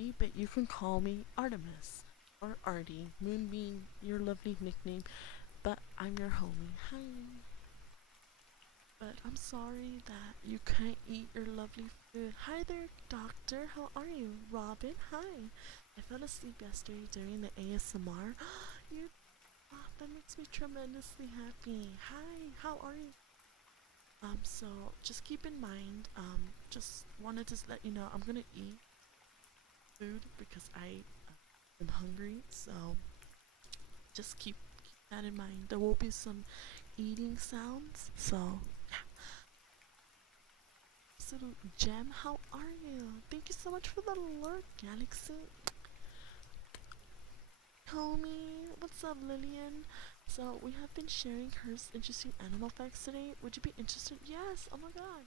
Archie, but you can call me Artemis or Arty. Moon being your lovely nickname, but I'm your homie. Hi. But I'm sorry that you can't eat your lovely food. Hi there, doctor. How are you? Robin, hi. I fell asleep yesterday during the ASMR. You, that makes me tremendously happy. Hi, how are you? So just keep in mind, just wanted to let you know I'm gonna eat food because I am hungry. So just keep that in mind. There will be some eating sounds. So absolute gem, how are you? Thank you so much for the alert, Galaxy. Homie, what's up, Lillian? So we have been sharing her interesting animal facts today. Would you be interested? Yes. Oh my god.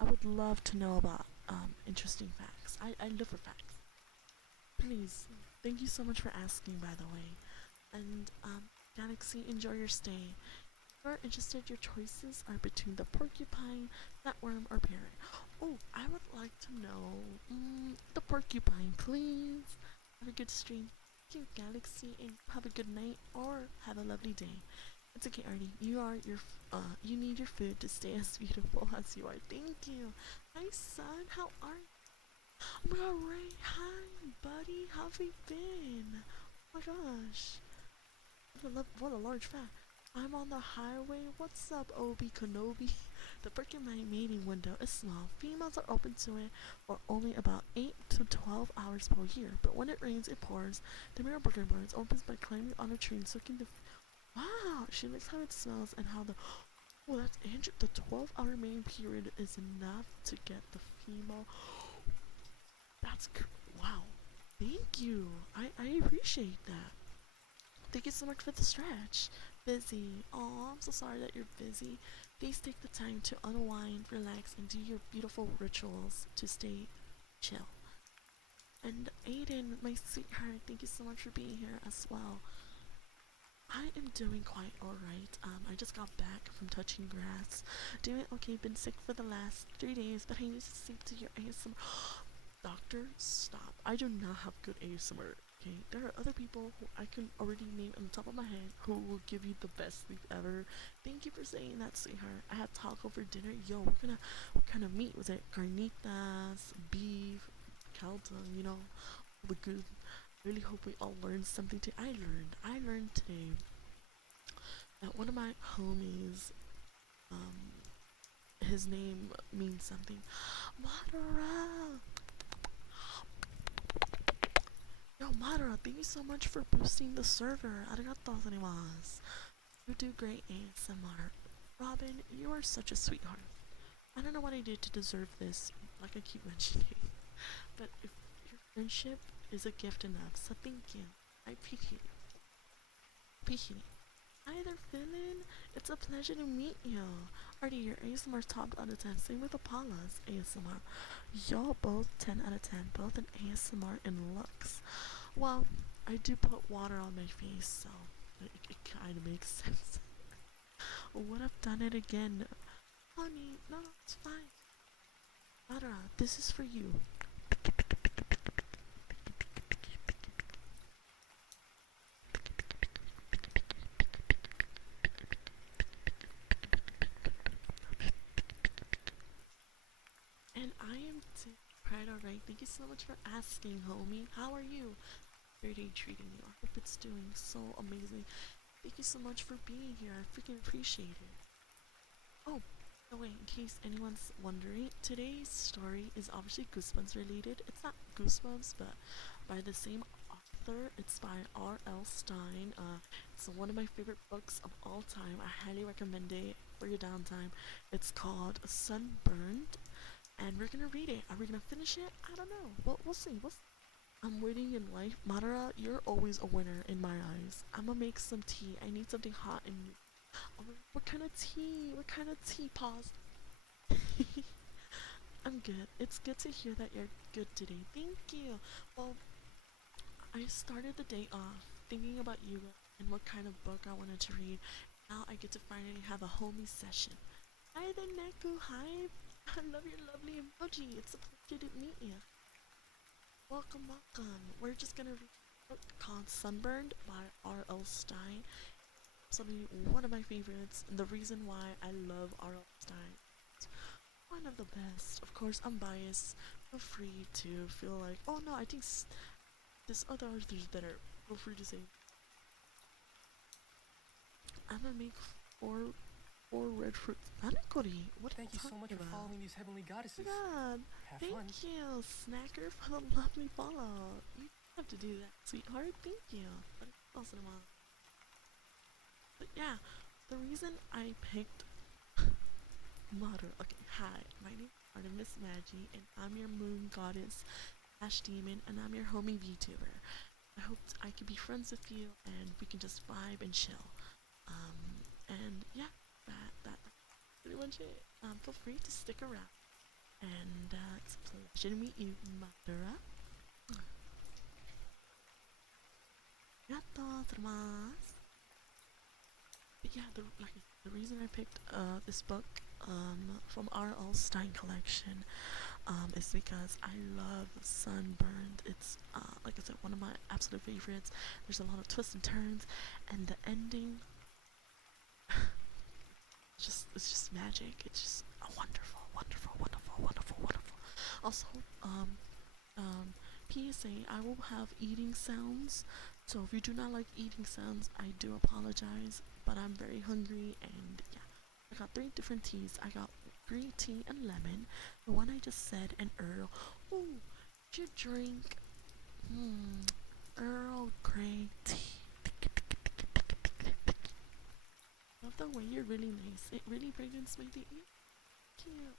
I would love to know about interesting facts. I live for facts. Please. Thank you so much for asking, by the way. And Galaxy, enjoy your stay. If you are interested, your choices are between the porcupine, flatworm, or parrot. Oh, I would like to know the porcupine, please. Have a good stream. Thank you, Galaxy, and have a good night or have a lovely day. It's okay, Artie. You need your food to stay as beautiful as you are. Thank you. Hi, son. How are you? Oh my god, Ray. Hi, buddy. How have you been? Oh my gosh. What a large fact. I'm on the highway. What's up, Obi Kenobi? The Perkin mating window is small. Females are open to it for only about 8 to 12 hours per year. But when it rains, it pours. The male Perkin birds opens by climbing on a tree and soaking the. Wow! She likes how it smells and how the. Oh, that's Andrew. The 12-hour mating period is enough to get the female. That's. Wow. Thank you. I appreciate that. Thank you so much for the stretch. Busy. Oh, I'm so sorry that you're busy. Please take the time to unwind, relax, and do your beautiful rituals to stay chill. And Aiden, my sweetheart, thank you so much for being here as well. I am doing quite alright. I just got back from touching grass. Doing okay, been sick for the last 3 days, but I need to sleep to your ASMR. Doctor, stop. I do not have good ASMR. Okay, there are other people who I can already name on the top of my head who will give you the best sleep ever. Thank you for saying that, sweetheart. I had taco for dinner. Yo, what kind of meat was it? Carnitas, beef, calzone, the good. Really hope we all learned something today. I learned today that one of my homies, um, his name means something. Madara! Yo, Madara, thank you so much for boosting the server. Arigato gozaimasu. You do great ASMR. Robin, you are such a sweetheart. I don't know what I did to deserve this, like I keep mentioning. But if your friendship is a gift enough, so thank you. I appreciate it. Appreciate it. Hi there, Philin. It's a pleasure to meet you. Artie, your ASMR's top out of 10. Same with Apollo's ASMR. Y'all both 10 out of 10, both in ASMR and looks. Well, I do put water on my face, so it kind of makes sense. Would have done it again. Honey, no, it's fine. Madara, this is for you. And I am quite alright. Thank you so much for asking, homie. How are you? Your day treating you? I hope it's doing so amazing. Thank you so much for being here. I freaking appreciate it. Oh, by the way, in case anyone's wondering, today's story is obviously Goosebumps related. It's not Goosebumps, but by the same author. It's by R.L. Stein. It's one of my favorite books of all time. I highly recommend it for your downtime. It's called Sunburned, and we're gonna read it. Are we gonna finish it? I don't know. We'll see. I'm waiting in life. Madara, you're always a winner in my eyes. I'm gonna make some tea. I need something hot and. Oh, what kind of tea? What kind of tea? Pause. I'm good. It's good to hear that you're good today. Thank you. Well, I started the day off thinking about you and what kind of book I wanted to read. Now I get to finally have a homie session. Hi there, Neku. Hi. I love your lovely emoji. It's a pleasure to meet you. Welcome, welcome. We're just gonna read a book called Sunburned by R.L. Stein. Absolutely one of my favorites, and the reason why I love R.L. Stein. It's one of the best. Of course, I'm biased. Feel free to feel like, oh no, I think this other author is better. Feel free to say. I'm gonna make four red fruits. Manakori, what are you Thank you so talking much for about? following these heavenly Oh goddesses. my god, Have thank fun. you, Snacker, for the lovely follow. You have to do that, sweetheart. Thank you. But it's also tomorrow. But yeah, the reason I picked Mother. Okay, hi, my name is Artemis Magi, and I'm your moon goddess, Ash Demon, and I'm your homie VTuber. I hope I can be friends with you, and we can just vibe and chill. And yeah, that's pretty much it. Feel free to stick around, and it's a pleasure to meet you, Madara. ありがとうございます。 But yeah, the reason I picked this book from R.L. Stein collection is because I love Sunburned. It's like I said, one of my absolute favorites. There's a lot of twists and turns, and the ending, it's just magic. It's just a wonderful, wonderful, wonderful, wonderful, wonderful. Also, PSA, I will have eating sounds. So if you do not like eating sounds, I do apologize. But I'm very hungry, and yeah, I got 3 different teas. I got green tea and lemon, the one I just said, and Earl. Ooh, did you drink Earl Grey tea? Love the way you're really nice. It really brightens my day. Thank you.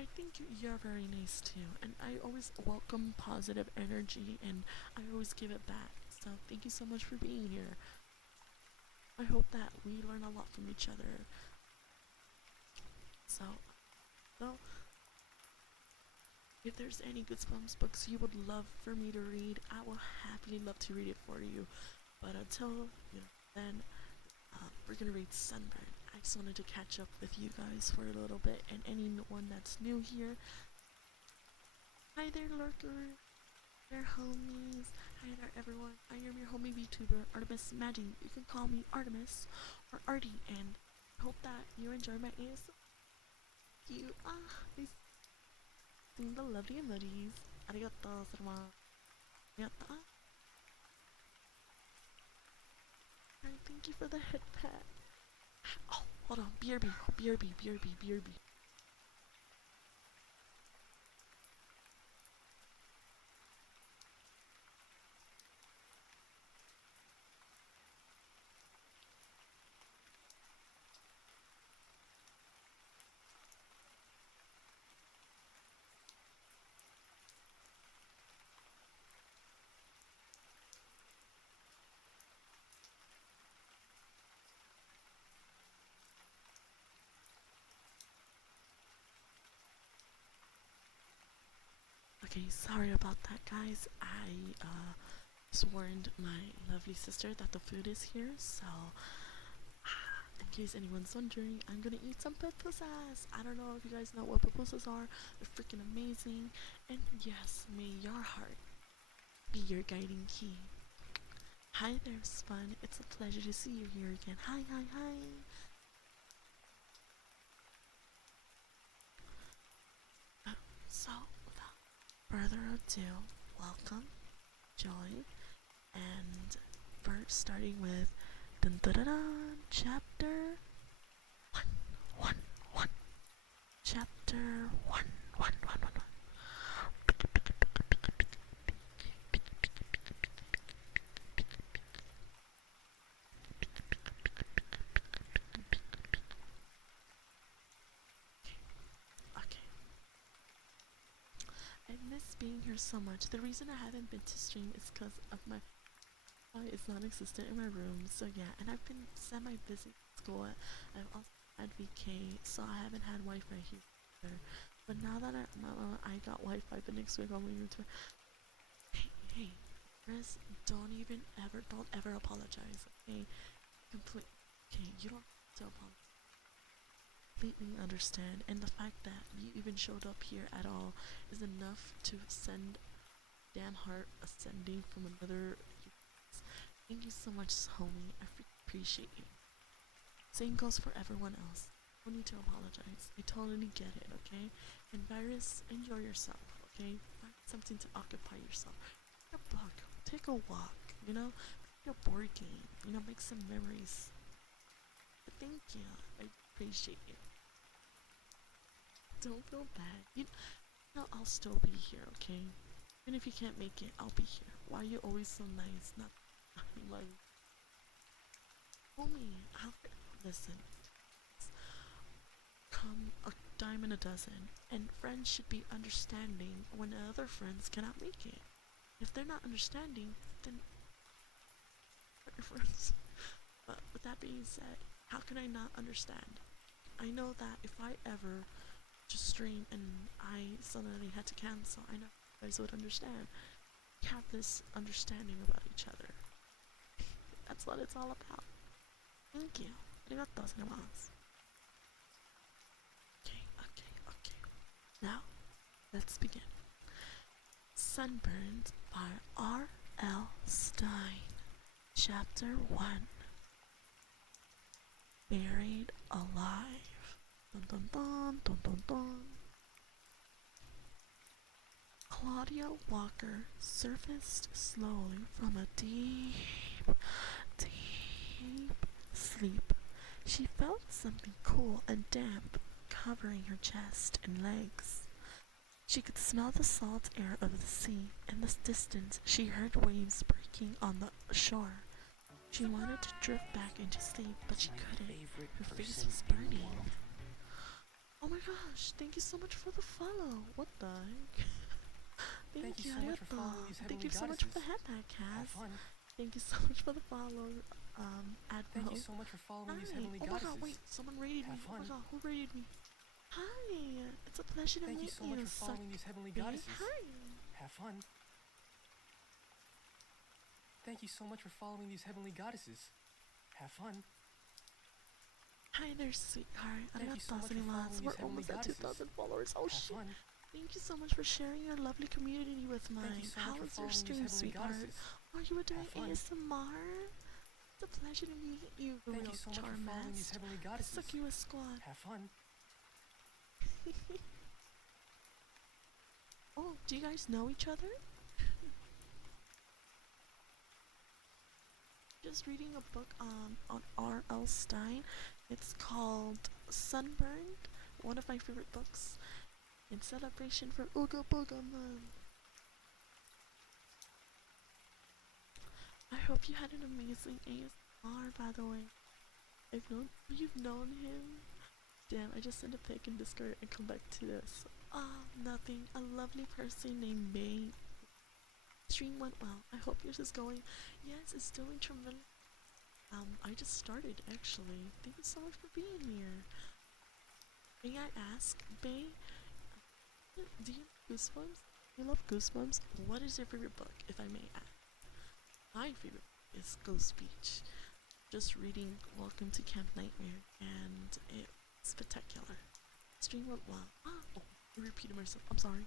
I think you're very nice too, and I always welcome positive energy, and I always give it back. So thank you so much for being here. I hope that we learn a lot from each other. So, well, if there's any Goosebumps books you would love for me to read, I will happily love to read it for you. But until then, we're gonna read Sunburn. I just wanted to catch up with you guys for a little bit, and anyone that's new here, hi there, lurker. There, homies. Hi there, everyone. I am your homie VTuber, Artemis Magi. You can call me Artemis or Arty, and I hope that you enjoy my ASMR. You I sing the lovely emojis. Arigato, sarma. Arigato. Alright, thank you for the head pat. Oh, hold on. BRB, BRB, BRB, BRB. Okay, sorry about that, guys. I just warned my lovely sister that the food is here, so in case anyone's wondering, I'm gonna eat some pupusas. I don't know if you guys know what pupusas are. They're freaking amazing. And yes, may your heart be your guiding key. Hi there, Spun. It's a pleasure to see you here again. Hi, hi, hi. So, without further ado, welcome, Joy, and first starting with dun dun dun, dun chapter one, one, one, chapter one, one, one, one, one. Okay, I miss being here so much. The reason I haven't been to stream is because of my Wi-Fi is non-existent in my room. So yeah, and I've been semi-busy at school. I've also had VK, so I haven't had Wi-Fi here either. But now that I got Wi-Fi, the next week I'll move to. Hey, hey, Chris, don't ever apologize. Okay, complete. Okay, you don't have to apologize. Completely understand, and the fact that you even showed up here at all is enough to send damn heart ascending from another. Thank you so much, homie. I appreciate you. Same goes for everyone else. No need to apologize. I totally get it, okay? And Virus, enjoy yourself, okay? Find something to occupy yourself. Read a book, take a walk, you know? Play a board game, you know, make some memories. But thank you. I appreciate you. Don't feel bad. You know, I'll still be here, okay? Even if you can't make it, I'll be here. Why are you always so nice? Not like, homie, listen, come a dime in a dozen, and friends should be understanding when other friends cannot make it. If they're not understanding, then your friends. But with that being said, how can I not understand? I know that if I ever just stream and I suddenly had to cancel, I know you guys would understand. We have this understanding about each other. That's what it's all about. Thank you. Arigatou gozaimasu. Okay. Now, let's begin. Sunburned by R.L. Stein. Chapter 1. Buried Alive. Dun dun dun dun dun dun. Claudia Walker surfaced slowly from a deep sleep. She felt something cool and damp covering her chest and legs. She could smell the salt air of the sea. In the distance, she heard waves breaking on the shore. She wanted to drift back into sleep, but she couldn't. Her face was burning. Oh my gosh, thank you so much for the follow. What the heck? Thank you, Arigato. Thank you so much for the handbag, Cass. Thank you so much for the follow, Admiral. Thank you so much for following these heavenly goddesses. Oh my god, wait, someone raided me. Oh my god, who raided me? Hi, it's a pleasure to meet you. Thank you so much for following these heavenly goddesses. Hi. Have fun. Thank you so much for following these heavenly goddesses. Have fun. Hi there, sweetheart. Thank you so much for following these We're heavenly almost at goddesses. 2,000 followers. Oh Have shit. fun. Thank you so much for sharing your lovely community with mine. Thank you so much How for was your following stream, these heavenly sweetheart? goddesses. Oh, you were doing Have fun. ASMR? It's a pleasure to meet you, the Thank real you so much for following these Charmass. heavenly goddesses. Suck you a squad. Have fun. Oh, do you guys know each other? Just reading a book on R.L. Stein. It's called Sunburned, one of my favorite books, in celebration for Ooga Booga Month. I hope you had an amazing ASMR, by the way. You've known him? Damn, I just sent a pic in Discord and come back to this. Ah, nothing. A lovely person named May. Stream went well. I hope yours is going. Yes, it's doing tremendous. I just started actually. Thank you so much for being here. May I ask, Bay, do you love Goosebumps? You love Goosebumps? What is your favorite book, if I may ask? My favorite is Ghost Beach. Just reading Welcome to Camp Nightmare, and it's spectacular. Stream went well. I repeated myself. I'm sorry.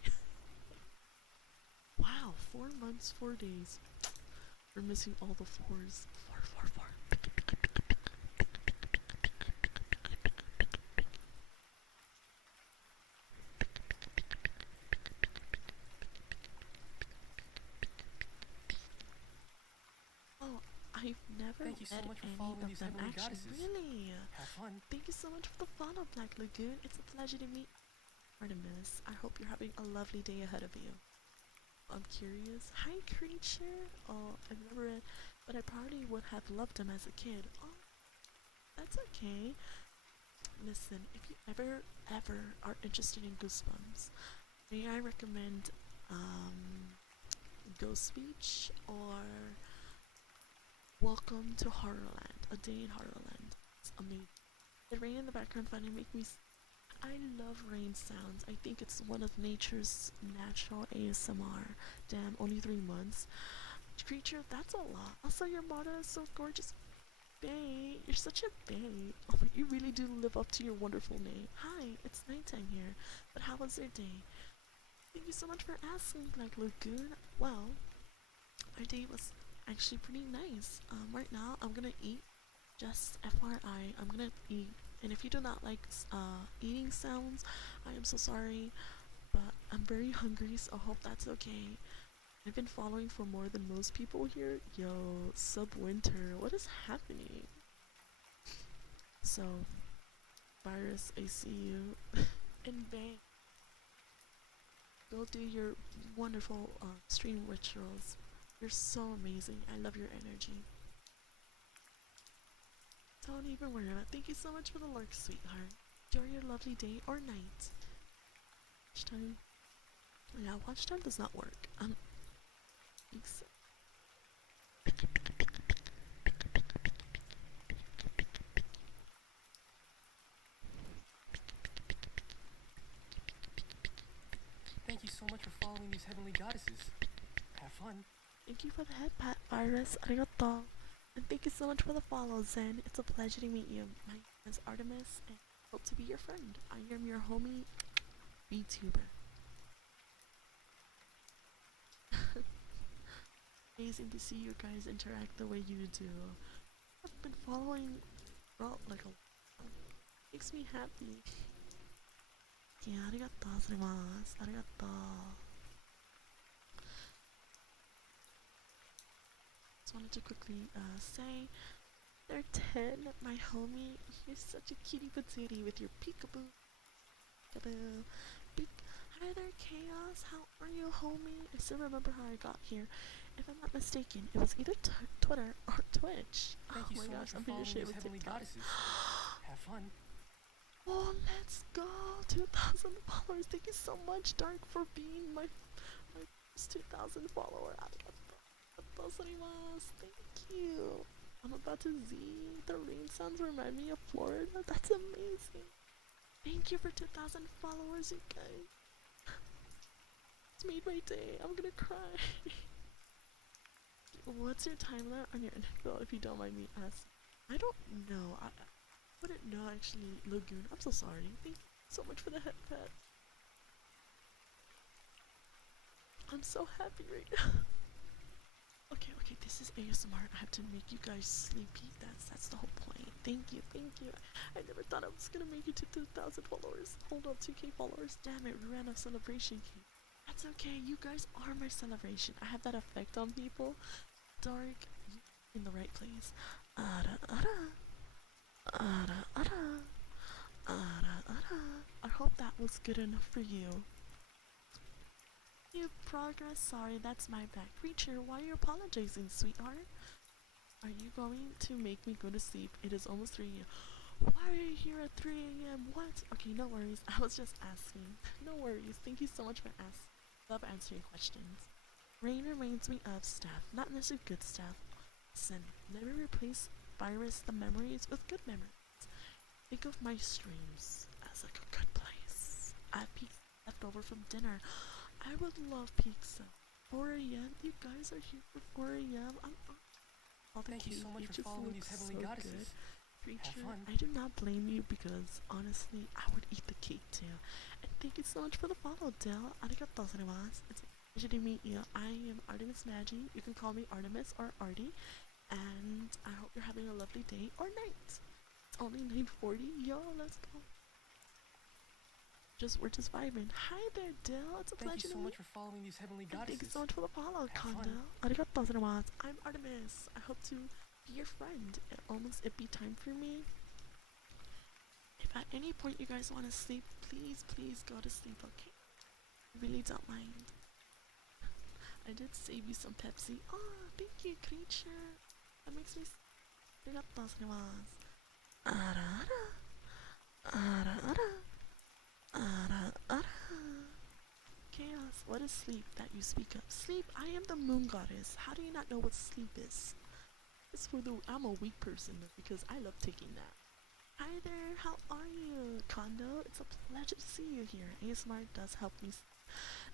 Wow, 4 months, 4 days. We're missing all the fours. Four. Oh, I've never Thank you so read much for any following of these them heavenly actually. goddesses. Really? Have fun. Thank you so much for the follow, Black Lagoon. It's a pleasure to meet Artemis. I hope you're having a lovely day ahead of you. I'm curious. Hi, creature. Oh, I've never read, but I probably would have loved him as a kid. Oh, that's okay. Listen, if you ever are interested in Goosebumps, may I recommend Ghost Beach or Welcome to Horrorland, A Day in Horrorland. It's amazing. The rain in the background finally make me. I love rain sounds. I think it's one of nature's natural ASMR. Damn, only 3 months. Creature, that's a lot. Also, your motto is so gorgeous. Bae, you're such a bae. Oh, you really do live up to your wonderful name. Hi, it's nighttime here, but how was your day? Thank you so much for asking, Black Lagoon. Well, our day was actually pretty nice. Right now I'm gonna eat. Just FYI, I'm gonna eat. And if you do not like eating sounds, I am so sorry, but I'm very hungry, so I hope that's okay. I've been following for more than most people here. Yo, Subwinter, what is happening? So, Virus, I see you. And bang, go do your wonderful stream rituals. You're so amazing. I love your energy. Don't even worry about it. Thank you so much for the lurk, sweetheart. Enjoy your lovely day or night. Watch time. Yeah, watch time does not work. Thank you so much for following these heavenly goddesses. Have fun. Thank you for the head pat, Virus. Arigato. And thank you so much for the follow, Zen. It's a pleasure to meet you. My name is Artemis, and I hope to be your friend. I am your homie, vtuber. Amazing to see you guys interact the way you do. I've been following, well, like a makes me happy. Yeah, arigato gozaimasu. Arigato. Just wanted to quickly say, they're 10, my homie. You're such a cutie patootie with your peekaboo. Peekaboo. Peek. Hi there, Chaos. How are you, homie? I still remember how I got here. If I'm not mistaken, it was either Twitter or Twitch. Thank you Oh my so gosh, much for I'm pretty following sure it these was heavenly TikTok. goddesses. Have fun. Oh, let's go! 2,000 followers. Thank you so much, Dark, for being my first 2,000 follower. Arigato gozaimasu. Thank you. I'm about to Z. The rain sounds remind me of Florida. That's amazing. Thank you for 2,000 followers, you guys. It's made my day. I'm gonna cry. What's your timeline on your NFL, if you don't mind me asking? I don't know. I wouldn't know, actually, Lagoon. I'm so sorry. Thank you so much for the head pet. I'm so happy right now. Okay, this is ASMR. I have to make you guys sleepy. That's the whole point. Thank you. I never thought I was gonna make it to 2,000 followers. Hold on, 2K followers. Damn it, we ran out of celebration cake. That's okay. You guys are my celebration. I have that effect on people. Dark, in the right place. Ara ara, ara ara, ara ara. I hope that was good enough for you. You progress. Sorry, that's my bad. Creature, why are you apologizing, sweetheart? Are you going to make me go to sleep? It is almost 3 a.m. Why are you here at 3 a.m.? What? Okay, no worries. I was just asking. No worries. Thank you so much for asking. Love answering questions. Rain reminds me of stuff, not necessarily good stuff. Listen, never replace virus the memories with good memories. Think of my streams as like a good place. I have pizza left over from dinner. I would love pizza. 4 a.m. You guys are here for 4 a.m. I'm all the Thank you cake. so much It for just following looks these heavenly so goddesses. good. Have Creature, fun. I do not blame you because honestly, I would eat the cake too. And thank you so much for the follow, Dell. Arigatou gozaimasu. It's a pleasure to meet you. I am Artemis Magi. You can call me Artemis or Arty. And I hope you're having a lovely day or night. It's only 9:40. Yo, let's go. We're just vibing. Hi there, Dill. It's a Thank you pleasure so to meet much for following these heavenly you. goddesses. Thank you so much for the follow, Have fun. Kondo. Arigatou gozaimasu. I'm Artemis. I hope to be your friend. It'd be time for me. If at any point you guys want to sleep, please go to sleep, okay? I really don't mind. I did save you some Pepsi. Oh, thank you, creature. That makes me. Arigatou gozaimasu. Ara ara. Ara ara. Ara ara. Chaos, what is sleep that you speak of? Sleep, I am the moon goddess. How do you not know what sleep is? I'm a weak person because I love taking naps. Hi there, how are you, Kondo? It's a pleasure to see you here. ASMR does help me.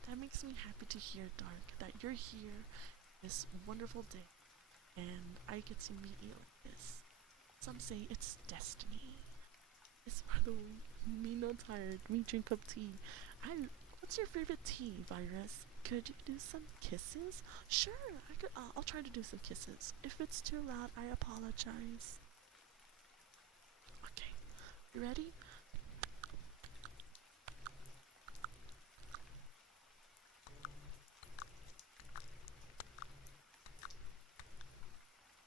That makes me happy to hear, Dark, that you're here this wonderful day and I get to meet you like this. Some say it's destiny. It's for the me no tired, me drink up tea. I What's your favorite tea, Virus? Could you do some kisses? Sure, I could. I'll try to do some kisses. If it's too loud, I apologize. Okay, you ready?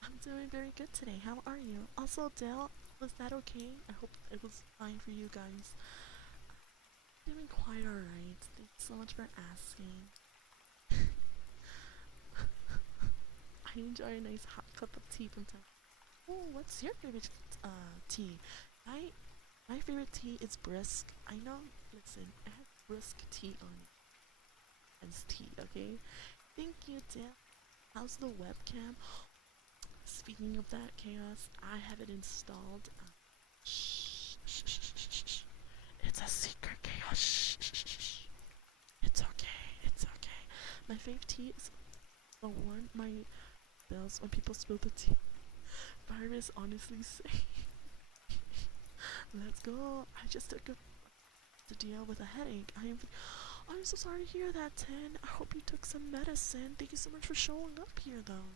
I'm doing very good today. How are you? Also, Dale, was that okay? I hope it was fine for you guys. Doing quite alright. Thanks so much for asking. I enjoy a nice hot cup of tea from time. Oh, what's your favorite tea? I My favorite tea is brisk. I know. Listen, I have brisk tea on as tea. Okay. Thank you, Dale. How's the webcam? Speaking of that chaos, I have it installed. Shh, shh, shh, shh, shh, shh. It's a secret chaos. Shh, shh, shh, shh. It's okay. It's okay. My fave tea is the one my bells when people spill the tea. Virus honestly say, let's go. I just took a to deal with a headache. I'm so sorry to hear that, Tin. I hope you took some medicine. Thank you so much for showing up here, though.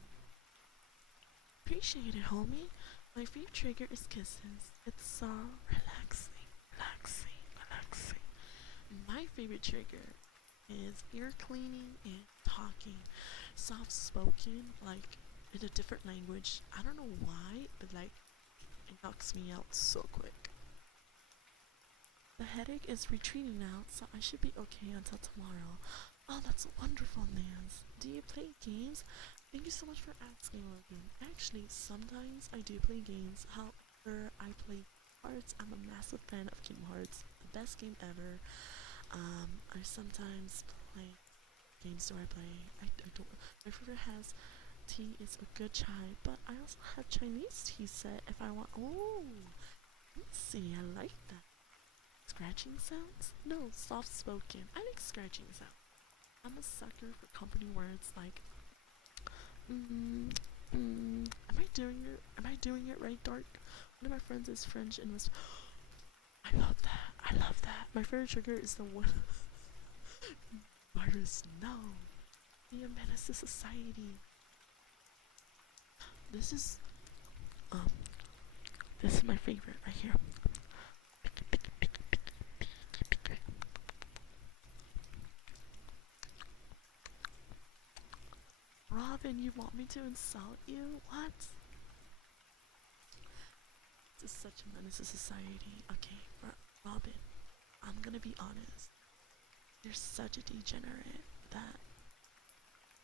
Appreciate it, homie. My favorite trigger is kisses. It's so relaxing, relaxing, relaxing. My favorite trigger is ear cleaning and talking. Soft spoken, like in a different language. I don't know why, but like it knocks me out so quick. The headache is retreating now, so I should be okay until tomorrow. Oh, that's wonderful news. Do you play games? Thank you so much for asking, Logan. Actually, sometimes I do play games. However, I play Hearts. I'm a massive fan of Kingdom Hearts. The best game ever. I sometimes play games do I play. I don't. My favorite has tea is a good chai, but I also have Chinese tea set if I want. Oh, let's see. I like that. Scratching sounds? No, soft spoken. I like scratching sounds. I'm a sucker for company words like Am I doing it right, Dark? One of my friends is French and was I love that. I love that. My favorite trigger is the one virus. No. Be a menace to society. This is um this is my favorite right here. Robin, you want me to insult you? What? This is such a menace to society. Okay, Robin, I'm gonna be honest. You're such a degenerate that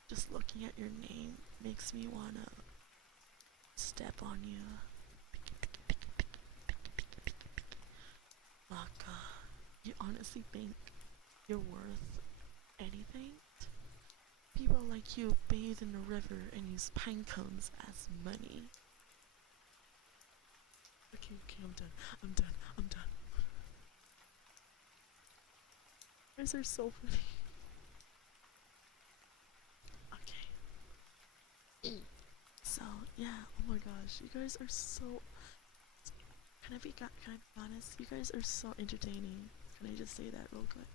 just looking at your name makes me wanna step on you. Baka, you honestly think you're worth anything? People like you bathe in the river and use pine cones as money. Okay, I'm done. I'm done. I'm done. You guys are so funny. Okay. So, yeah, oh my gosh, you guys are so... Can I be honest? You guys are so entertaining. Can I just say that real quick?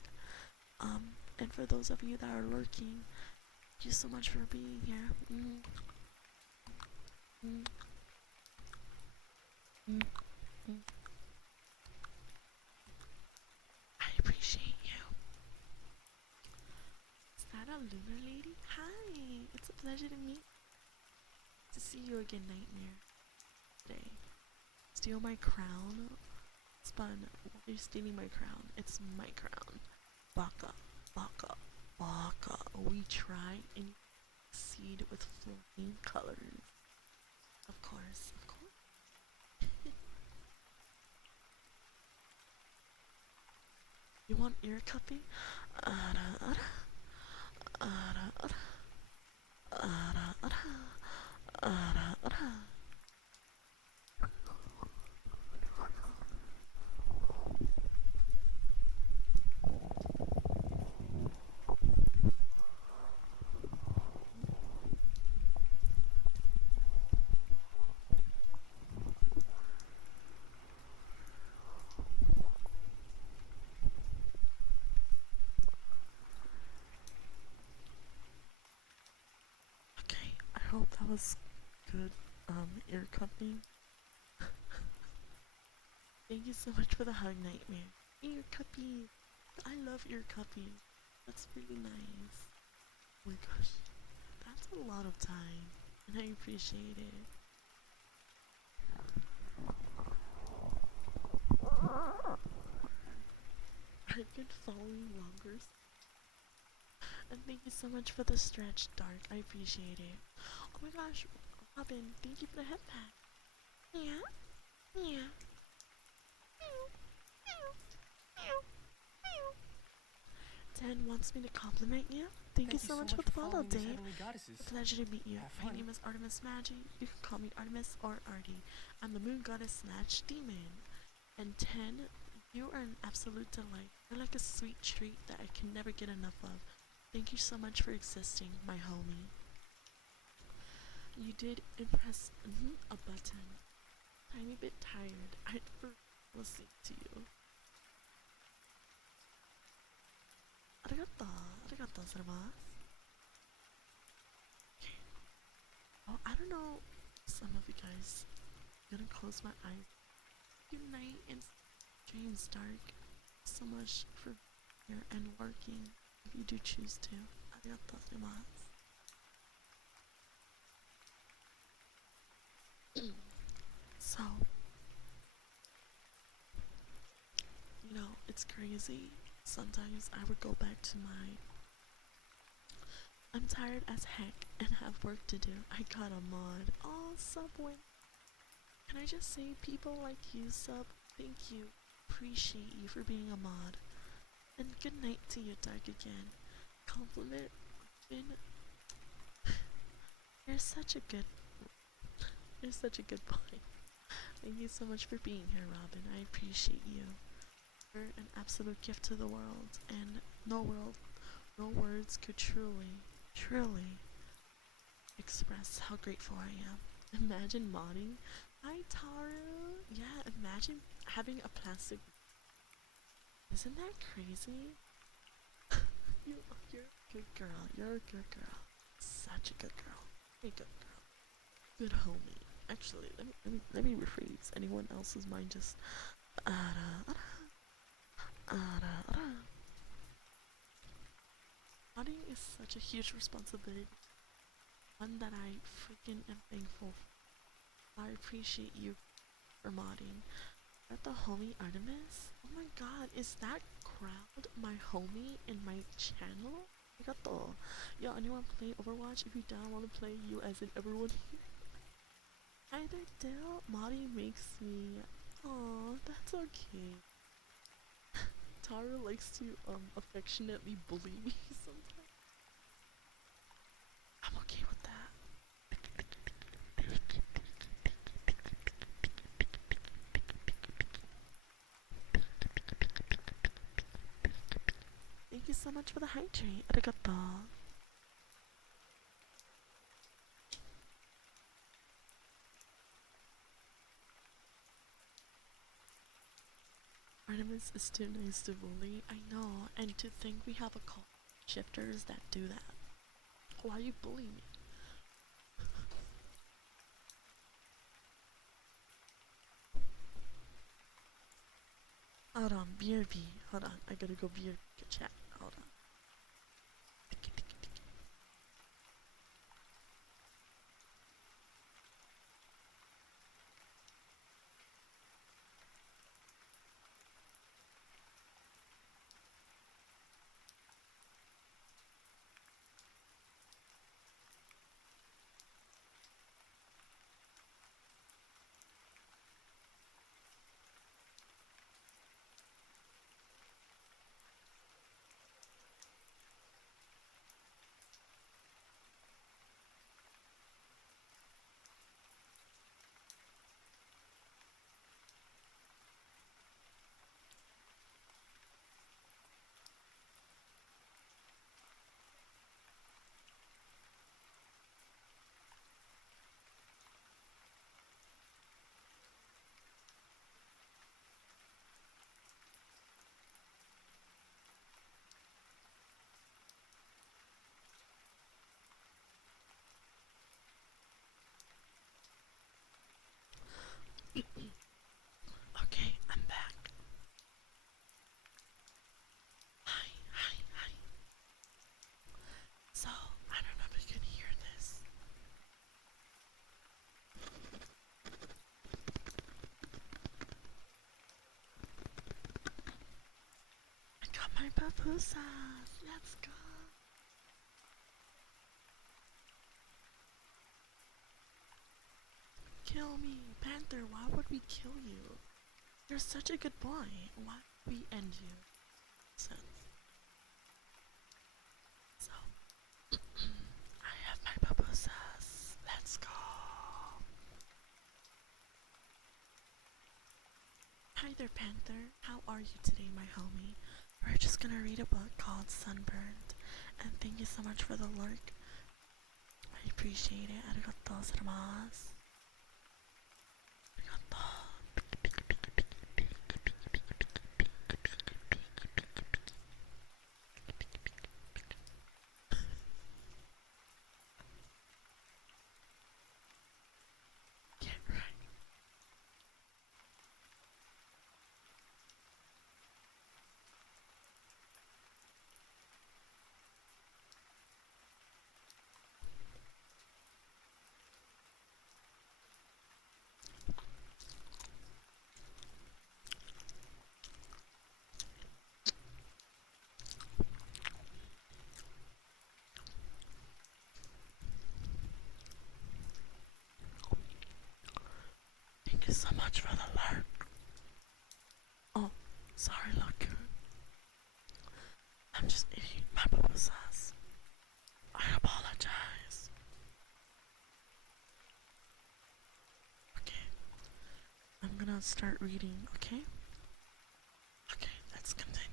And for those of you that are lurking, thank you so much for being here. Mm, mm, mm. I appreciate you. Is that a lunar lady? Hi! It's a pleasure to meet to see you again, Nightmare. Today. Steal my crown? Spun, why are you stealing my crown? It's my crown. Baka, baka, baka. We try and succeed with flying colors. Of course, of course. You want ear cupping? Ara, ara, ara, ara, ara, ara, ara, ara. That was good, ear cupping. Thank you so much for the hug, Nightmare. Ear cuppy! I love ear cupping. That's really nice. Oh my gosh. That's a lot of time. And I appreciate it. I've been following longer. And thank you so much for the stretch, Dark. I appreciate it. Oh my gosh, Robin, thank you for the headband. Yeah, yeah. Meow, meow, meow, meow. Dan wants me to compliment you. Thank you Thank you so so much much for for the follow, following these Dave. heavenly goddesses. A pleasure to meet you. Have My fun. name is Artemis Magi. You can call me Artemis or Arty. I'm the moon goddess Snatch Demon. And 10, you are an absolute delight. You're like a sweet treat that I can never get enough of. Thank you so much for existing, my homie. You did impress a button. Tiny bit tired. I'd prefer listening to you. Arigato. Arigato, gozaimasu. Oh, I don't know. Some of you guys. I'm gonna close my eyes. Good night and dreams, Dark. So much for here and working. If you do choose to. Arigato gozaimasu. So, it's crazy. Sometimes I would go back to my I'm tired as heck and have work to do. I got a mod. Oh, Subway. Can I just say, people like you, Sub, thank you. Appreciate you for being a mod. And good night to you, Dark again. Compliment, Finn. You're such a good, you're such a good boy. Thank you so much for being here, Robin. I appreciate you. You're an absolute gift to the world, and no words could truly express how grateful I am. Imagine modding. Hi, Taru. Yeah, imagine having a plastic. Isn't that crazy? You're a good girl. You're a good girl. Such a good girl. A good girl. Good homie. Actually, let me rephrase. Anyone else's mind just modding is such a huge responsibility. One that I freaking am thankful for. I appreciate you for modding. Is that the homie Artemis? Oh my god, is that crowd my homie in my channel? Arigato. Yo, anyone play Overwatch? If you don't want to play, you as in everyone here. Either Dale, modding makes me. Aw, that's okay. Tara likes to affectionately bully me sometimes. I'm okay with that. Thank you so much for the hydrate. Arigato. Artemis is too nice to bully. I know, and to think we have a call shifters that do that. Why you bully me? Hold on, BRB. Hold on, I gotta go BRB chat. Hold on. pupusas. Let's go. Kill me, Panther. Why would we kill you? You're such a good boy. Why would we end you? So, I have my pupusas. Let's go. Hi there, Panther. How are you today, my homie? We're just gonna read a book called Sunburned. And thank you so much for the lurk. I appreciate it. Arigatou gozaimasu. Get right. Thank you so much for the lurk. Oh, sorry, Laku. I'm just eating my pupusas. I apologize. Okay, I'm gonna start reading, okay? Okay, let's continue.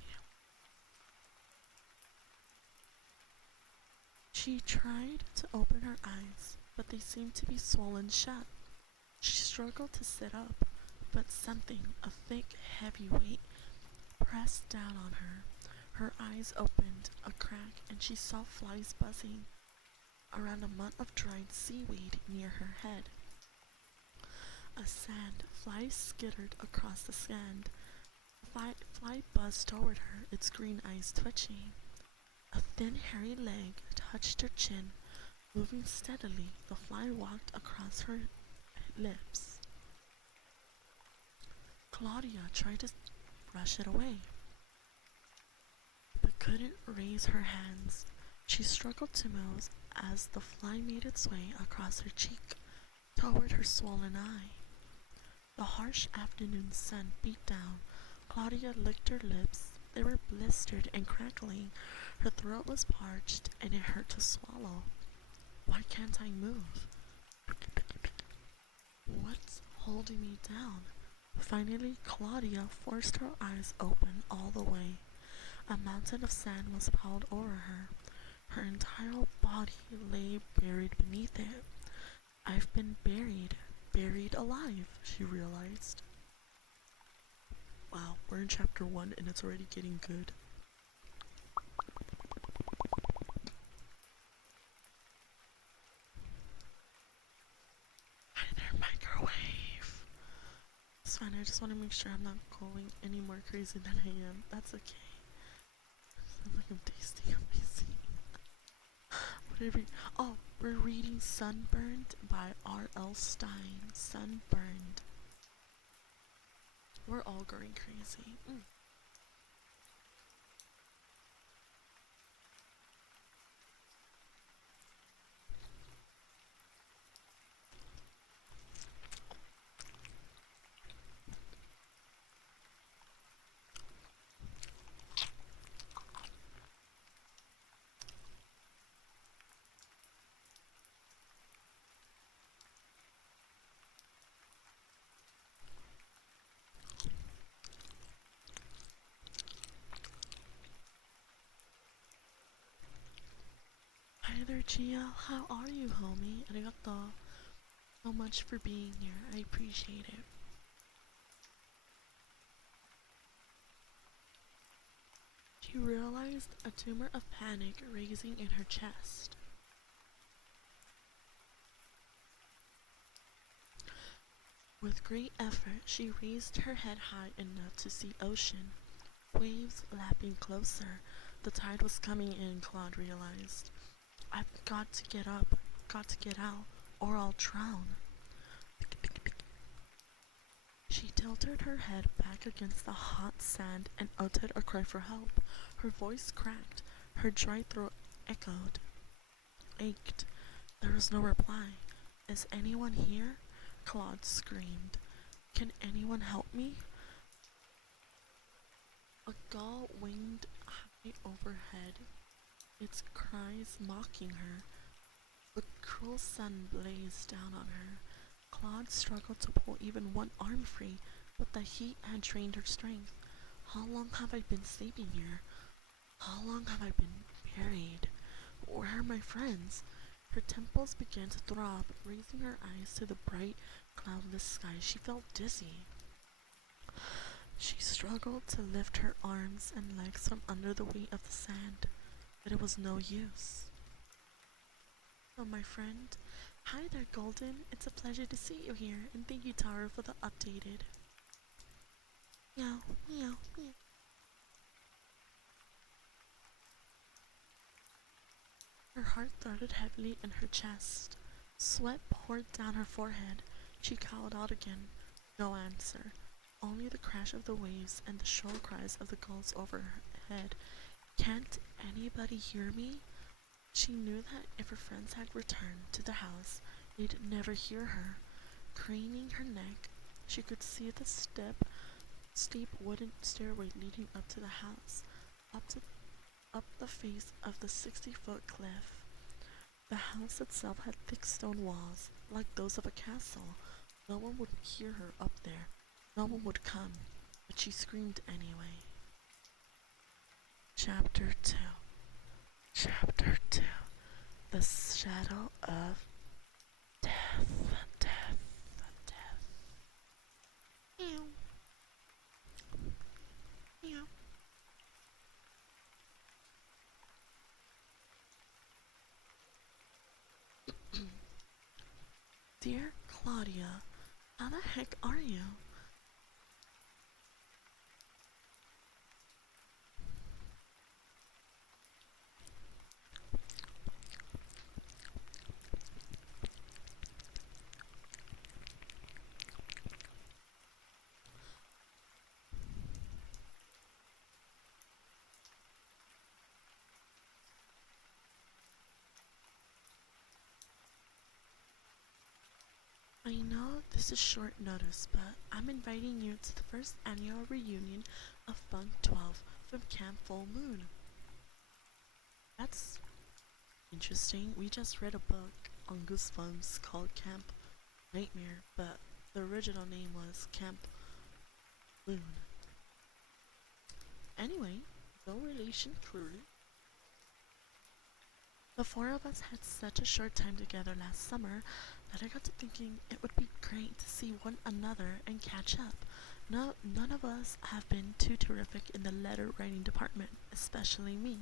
She tried to open her eyes, but they seemed to be swollen shut. She struggled to sit up, but something, a thick, heavy weight, pressed down on her. Her eyes opened a crack and she saw flies buzzing around a mutt of dried seaweed near her head. A sand fly skittered across the sand. The fly buzzed toward her, its green eyes twitching. A thin, hairy leg touched her chin. Moving steadily, the fly walked across her lips. Claudia tried to brush it away, but couldn't raise her hands. She struggled to move as the fly made its way across her cheek toward her swollen eye. The harsh afternoon sun beat down. Claudia licked her lips. They were blistered and crackling. Her throat was parched and it hurt to swallow. Why can't I move? What's holding me down? Finally, Claudia forced her eyes open all the way. A mountain of sand was piled over her. Her entire body lay buried beneath it. I've been buried alive, she realized. Wow, we're in chapter 1 and it's already getting good. Hi there, microwave. It's fine, I just want to make sure I'm not going any more crazy than I am. That's okay. Sounds like I'm tasting amazing. Whatever. Oh, we're reading Sunburned by R.L. Stein. Sunburned. We're all going crazy. Hi there, Gia. How are you, homie? Arigato so much for being here. I appreciate it. She realized a tumor of panic raising in her chest. With great effort, she raised her head high enough to see ocean. Waves lapping closer. The tide was coming in, Claude realized. I've got to get up, got to get out, or I'll drown. She tilted her head back against the hot sand and uttered a cry for help. Her voice cracked. Her dry throat ached. There was no reply. Is anyone here? Claude screamed. Can anyone help me? A gull winged high overhead, its cries mocking her. The cruel sun blazed down on her. Claude struggled to pull even one arm free, but the heat had drained her strength. How long have I been sleeping here? How long have I been buried? Where are my friends? Her temples began to throb, raising her eyes to the bright, cloudless sky. She felt dizzy. She struggled to lift her arms and legs from under the weight of the sand, but it was no use. Oh, my friend. Hi there, Golden. It's a pleasure to see you here, and thank you, Tara, for the updated. Meow, meow, meow. Her heart thudded heavily in her chest. Sweat poured down her forehead. She called out again. No answer. Only the crash of the waves and the shrill cries of the gulls overhead. Can't anybody hear me? She knew that if her friends had returned to the house, they'd never hear her. Craning her neck, she could see the steep wooden stairway leading up to the house, up the face of the 60-foot cliff. The house itself had thick stone walls, like those of a castle. No one would hear her up there. No one would come, but she screamed anyway. Chapter 2. Chapter 2. The Shadow of Death. Death. Death. Meow. Meow. Dear Claudia, how the heck are you? I know this is short notice, but I'm inviting you to the first annual reunion of Bunk 12 from Camp Full Moon. That's interesting. We just read a book on Goosebumps called Camp Nightmare, but the original name was Camp Loon. Anyway, no relation truly. The four of us had such a short time together last summer that I got to thinking it would be great to see one another and catch up. No, none of us have been too terrific in the letter writing department, especially me.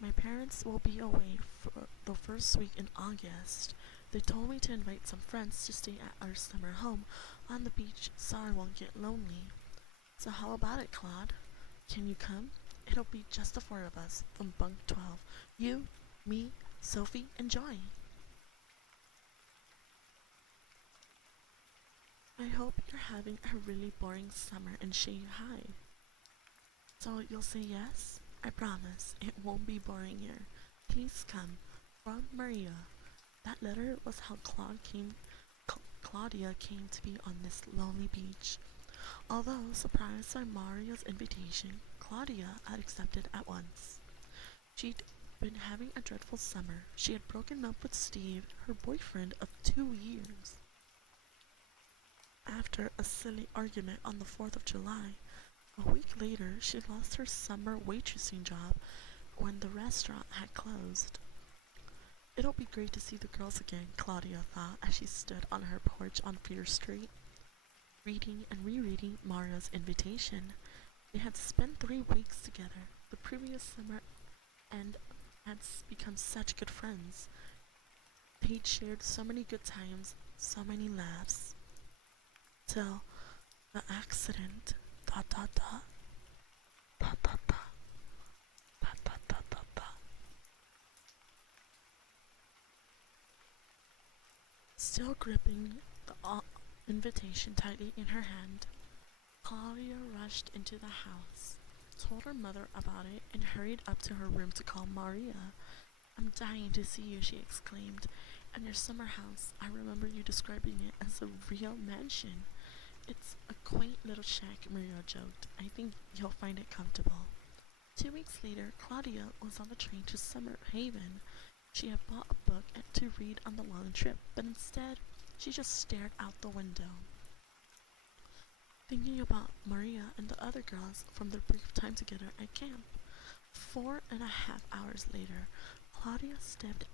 My parents will be away for the first week in August. They told me to invite some friends to stay at our summer home on the beach so I won't get lonely. So how about it, Claude? Can you come? It'll be just the four of us from Bunk 12. You, me, Sophie, and Joy. I hope you're having a really boring summer in Shanghai. So you'll say yes? I promise it won't be boring here. Please come. From Maria. That letter was how Claudia came to be on this lonely beach. Although surprised by Maria's invitation, Claudia had accepted at once. She'd been having a dreadful summer. She had broken up with Steve, her boyfriend of 2 years. After a silly argument on the 4th of July, a week later she lost her summer waitressing job when the restaurant had closed. It'll be great to see the girls again, Claudia thought as she stood on her porch on Fear Street, reading and rereading Maria's invitation. They had spent 3 weeks together the previous summer and had become such good friends. They'd shared so many good times, so many laughs. Till the accident. Dot dot dot. Dot dot dot. Dot dot dot dot dot. Still gripping the invitation tightly in her hand, Claudia rushed into the house, told her mother about it, and hurried up to her room to call Maria. I'm dying to see you, she exclaimed. And your summer house, I remember you describing it as a real mansion. It's a quaint little shack, Maria joked. I think you'll find it comfortable. 2 weeks later, Claudia was on the train to Summer Haven. She had bought a book to read on the long trip, but instead, she just stared out the window, thinking about Maria and the other girls from their brief time together at camp. 4.5 hours later, Claudia stepped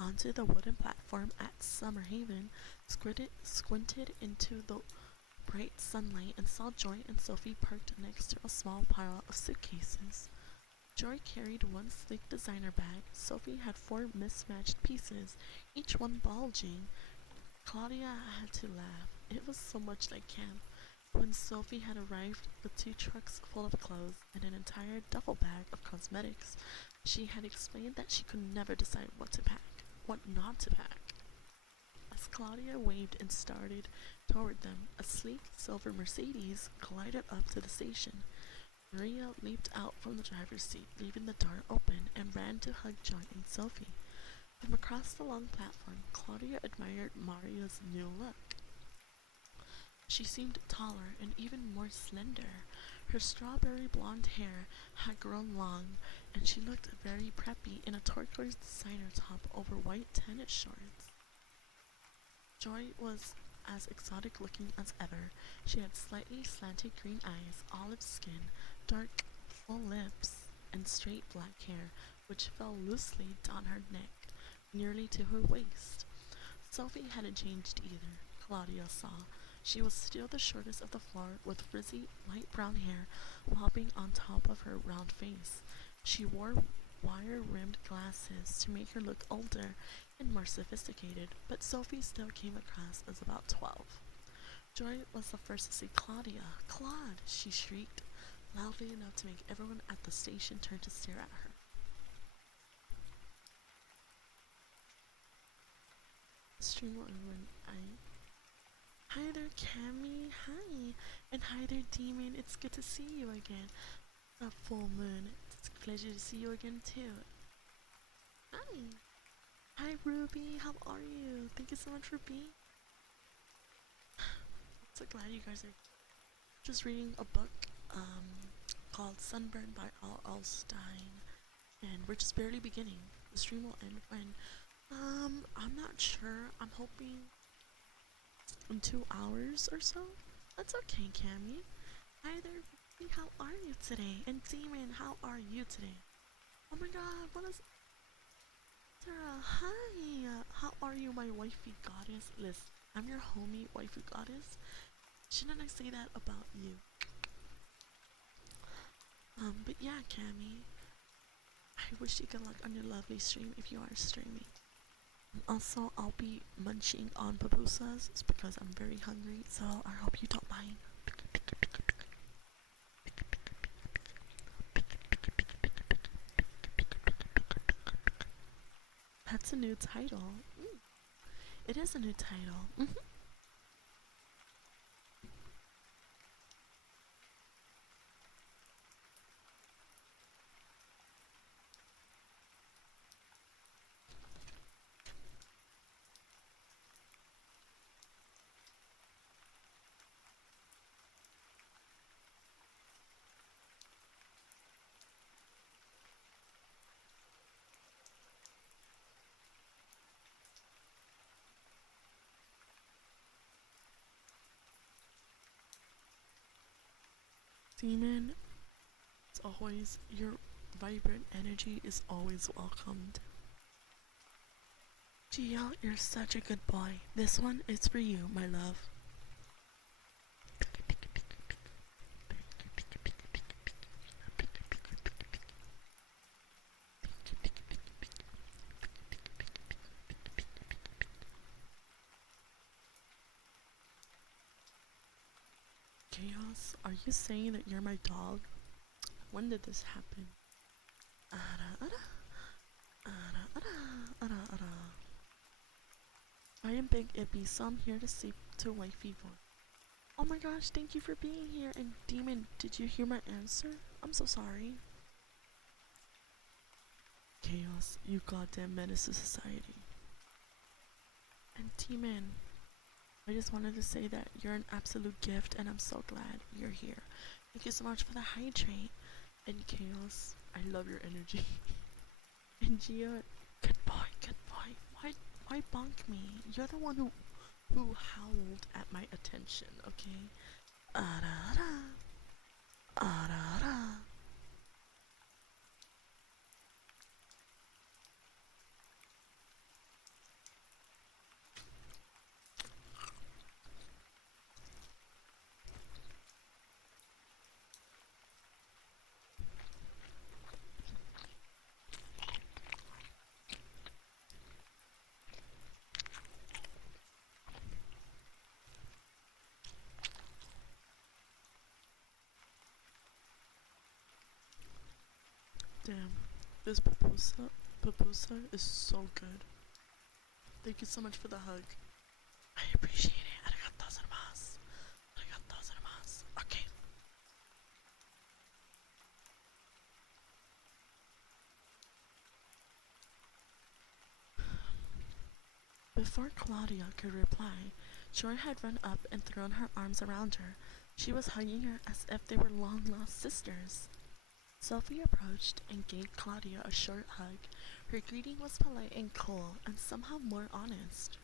onto the wooden platform at Summer Haven, squinted into the bright sunlight, and saw Joy and Sophie parked next to a small pile of suitcases. Joy carried one sleek designer bag. Sophie had four mismatched pieces, each one bulging. Claudia had to laugh. It was so much like camp. When Sophie had arrived with 2 trucks full of clothes and an entire duffel bag of cosmetics, she had explained that she could never decide what to pack, what not to pack. As Claudia waved and started toward them, a sleek silver Mercedes glided up to the station. Maria leaped out from the driver's seat, leaving the door open, and ran to hug Joy and Sophie. From across the long platform, Claudia admired Maria's new look. She seemed taller and even more slender. Her strawberry blonde hair had grown long, and she looked very preppy in a turquoise designer top over white tennis shorts. Joy was as exotic looking as ever. She had slightly slanted green eyes, olive skin, dark, full lips, and straight black hair, which fell loosely down her neck, nearly to her waist. Sophie hadn't changed either, Claudia saw. She was still the shortest of the floor, with frizzy, light brown hair flopping on top of her round face. She wore wire-rimmed glasses to make her look older and more sophisticated, but Sophie still came across as about 12. Joy was the first to see Claudia. Claude! She shrieked, loudly enough to make everyone at the station turn to stare at her. Stream when I Hi there, Cammy. Hi. And hi there, Demon. It's good to see you again. A full moon. It's a pleasure to see you again, too. Hi. Hi, Ruby. How are you? Thank you so much for being. I'm so glad you guys are just reading a book called Sunburn by Al Stein. And we're just barely beginning. The stream will end when, I'm not sure. I'm hoping in 2 hours or so. That's okay, Cammy. Hi there, Vicky. How are you today? And Demon, how are you today? Oh my god, what is... Sarah, hi! How are you, my wifey goddess? Listen, I'm your homie wifey goddess. Shouldn't I say that about you? But yeah, Cammy. I wish you good luck on your lovely stream if you are streaming. Also, I'll be munching on pupusas because I'm very hungry, so I hope you don't mind. That's a new title. It is a new title. Demon, it's always, your vibrant energy is always welcomed. Gio, you're such a good boy. This one is for you, my love. Chaos, are you saying that you're my dog? When did this happen? I am Big Ippy, so I'm here to see to wifey voice. Oh my gosh, thank you for being here. And Demon, did you hear my answer? I'm so sorry. Chaos, you goddamn menace to society. And Demon, I just wanted to say that you're an absolute gift and I'm so glad you're here. Thank you so much for the hydrate. And Chaos, I love your energy. And Gia, good boy, good boy. Why bonk me? You're the one who howled at my attention, okay? Ah-da-da, ah-da-da. Damn, this pupusa is so good. Thank you so much for the hug. I appreciate it. Arigatou gozaimasu. Arigatou gozaimasu. Okay. Before Claudia could reply, Joy had run up and thrown her arms around her. She was hugging her as if they were long-lost sisters. Sophie approached and gave Claudia a short hug. Her greeting was polite and cool, and somehow more honest.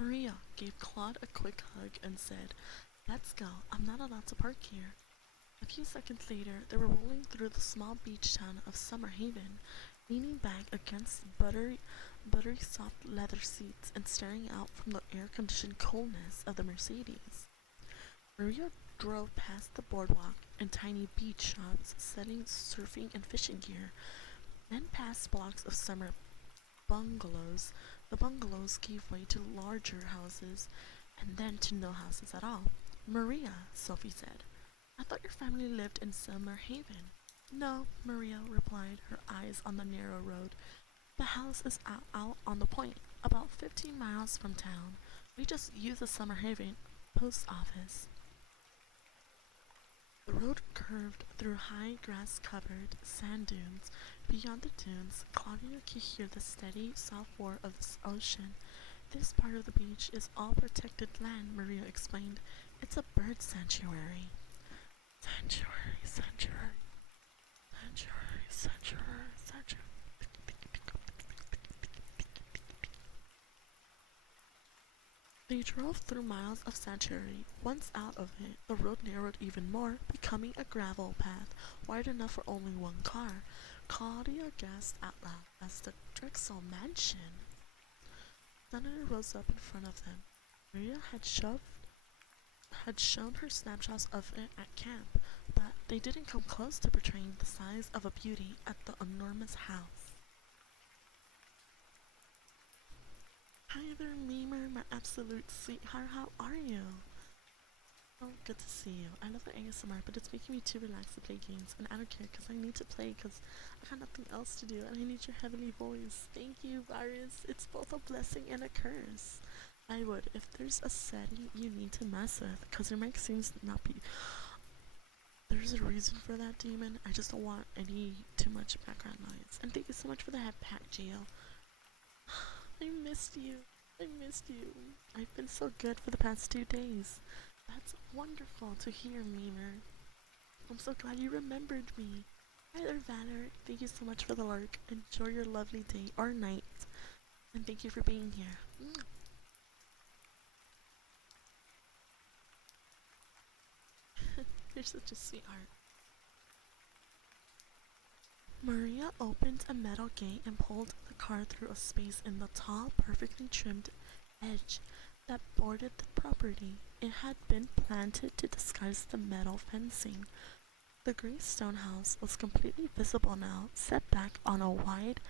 Maria gave Claude a quick hug and said, "Let's go, I'm not allowed to park here." A few seconds later, they were rolling through the small beach town of Summer Haven, leaning back against buttery soft leather seats and staring out from the air-conditioned coolness of the Mercedes. Maria drove past the boardwalk and tiny beach shops selling surfing and fishing gear, then past blocks of summer bungalows. The bungalows gave way to larger houses, and then to no houses at all. "Maria," Sophie said, "I thought your family lived in Summer Haven." "No," Maria replied, her eyes on the narrow road. "The house is out on the point, about 15 miles from town. We just use the Summer Haven post office." The road curved through high grass-covered sand dunes. Beyond the dunes, Claudia could hear the steady, soft roar of the ocean. "This part of the beach is all protected land," Maria explained. "It's a bird sanctuary." Sanctuary, sanctuary, sanctuary, sanctuary, sanctuary. They drove through miles of sanctuary. Once out of it, the road narrowed even more, becoming a gravel path, wide enough for only one car. Claudia gasped out loud as the Drexel mansion. Senator rose up in front of them. Maria had shown her snapshots of it at camp, but they didn't come close to portraying the size of a beauty at the enormous house. "Hi there, Memer, my absolute sweetheart. How are you?" "Oh, good to see you. I love the ASMR, but it's making me too relaxed to play games, and I don't care because I need to play because I got nothing else to do, and I need your heavenly voice. Thank you, Virus. It's both a blessing and a curse. I would, if there's a setting you need to mess with, because your mic seems to not be. There's a reason for that, Demon. I just don't want any too much background noise. And thank you so much for the head pat, Gio. I missed you. I missed you. I've been so good for the past 2 days. That's wonderful to hear, Memer. I'm so glad you remembered me. Hi there, Valor. Thank you so much for the lark. Enjoy your lovely day or night. And thank you for being here. You're such a sweetheart. Maria opened a metal gate and pulled the car through a space in the tall, perfectly trimmed hedge that bordered the property. It had been planted to disguise the metal fencing. The gray stone house was completely visible now, set back on a wide,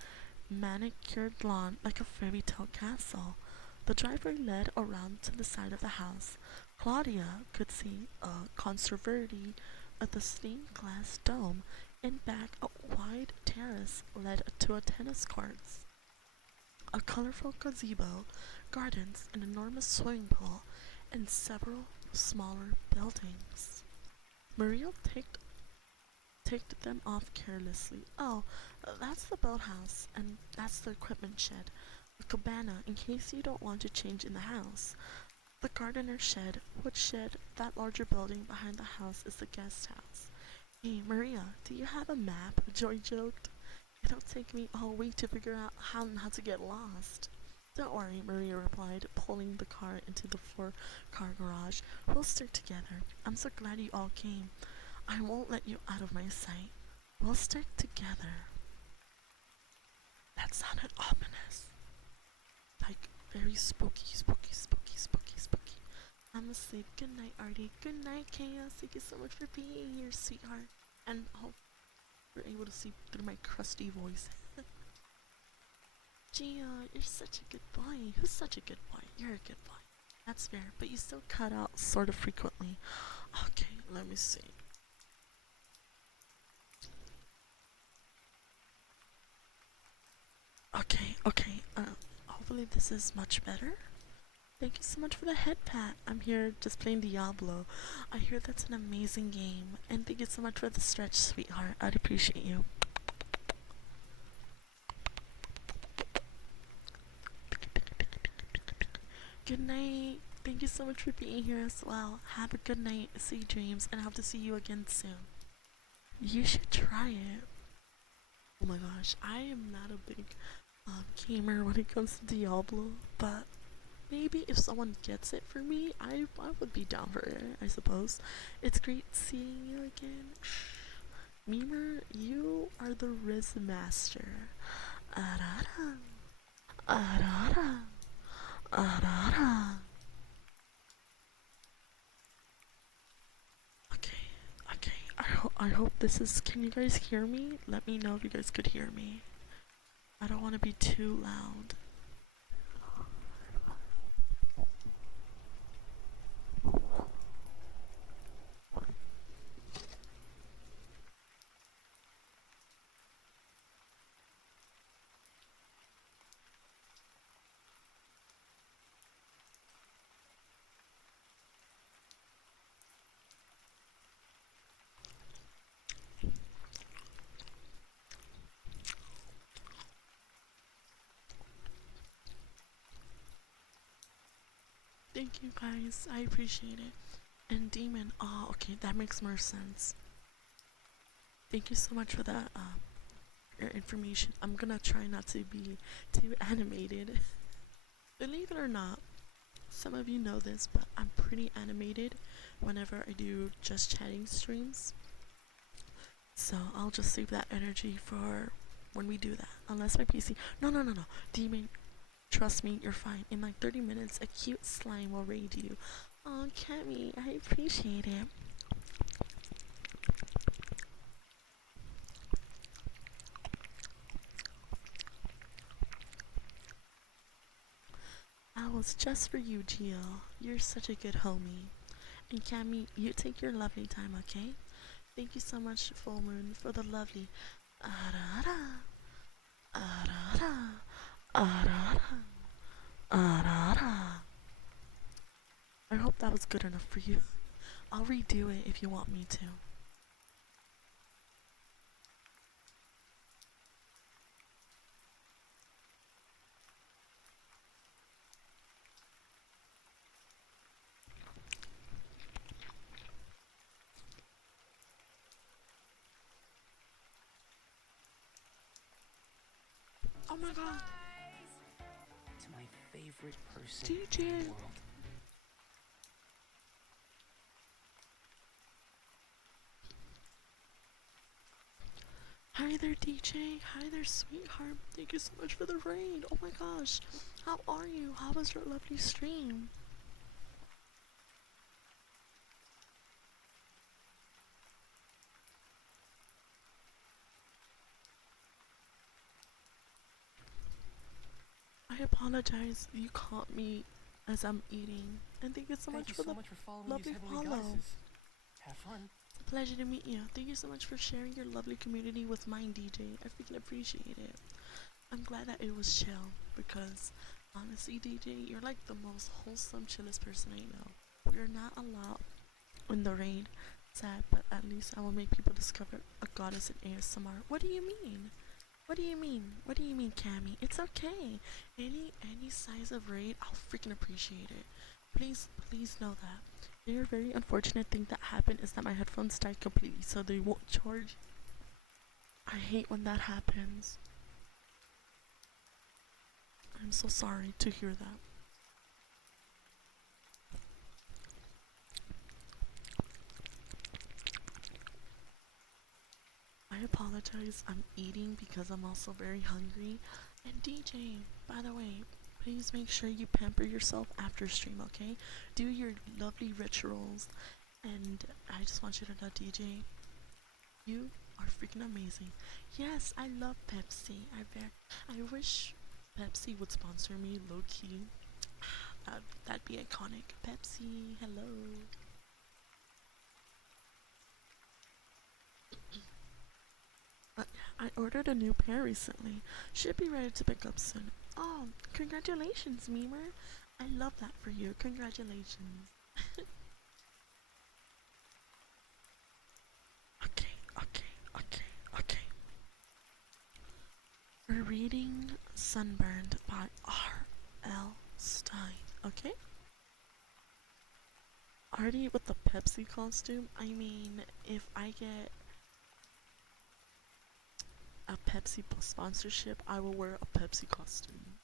manicured lawn like a fairy tale castle. The driveway led around to the side of the house. Claudia could see a conservatory with a stained glass dome, and back a wide terrace led to a tennis courts. A colorful gazebo, gardens, an enormous swimming pool, and several smaller buildings. Maria ticked them off carelessly. Oh, that's the boathouse, and that's the equipment shed. A cabana, in case you don't want to change in the house. The gardener's shed, wood shed, that larger building behind the house is the guest house. Hey, Maria, do you have a map? Joy joked. It'll take me all week to figure out how not to get lost. Don't worry, Maria replied, pulling the car into the four-car garage. We'll stick together. I'm so glad you all came. I won't let you out of my sight. We'll stick together. That sounded ominous. Like very spooky, spooky, spooky, spooky, spooky. I'm asleep. Good night, Arty. Good night, Chaos. Thank you so much for being here, sweetheart. And I hope you're able to see through my crusty voice. Gia, you're such a good boy. Who's such a good boy? You're a good boy. That's fair, but you still cut out sort of frequently. Okay, let me see. Okay, hopefully this is much better. Thank you so much for the head pat. I'm here just playing Diablo. I hear that's an amazing game. And thank you so much for the stretch, sweetheart. I'd appreciate you. Good night. Thank you so much for being here as well. Have a good night, sweet dreams, and I hope to see you again soon. You should try it. Oh my gosh, I am not a big gamer when it comes to Diablo, but maybe if someone gets it for me, I would be down for it, I suppose. It's great seeing you again. Memer, you are the Riz Master. Arara. Arara. Arara. Okay. I hope this is. Can you guys hear me? Let me know if you guys could hear me. I don't want to be too loud. Thank you guys. I appreciate it. And Demon. Oh, okay. That makes more sense. Thank you so much for that. Your information. I'm gonna try not to be too animated. Believe it or not, some of you know this, but I'm pretty animated whenever I do just chatting streams. So I'll just save that energy for when we do that. Unless my PC. No. Demon, trust me, you're fine. In like 30 minutes, a cute slime will raid you. Oh, Cammy, I appreciate it. That was just for you, Gio. You're such a good homie. And Cammy, you take your lovely time, okay? Thank you so much, Full Moon, for the lovely arara, arara, arara, arara. I hope that was good enough for you. I'll redo it if you want me to. Oh my god. To my favorite person DJ. in the world. Hi there, DJ. Hi there, sweetheart. Thank you so much for the raid. Oh my gosh. How are you? How was your lovely stream? I apologize. You caught me as I'm eating. And thank you so much for the following lovely these heavenly follow. goddesses. Have fun. Pleasure to meet you. Thank you so much for sharing your lovely community with mine, DJ. I freaking appreciate it. I'm glad that it was chill because honestly, DJ, you're like the most wholesome, chillest person I know. you're not allowed in the raid. Sad, but at least I will make people discover a goddess in ASMR. What do you mean? What do you mean? What do you mean, Cammy? It's okay. Any size of raid, I'll freaking appreciate it. Please know that. The very unfortunate thing that happened is that my headphones died completely, so they won't charge. I hate when that happens. I'm so sorry to hear that. I apologize. I'm eating because I'm also very hungry. And DJ, by the way, please make sure you pamper yourself after stream, okay? Do your lovely rituals. And I just want you to know, DJ, you are freaking amazing. Yes, I love Pepsi. I wish Pepsi would sponsor me, low key. That'd be iconic. Pepsi, hello. I ordered a new pair recently. Should be ready to pick up soon. Oh, congratulations, Memer. I love that for you. Congratulations. Okay. We're reading Sunburned by R.L. Stein, okay? Arty with the Pepsi costume. I mean, if I get a Pepsi sponsorship, I will wear a Pepsi costume.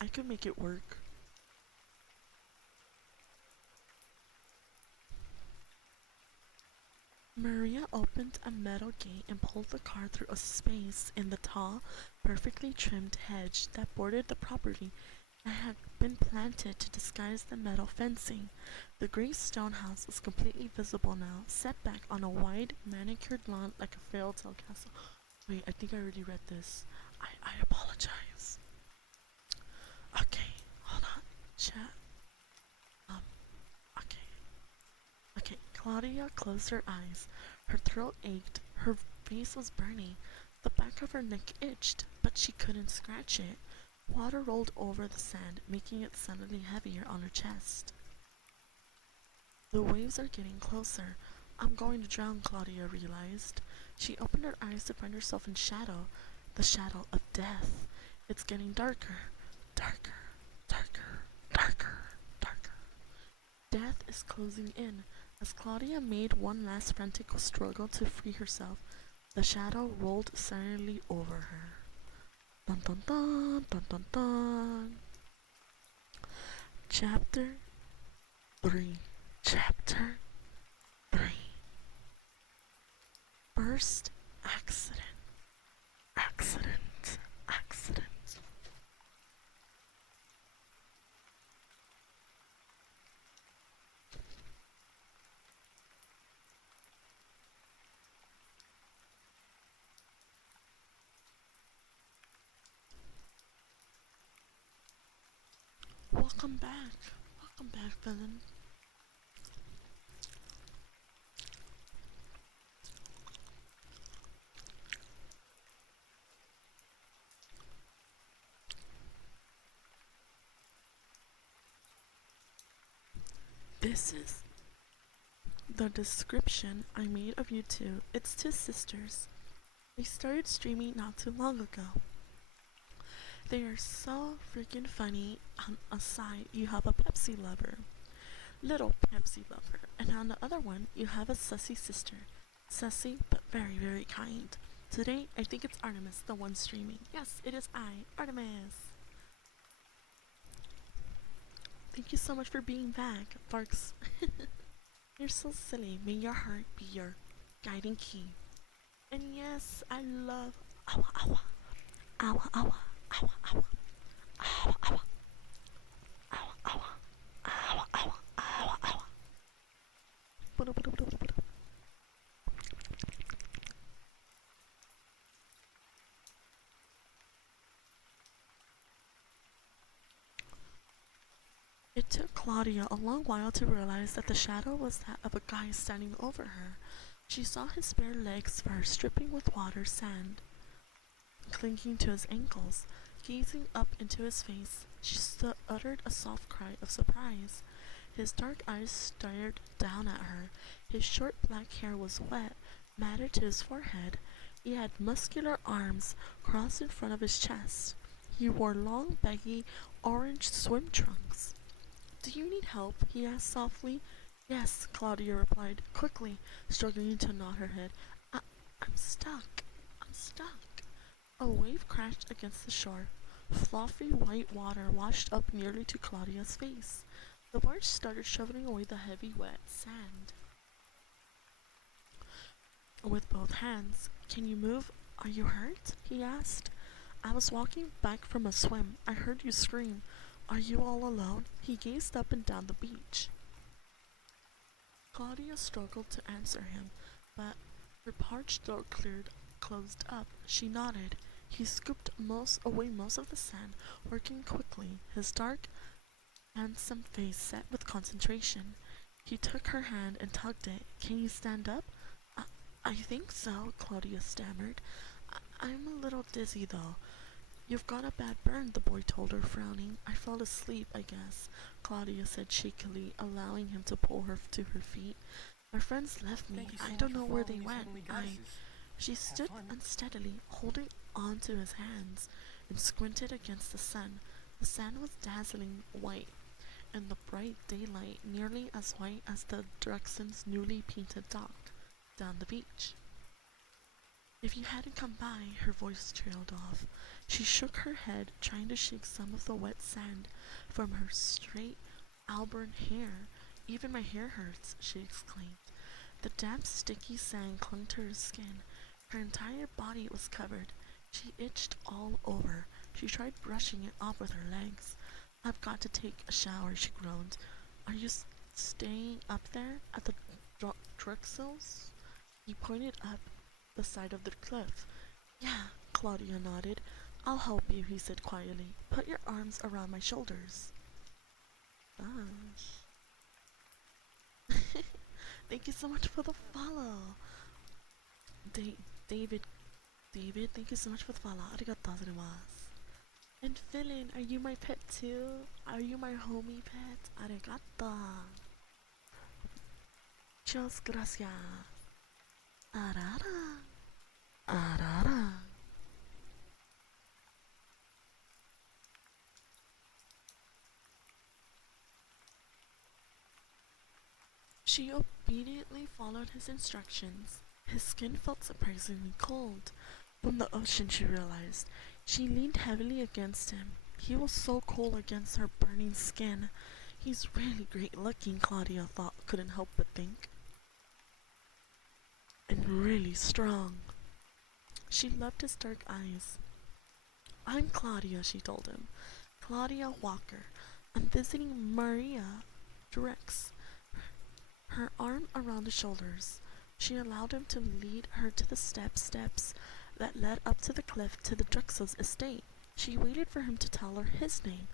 I could make it work. Maria opened a metal gate and pulled the car through a space in the tall, perfectly trimmed hedge that bordered the property and had been planted to disguise the metal fencing. The gray stone house was completely visible now, set back on a wide, manicured lawn like a fairy tale castle. Wait, I think I already read this. I apologize. Okay, hold on. Chat. Okay. Okay, Claudia closed her eyes. Her throat ached. Her face was burning. The back of her neck itched, but she couldn't scratch it. Water rolled over the sand, making it suddenly heavier on her chest. The waves are getting closer. I'm going to drown, Claudia realized. She opened her eyes to find herself in shadow, the shadow of death. It's getting darker, darker, darker, darker, darker. Death is closing in. As Claudia made one last frantic struggle to free herself, the shadow rolled silently over her. Dun dun dun dun dun dun. Chapter 3. Chapter 3. First accident. Accident. Accident. Welcome back. Welcome back, villain. This is the description I made of you two. It's two sisters. They started streaming not too long ago. They are so freaking funny. On a side, you have a Pepsi lover. Little Pepsi lover. And on the other one, you have a sussy sister. Sussy, but very, very kind. Today, I think it's Artemis, the one streaming. Yes, it is I, Artemis. Thank you so much for being back, Barks. You're so silly. May your heart be your guiding key. And yes, I love awa awa. Awa awa. Awa awa. Awa awa. Awa awa. Awa awa. Awa awa. It took Claudia a long while to realize that the shadow was that of a guy standing over her. She saw his bare legs first, dripping with water, sand. clinging to his ankles. Gazing up into his face, she uttered a soft cry of surprise. His dark eyes stared down at her. His short black hair was wet, matted to his forehead. He had muscular arms crossed in front of his chest. He wore long, baggy, orange swim trunks. "Do you need help?" he asked softly. "Yes," Claudia replied, quickly, struggling to nod her head. I- I'm stuck. I'm stuck." A wave crashed against the shore. Fluffy white water washed up nearly to Claudia's face. The barge started shoveling away the heavy, wet sand with both hands. "Can you move? Are you hurt?" he asked. "I was walking back from a swim. I heard you scream. Are you all alone?" He gazed up and down the beach. Claudia struggled to answer him, but her parched throat closed up. She nodded. He scooped away most of the sand, working quickly, his dark, handsome face set with concentration. He took her hand and tugged it. "Can you stand up?" I, I think so," Claudia stammered. I'm a little dizzy, though." "You've got a bad burn," the boy told her, frowning. "I fell asleep, I guess," Claudia said shakily, allowing him to pull her to her feet. "My friends left me. Thank you so I much don't for know where following they these went. heavenly goddesses. She stood fun. unsteadily, holding on to his hands, and squinted against the sun. The sand was dazzling white in the bright daylight, nearly as white as the Drexen's newly painted dock down the beach. "If you hadn't come by," her voice trailed off. She shook her head, trying to shake some of the wet sand from her straight auburn hair. "Even my hair hurts," she exclaimed. The damp, sticky sand clung to her skin. Her entire body was covered. She itched all over. She tried brushing it off with her legs. "I've got to take a shower," she groaned. "Are you staying up there at the Drexels?" He pointed up the side of the cliff. "Yeah," Claudia nodded. "I'll help you," he said quietly. "Put your arms around my shoulders." Gosh. Thank you so much for the follow. David, thank you so much for the follow. Arigatou gozaimasu. And Philin, are you my pet too? Are you my homie pet? Arigato. Muchas gracias. Arara. Arara. She obediently followed his instructions. His skin felt surprisingly cold. From the ocean, she realized. She leaned heavily against him. He was so cold against her burning skin. He's really great looking, Claudia couldn't help but think. And really strong. She loved his dark eyes. "I'm Claudia," she told him. "Claudia Walker. I'm visiting Maria Drex." Her arm around his shoulders, she allowed him to lead her to the steps that led up to the cliff to the Drexel's estate. She waited for him to tell her his name.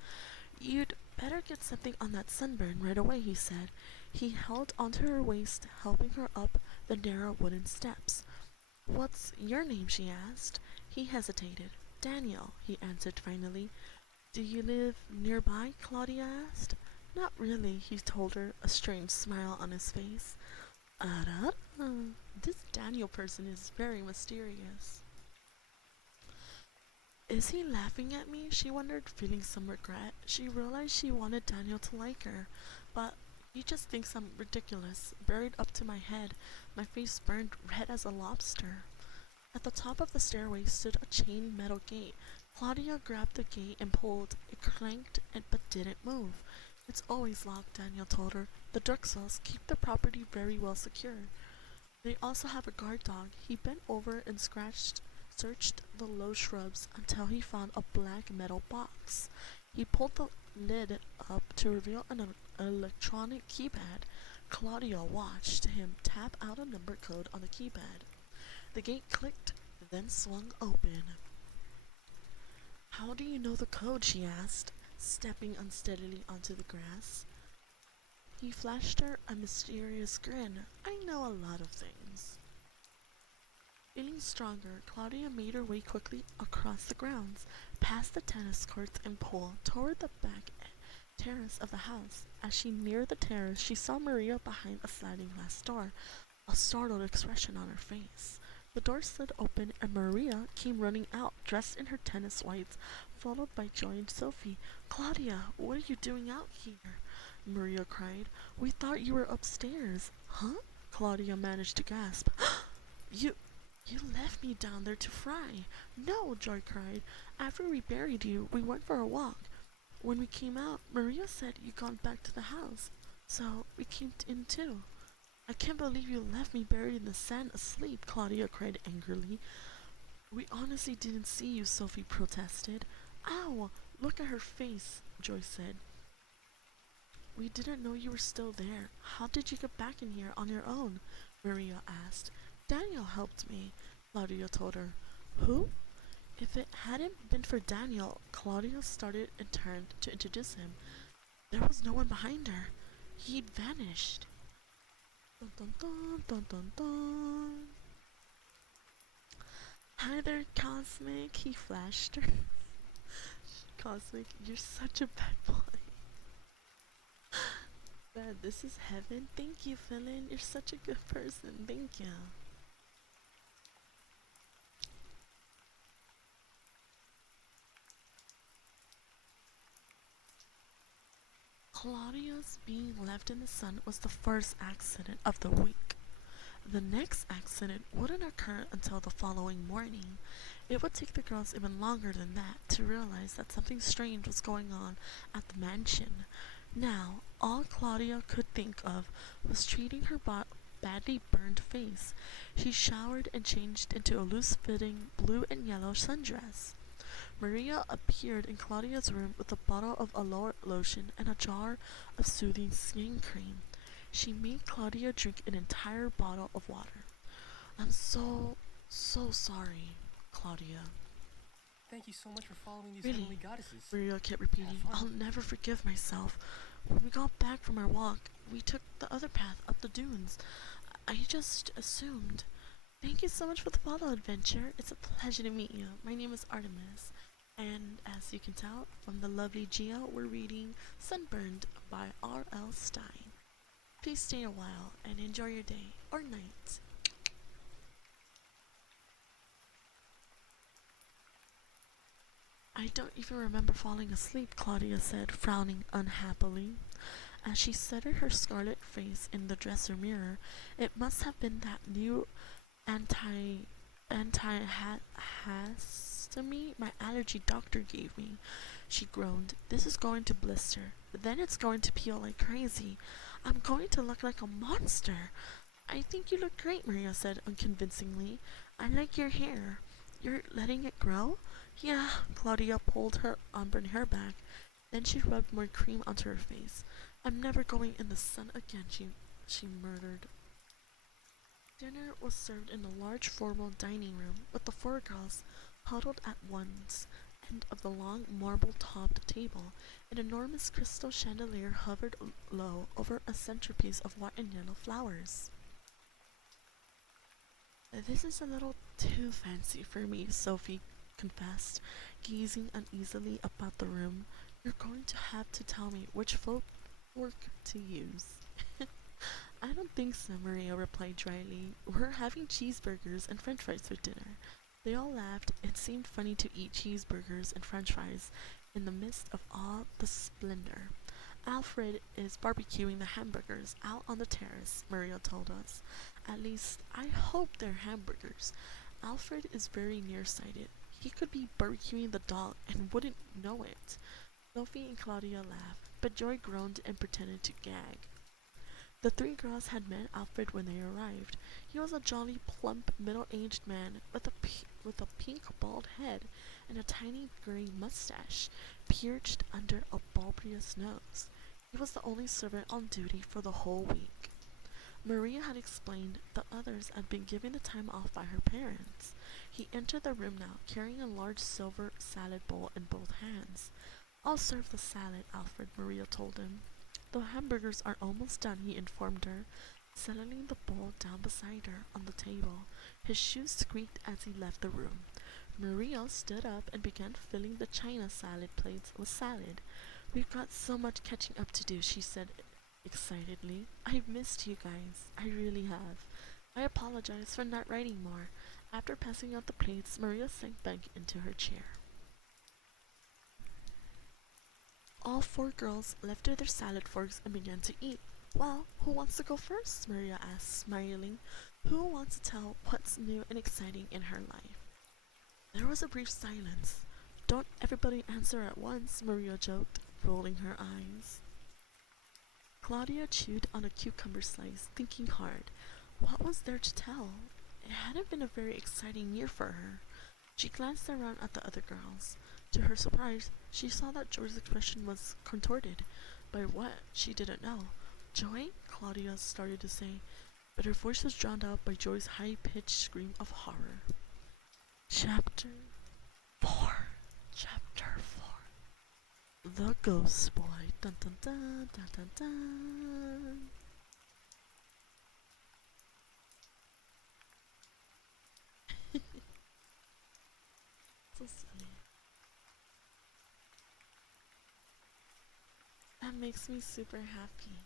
"You'd better get something on that sunburn right away," he said. He held onto her waist, helping her up the narrow wooden steps. "What's your name?" she asked. He hesitated. "Daniel," he answered finally. "Do you live nearby?" Claudia asked. "Not really," he told her, a strange smile on his face. Arara. This Daniel person is very mysterious. Is he laughing at me? She wondered, feeling some regret. She realized she wanted Daniel to like her, but he just thinks I'm ridiculous, buried up to my head, my face burned red as a lobster. At the top of the stairway stood a chain metal gate. Claudia grabbed the gate and pulled. It clanked but didn't move. "It's always locked," Daniel told her. "The Drexels keep the property very well secure. They also have a guard dog." He bent over and searched the low shrubs until he found a black metal box. He pulled the lid up to reveal an electronic keypad. Claudia watched him tap out a number code on the keypad. The gate clicked, then swung open. "How do you know the code?" she asked, stepping unsteadily onto the grass. He flashed her a mysterious grin. "I know a lot of things." Feeling stronger, Claudia made her way quickly across the grounds, past the tennis courts and pool, toward the back terrace of the house. As she neared the terrace, she saw Maria behind a sliding glass door, a startled expression on her face. The door slid open and Maria came running out, dressed in her tennis whites, followed by Joy and Sophie. "Claudia, what are you doing out here?" Maria cried. "We thought you were upstairs." "Huh?" Claudia managed to gasp. You you left me down there to fry." "No," Joy cried. "After we buried you, we went for a walk. When we came out, Maria said you'd gone back to the house. So we came in too." "I can't believe you left me buried in the sand asleep," Claudia cried angrily. "We honestly didn't see you," Sophie protested. "Ow! Look at her face," Joy said. "We didn't know you were still there. How did you get back in here on your own?" Maria asked. "Daniel helped me," Claudia told her. "Who?" If it hadn't been for Daniel, Claudia started and turned to introduce him. There was no one behind her. He'd vanished. Dun dun dun dun dun dun. "Hi there, Cosmic," he flashed her. "Cosmic, you're such a bad boy." "Man, this is heaven. Thank you, Philin. You're such a good person. Thank you." Claudia's being left in the sun was the first accident of the week. The next accident wouldn't occur until the following morning. It would take the girls even longer than that to realize that something strange was going on at the mansion. Now, all Claudia could think of was treating her badly burned face. She showered and changed into a loose-fitting blue and yellow sundress. Maria appeared in Claudia's room with a bottle of aloe lotion and a jar of soothing skin cream. She made Claudia drink an entire bottle of water. "I'm so sorry, Claudia." Thank you so much for following these "Really?" heavenly goddesses. Maria kept repeating. Have fun. "I'll never forgive myself. When we got back from our walk, we took the other path up the dunes. I just assumed." "Thank you so much for the follow, adventure. It's a pleasure to meet you. My name is Artemis. And as you can tell from the lovely Geo, we're reading Sunburned by R.L. Stein. Please stay a while and enjoy your day or night." "I don't even remember falling asleep," Claudia said, frowning unhappily. As she studied her scarlet face in the dresser mirror, "It must have been that new anti antihistamine my allergy doctor gave me," she groaned. "This is going to blister. Then it's going to peel like crazy. I'm going to look like a monster." "I think you look great," Maria said unconvincingly. "I like your hair. You're letting it grow?" "Yeah." Claudia pulled her auburn hair back. Then she rubbed more cream onto her face. "I'm never going in the sun again," she murmured. Dinner was served in a large formal dining room, with the four girls huddled at one end of the long marble-topped table. An enormous crystal chandelier hovered low over a centerpiece of white and yellow flowers. "This is a little too fancy for me," Sophie confessed, gazing uneasily about the room. "You're going to have to tell me which fork to use." "I don't think so," Maria replied dryly. "We're having cheeseburgers and french fries for dinner." They all laughed. It seemed funny to eat cheeseburgers and french fries in the midst of all the splendor. "Alfred is barbecuing the hamburgers out on the terrace," Maria told us. "At least, I hope they're hamburgers. Alfred is very nearsighted. He could be barbecuing the dog and wouldn't know it." Sophie and Claudia laughed, but Joy groaned and pretended to gag. The three girls had met Alfred when they arrived. He was a jolly, plump, middle-aged man with a pink bald head and a tiny gray mustache perched under a bulbous nose. He was the only servant on duty for the whole week. Maria had explained the others had been given the time off by her parents. He entered the room now, carrying a large silver salad bowl in both hands. "I'll serve the salad, Alfred," Maria told him. "The hamburgers are almost done," he informed her, settling the bowl down beside her on the table. His shoes squeaked as he left the room. Maria stood up and began filling the china salad plates with salad. "We've got so much catching up to do," she said excitedly. "I've missed you guys. I really have. I apologize for not writing more." After passing out the plates, Maria sank back into her chair. All four girls lifted their salad forks and began to eat. "Well, who wants to go first?" Maria asked, smiling. "Who wants to tell what's new and exciting in her life?" There was a brief silence. "Don't everybody answer at once," Maria joked, rolling her eyes. Claudia chewed on a cucumber slice, thinking hard. What was there to tell? It hadn't been a very exciting year for her. She glanced around at the other girls. To her surprise, she saw that Joy's expression was contorted. By what? She didn't know. "Joy?" Claudia started to say, but her voice was drowned out by Joy's high-pitched scream of horror. Chapter 4. Chapter 4. The Ghost Boy. Dun dun dun dun dun dun. So silly. That makes me super happy.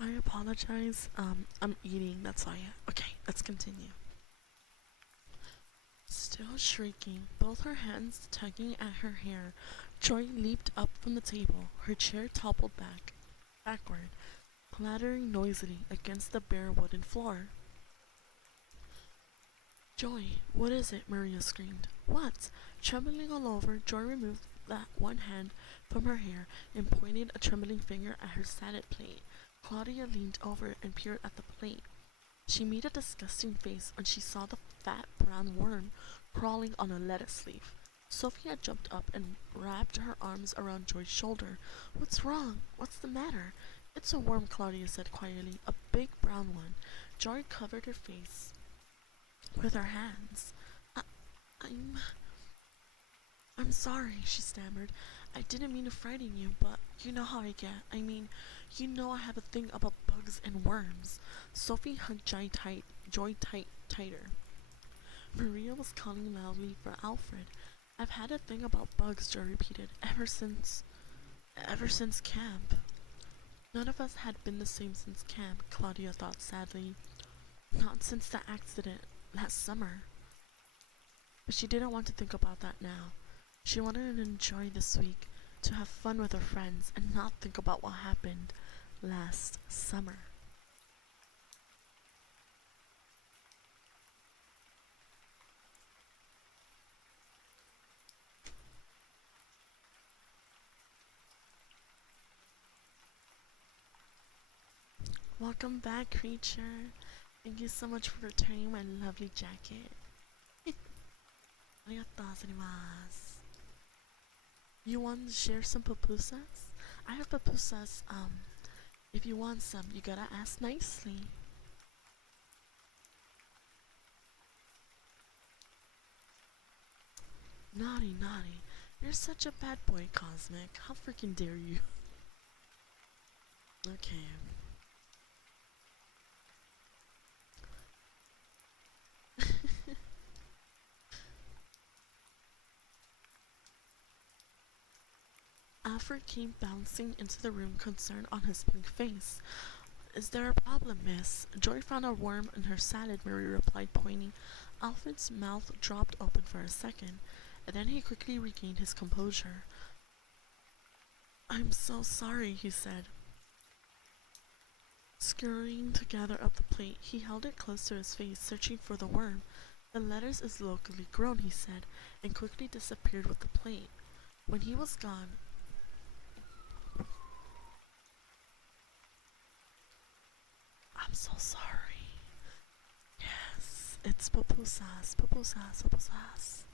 I apologize. I'm eating, that's why. Okay, let's continue. Still shrieking, both her hands tugging at her hair, Joy leaped up from the table. Her chair toppled backward, clattering noisily against the bare wooden floor. "Joy, what is it?" Maria screamed. "What?" Trembling all over, Joy removed that one hand from her hair and pointed a trembling finger at her salad plate. Claudia leaned over and peered at the plate. She made a disgusting face when she saw the fat brown worm crawling on a lettuce leaf. Sophia jumped up and wrapped her arms around Joy's shoulder. "What's wrong? What's the matter?" "It's a worm," Claudia said quietly. "A big brown one." Joy covered her face with her hands. I, I'm I'm sorry," she stammered. "I didn't mean to frighten you, but you know how I get. I mean, you know I have a thing about bugs and worms." Sophie hugged Joy tighter. Maria was calling loudly for Alfred. "I've had a thing about bugs," Joy repeated, ever since camp." None of us had been the same since camp, Claudia thought sadly. Not since the accident last summer. But she didn't want to think about that now. She wanted to enjoy this week, to have fun with her friends, and not think about what happened last summer. Welcome back, creature. Thank you so much for returning my lovely jacket. Arigatou gozaimasu. You want to share some pupusas? I have pupusas. If you want some, you gotta ask nicely. Naughty, naughty. You're such a bad boy, Cosmic. How freaking dare you? Okay. Alfred came bouncing into the room, concern on his pink face. "Is there a problem, miss?" "Joy found a worm in her salad," Marie replied, pointing. Alfred's mouth dropped open for a second, and then he quickly regained his composure. "I'm so sorry," he said. Scurrying to gather up the plate, he held it close to his face, searching for the worm. "The lettuce is locally grown," he said, and quickly disappeared with the plate. When he was gone, I'm so sorry. Yes, it's pupusas, pupusas, pupusas.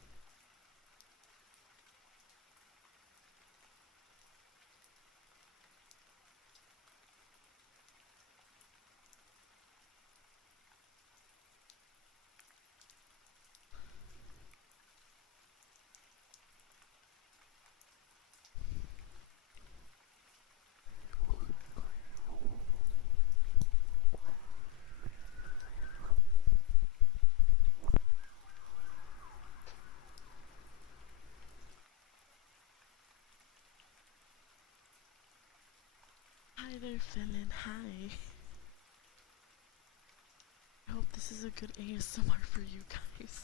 Hi there, Philin. Hi. I hope this is a good ASMR for you guys.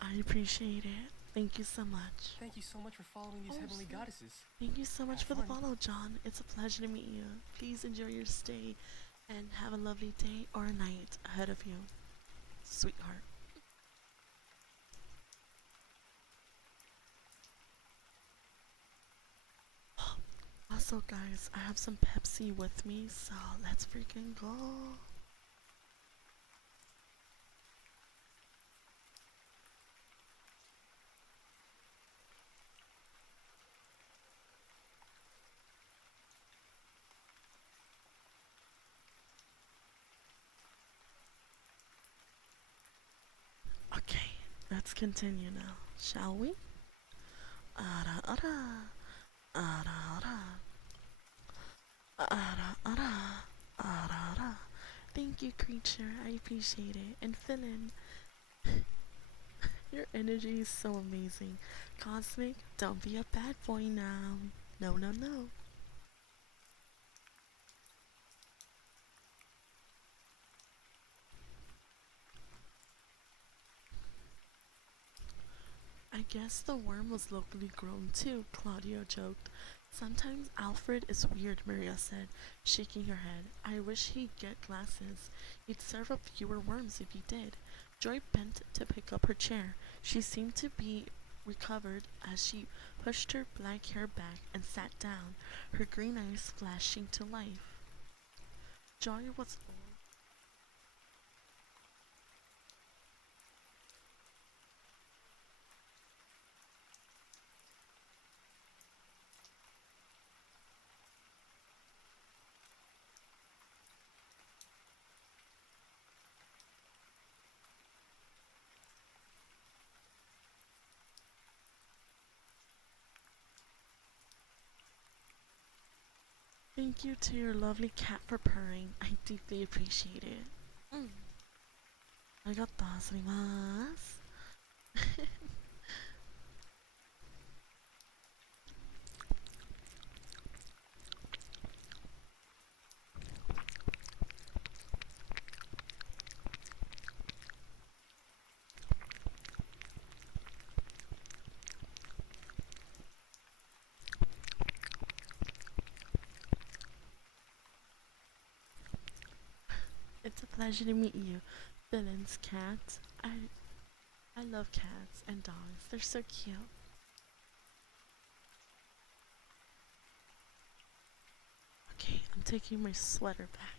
I appreciate it. Thank you so much. Thank you so much for following these heavenly goddesses. Thank you so much Have for the fun. follow, John. It's a pleasure to meet you. Please enjoy your stay and have a lovely day or night ahead of you, sweetheart. Also, guys, I have some Pepsi with me, so let's freaking go. Okay, let's continue now, shall we? Ara ara, ara ara, ara ara, ara ara. Thank you, creature. I appreciate it. And Philin, your energy is so amazing. Cosmic, don't be a bad boy now. No, no, no. I guess the worm was locally grown too, Claudio joked. Sometimes Alfred is weird, Maria said, shaking her head. I wish he'd get glasses. He'd serve up fewer worms if he did. Joy bent to pick up her chair. She seemed to be recovered as she pushed her black hair back and sat down, her green eyes flashing to life. Joy was old. Thank you to your lovely cat for purring. I deeply appreciate it. Mm. Arigatou. It's a pleasure to meet you, Villain's cat. I love cats and dogs. They're so cute. Okay, I'm taking my sweater back.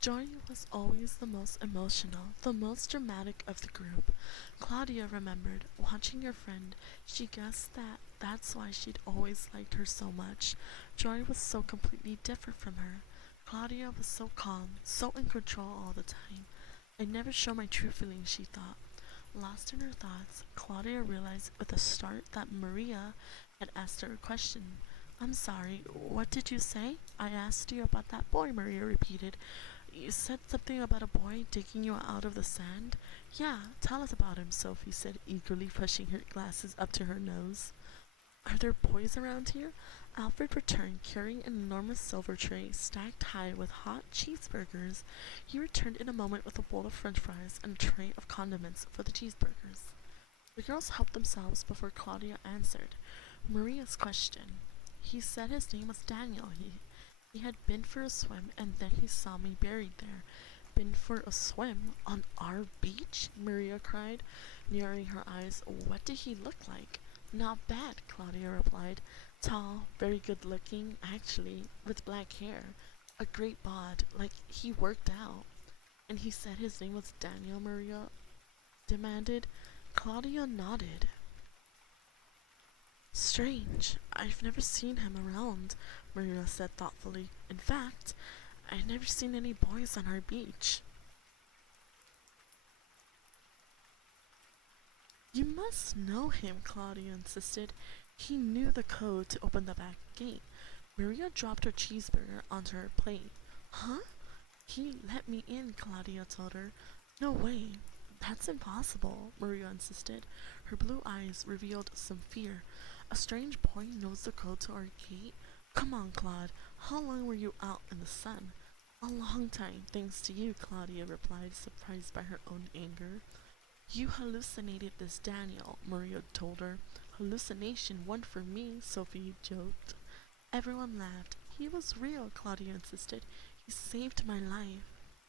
Joy was always the most emotional, the most dramatic of the group. Claudia remembered, watching her friend, she guessed that that's why she'd always liked her so much. Joy was so completely different from her. Claudia was so calm, so in control all the time. I never show my true feelings, she thought. Lost in her thoughts, Claudia realized with a start that Maria had asked her a question. I'm sorry, what did you say? I asked you about that boy, Maria repeated. You said something about a boy digging you out of the sand? Yeah, tell us about him, Sophie said eagerly, pushing her glasses up to her nose. Are there boys around here? Alfred returned, carrying an enormous silver tray stacked high with hot cheeseburgers. He returned in a moment with a bowl of french fries and a tray of condiments for the cheeseburgers. The girls helped themselves before Claudia answered Maria's question. He said his name was Daniel. He had been for a swim and then he saw me buried there. Been for a swim? On our beach? Maria cried, narrowing her eyes. What did he look like? Not bad, Claudia replied. Tall, very good looking, actually, with black hair. A great bod, like he worked out. And he said his name was Daniel, Maria demanded. Claudia nodded. Strange. I've never seen him around, Maria said thoughtfully. In fact, I've never seen any boys on our beach. You must know him, Claudia insisted. He knew the code to open the back gate. Maria dropped her cheeseburger onto her plate. Huh? He let me in, Claudia told her. No way. That's impossible, Maria insisted. Her blue eyes revealed some fear. A strange boy knows the code to our gate? Come on, Claude. How long were you out in the sun? A long time, thanks to you, Claudia replied, surprised by her own anger. You hallucinated this Daniel, Maria told her. Hallucination one for me, Sophie joked. Everyone laughed. He was real, Claudia insisted. He saved my life.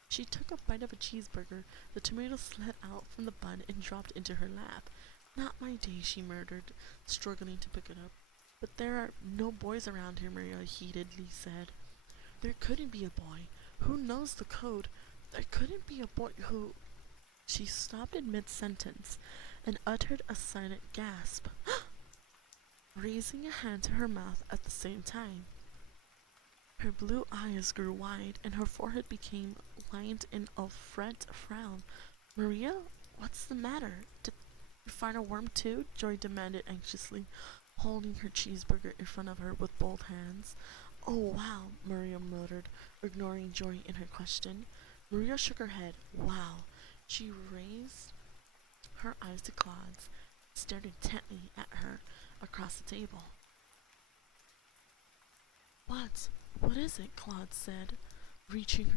She took a bite of a cheeseburger. The tomato slid out from the bun and dropped into her lap. Not my day, she murmured, struggling to pick it up. But there are no boys around here, Maria heatedly said. There couldn't be a boy. Who knows the code? There couldn't be a boy who... She stopped in mid-sentence and uttered a silent gasp, raising a hand to her mouth at the same time. Her blue eyes grew wide and her forehead became lined in a frown. Maria, what's the matter? Did you find a worm too? Joy demanded anxiously, holding her cheeseburger in front of her with both hands. Oh wow, Maria muttered, ignoring Joy in her question. Maria shook her head. Wow. She raised her eyes to Claude's, stared intently at her across the table. What? What is it? Claude said, reaching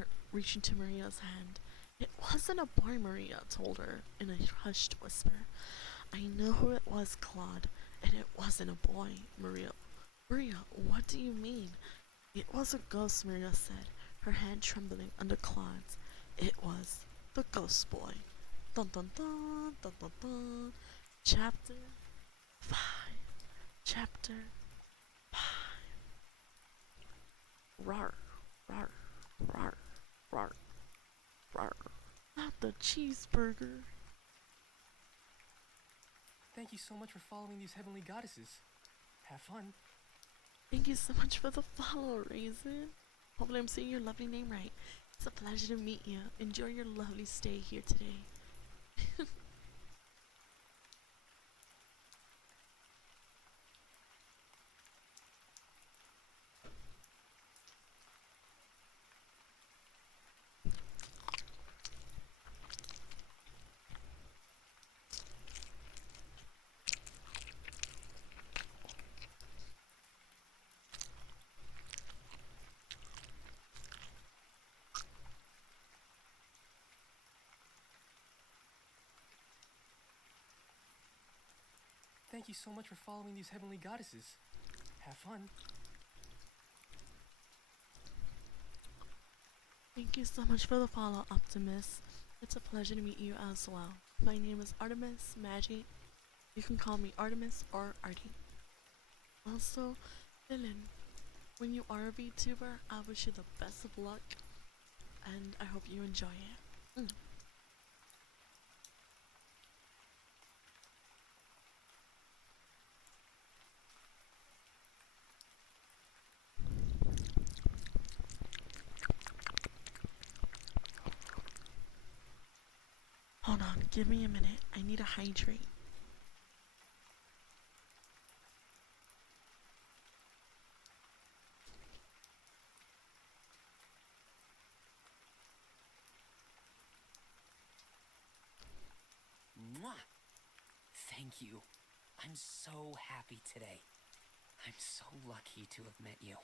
to Maria's hand. It wasn't a boy, Maria told her in a hushed whisper. I know who it was, Claude, and it wasn't a boy, Maria. Maria, what do you mean? It was a ghost, Maria said, her hand trembling under Claude's. It was the ghost boy. Dun dun dun dun dun dun. Chapter 5. Chapter 5. Rar, rar, rar, rar, rar. Not the cheeseburger. Thank you so much for following these heavenly goddesses. Have fun. Thank you so much for the follow, Raisin. Hopefully I'm saying your lovely name right. It's a pleasure to meet you. Enjoy your lovely stay here today. Thank you so much for following these heavenly goddesses. Have fun. Thank you so much for the follow, Optimus. It's a pleasure to meet you as well. My name is Artemis Magic. You can call me Artemis or Arty. Also, Dylan, when you are a VTuber, I wish you the best of luck, and I hope you enjoy it. Hold on, give me a minute. I need to hydrate. Mwah! Thank you. I'm so happy today. I'm so lucky to have met you.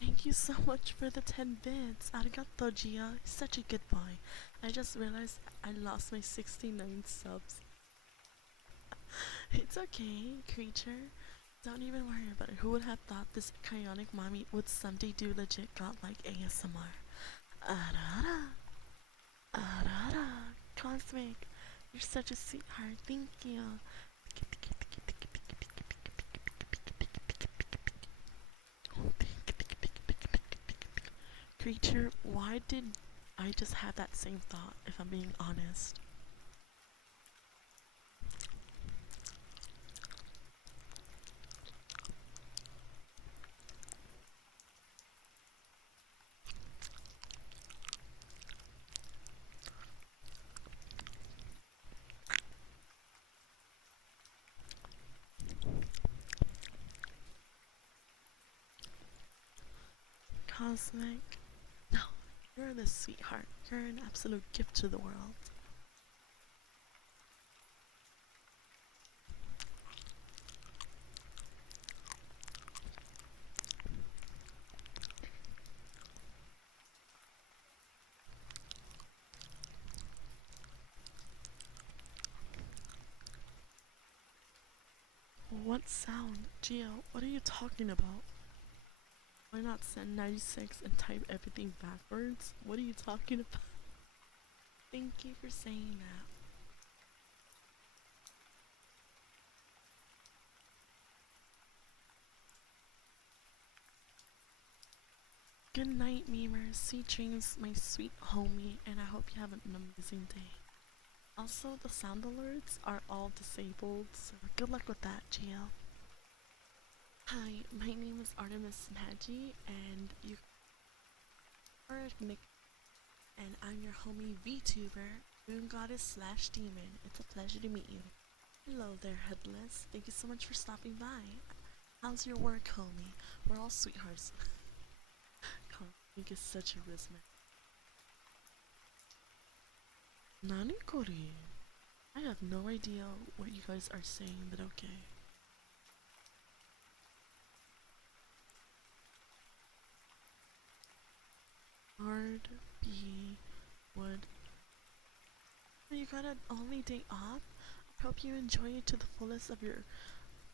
Thank you so much for the 10 bits. Arigato, Gia. Such a good boy. I just realized I lost my 69 subs. It's okay, creature. Don't even worry about it. Who would have thought this cryonic mommy would someday do legit godlike ASMR? Arara. Arara. Cosmic. You're such a sweetheart. Thank you. Creature, why did I just have that same thought, if I'm being honest? Cosmic. No, you're the sweetheart. You're an absolute gift to the world. What sound? Gio, what are you talking about? Why not send 96 and type everything backwards? What are you talking about? Thank you for saying that. Good night, memers. Sweet dreams, my sweet homie, and I hope you have an amazing day. Also, the sound alerts are all disabled, so good luck with that, Gio. Hi, my name is Artemis Naji, and you are Nick, and I'm your homie VTuber, Moon Goddess slash Demon. It's a pleasure to meet you. Hello there, Headless. Thank you so much for stopping by. How's your work, homie? We're all sweethearts. Cosmic is such a charisma. Nani kori? I have no idea what you guys are saying, but okay. Hard B would. You got an only day off? I hope you enjoy it to the fullest of your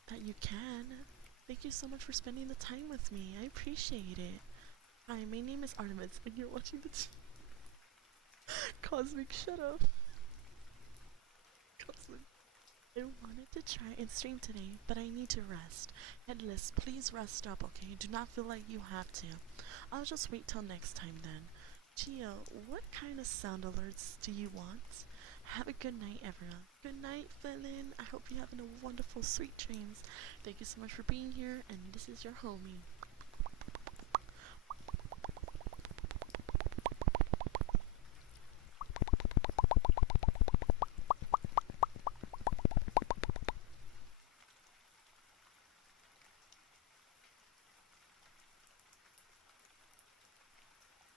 that you can. Thank you so much for spending the time with me. I appreciate it. Hi, my name is Artemis, and you're watching the Cosmic. Shut up, Cosmic. I wanted to try and stream today, but I need to rest. Headless, please rest up, okay? Do not feel like you have to. I'll just wait till next time then. Gio, what kind of sound alerts do you want? Have a good night, everyone. Good night, Felin. I hope you're having a wonderful, sweet dreams. Thank you so much for being here, and this is your homie.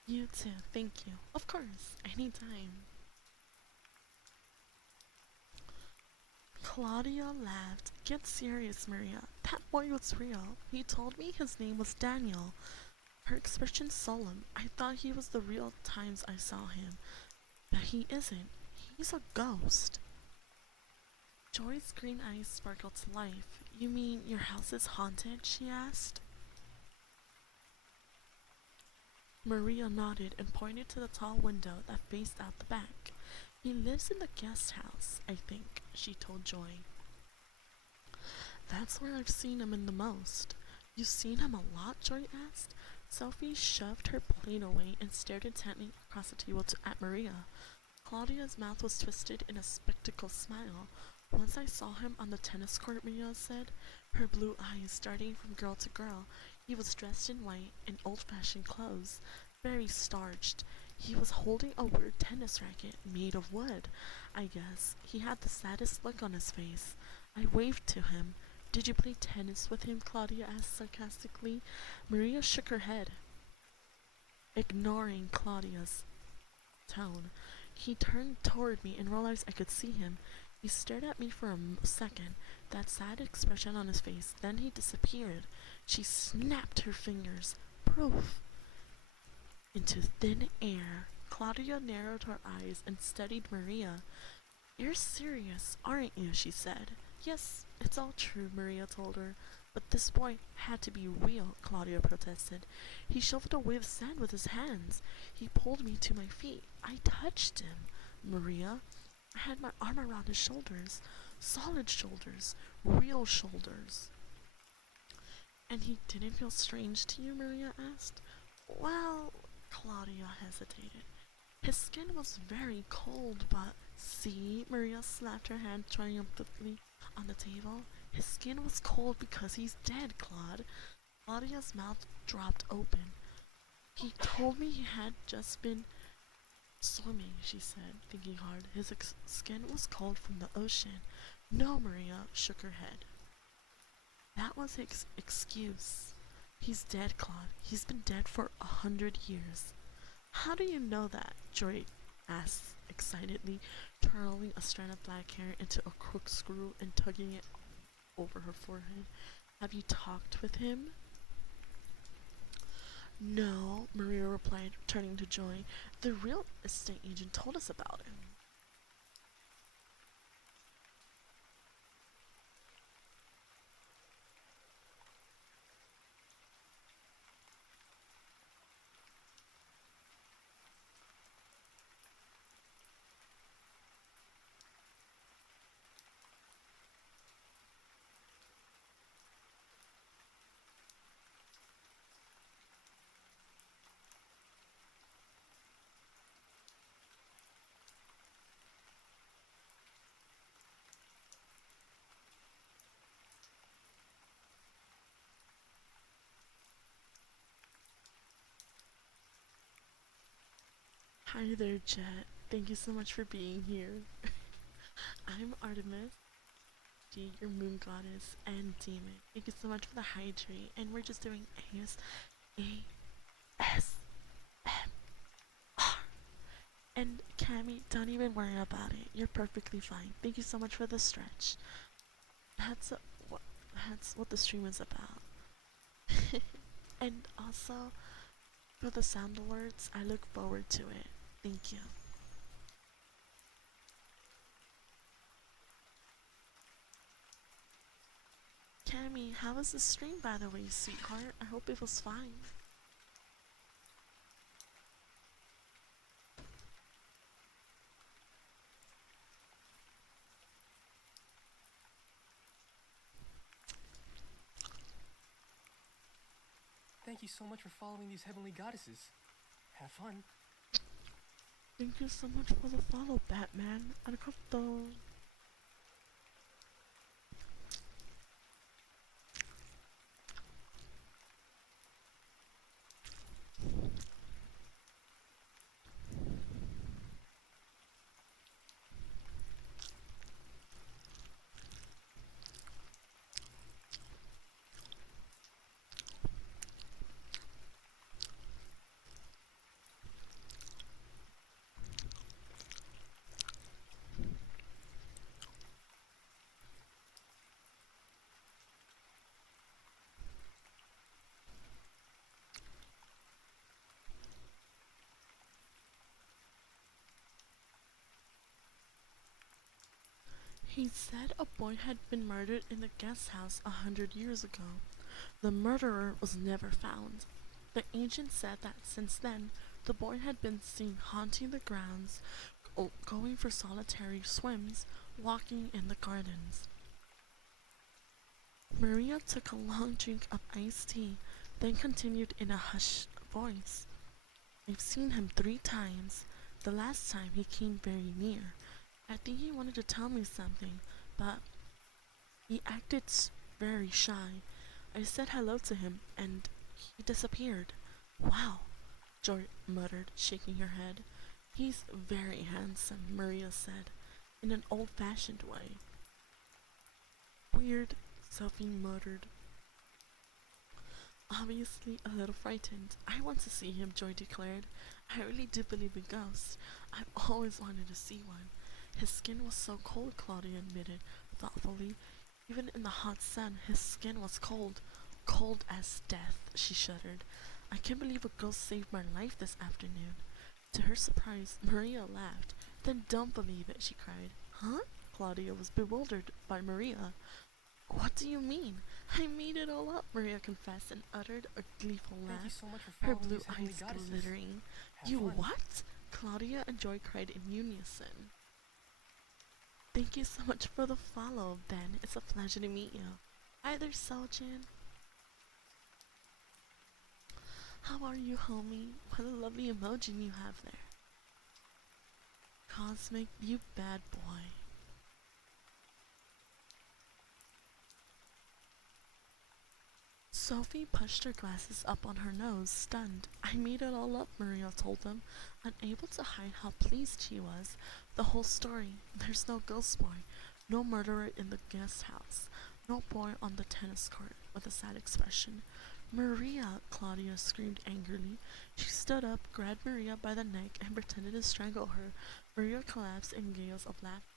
You too. Thank you. Of course. Anytime. Claudia laughed. Get serious, Maria. That boy was real. He told me his name was Daniel. Her expression solemn. I thought he was the real times I saw him. But he isn't. He's a ghost. Joy's green eyes sparkled to life. You mean your house is haunted? She asked. Maria nodded and pointed to the tall window that faced out the back. He lives in the guest house, I think, she told Joy. That's where I've seen him in the most. You've seen him a lot? Joy asked. Sophie shoved her plate away and stared intently across the table at Maria. Claudia's mouth was twisted in a spectacle smile. Once I saw him on the tennis court, Maria said, her blue eyes darting from girl to girl. He was dressed in white, in old-fashioned clothes, very starched. He was holding a weird tennis racket made of wood, I guess. He had the saddest look on his face. I waved to him. Did you play tennis with him? Claudia asked sarcastically. Maria shook her head, ignoring Claudia's tone. He turned toward me and realized I could see him. He stared at me for a second, that sad expression on his face. Then he disappeared. She snapped her fingers. Proof! Into thin air. Claudia narrowed her eyes and studied Maria. You're serious, aren't you? She said. Yes, it's all true, Maria told her. But this boy had to be real, Claudia protested. He shoveled away the sand with his hands. He pulled me to my feet. I touched him, Maria. I had my arm around his shoulders. Solid shoulders. Real shoulders. And he didn't feel strange to you? Maria asked. Well, Claudia hesitated. His skin was very cold, but see, Maria slapped her hand triumphantly on the table. His skin was cold because he's dead, Claude. Claudia's mouth dropped open. He told me he had just been swimming, she said, thinking hard. His skin was cold from the ocean. No, Maria shook her head. That was his excuse. He's dead, Claude. He's been dead for 100 years. How do you know that? Joy asked excitedly, twirling a strand of black hair into a corkscrew and tugging it over her forehead. Have you talked with him? No, Maria replied, turning to Joy. The real estate agent told us about him. Hi there, Jet. Thank you so much for being here. I'm Artemis, your moon goddess and demon. Thank you so much for the hydrate, and we're just doing A-S-M-R. And Cammy, don't even worry about it. You're perfectly fine. Thank you so much for the stretch. That's what that's what the stream is about. And also for the sound alerts, I look forward to it. Thank you. Cammy, how was the stream, by the way, sweetheart? I hope it was fine. Thank you so much for following these heavenly goddesses. Have fun. Thank you so much for the follow, Batman. Arigato. He said a boy had been murdered in the guest house 100 years ago. The murderer was never found. The agent said that since then, the boy had been seen haunting the grounds, going for solitary swims, walking in the gardens. Maria took a long drink of iced tea, then continued in a hushed voice. I've seen him 3 times. The last time he came very near. I think he wanted to tell me something, but he acted very shy. I said hello to him, and he disappeared. Wow, Joy muttered, shaking her head. He's very handsome, Maria said, in an old-fashioned way. Weird, Sophie muttered. Obviously a little frightened. I want to see him, Joy declared. I really do believe in ghosts. I've always wanted to see one. His skin was so cold, Claudia admitted, thoughtfully. Even in the hot sun, his skin was cold. Cold as death, she shuddered. I can't believe a ghost saved my life this afternoon. To her surprise, Maria laughed. Then don't believe it, she cried. Huh? Claudia was bewildered by Maria. What do you mean? I made it all up, Maria confessed and uttered a gleeful Thank you laugh, so much for her following blue these heavenly eyes goddesses. glittering. Have You fun. what? Claudia and Joy cried in unison. Thank you so much for the follow, Ben. It's a pleasure to meet you. Hi there, Seljin. How are you, homie? What a lovely emoji you have there. Cosmic, you bad boy. Sophie pushed her glasses up on her nose, stunned. I made it all up, Maria told them, unable to hide how pleased she was. The whole story. There's no ghost boy, no murderer in the guest house, no boy on the tennis court, with a sad expression. Maria, Claudia screamed angrily. She stood up, grabbed Maria by the neck, and pretended to strangle her. Maria collapsed in gales of laughter.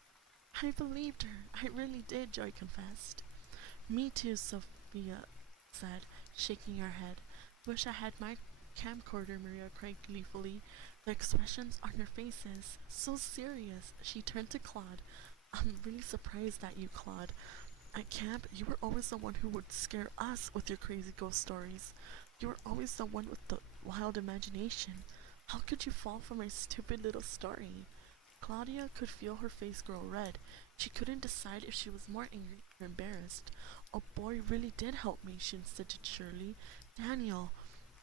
I believed her. I really did, Joy confessed. Me too, Sophia said, shaking her head. Wish I had my camcorder, Maria cried gleefully. The expressions on their faces, so serious. She turned to Claude. I'm really surprised at you, Claude. At camp, you were always the one who would scare us with your crazy ghost stories. You were always the one with the wild imagination. How could you fall for my stupid little story? Claudia could feel her face grow red. She couldn't decide if she was more angry or embarrassed. A boy really did help me, she insisted surely. Daniel,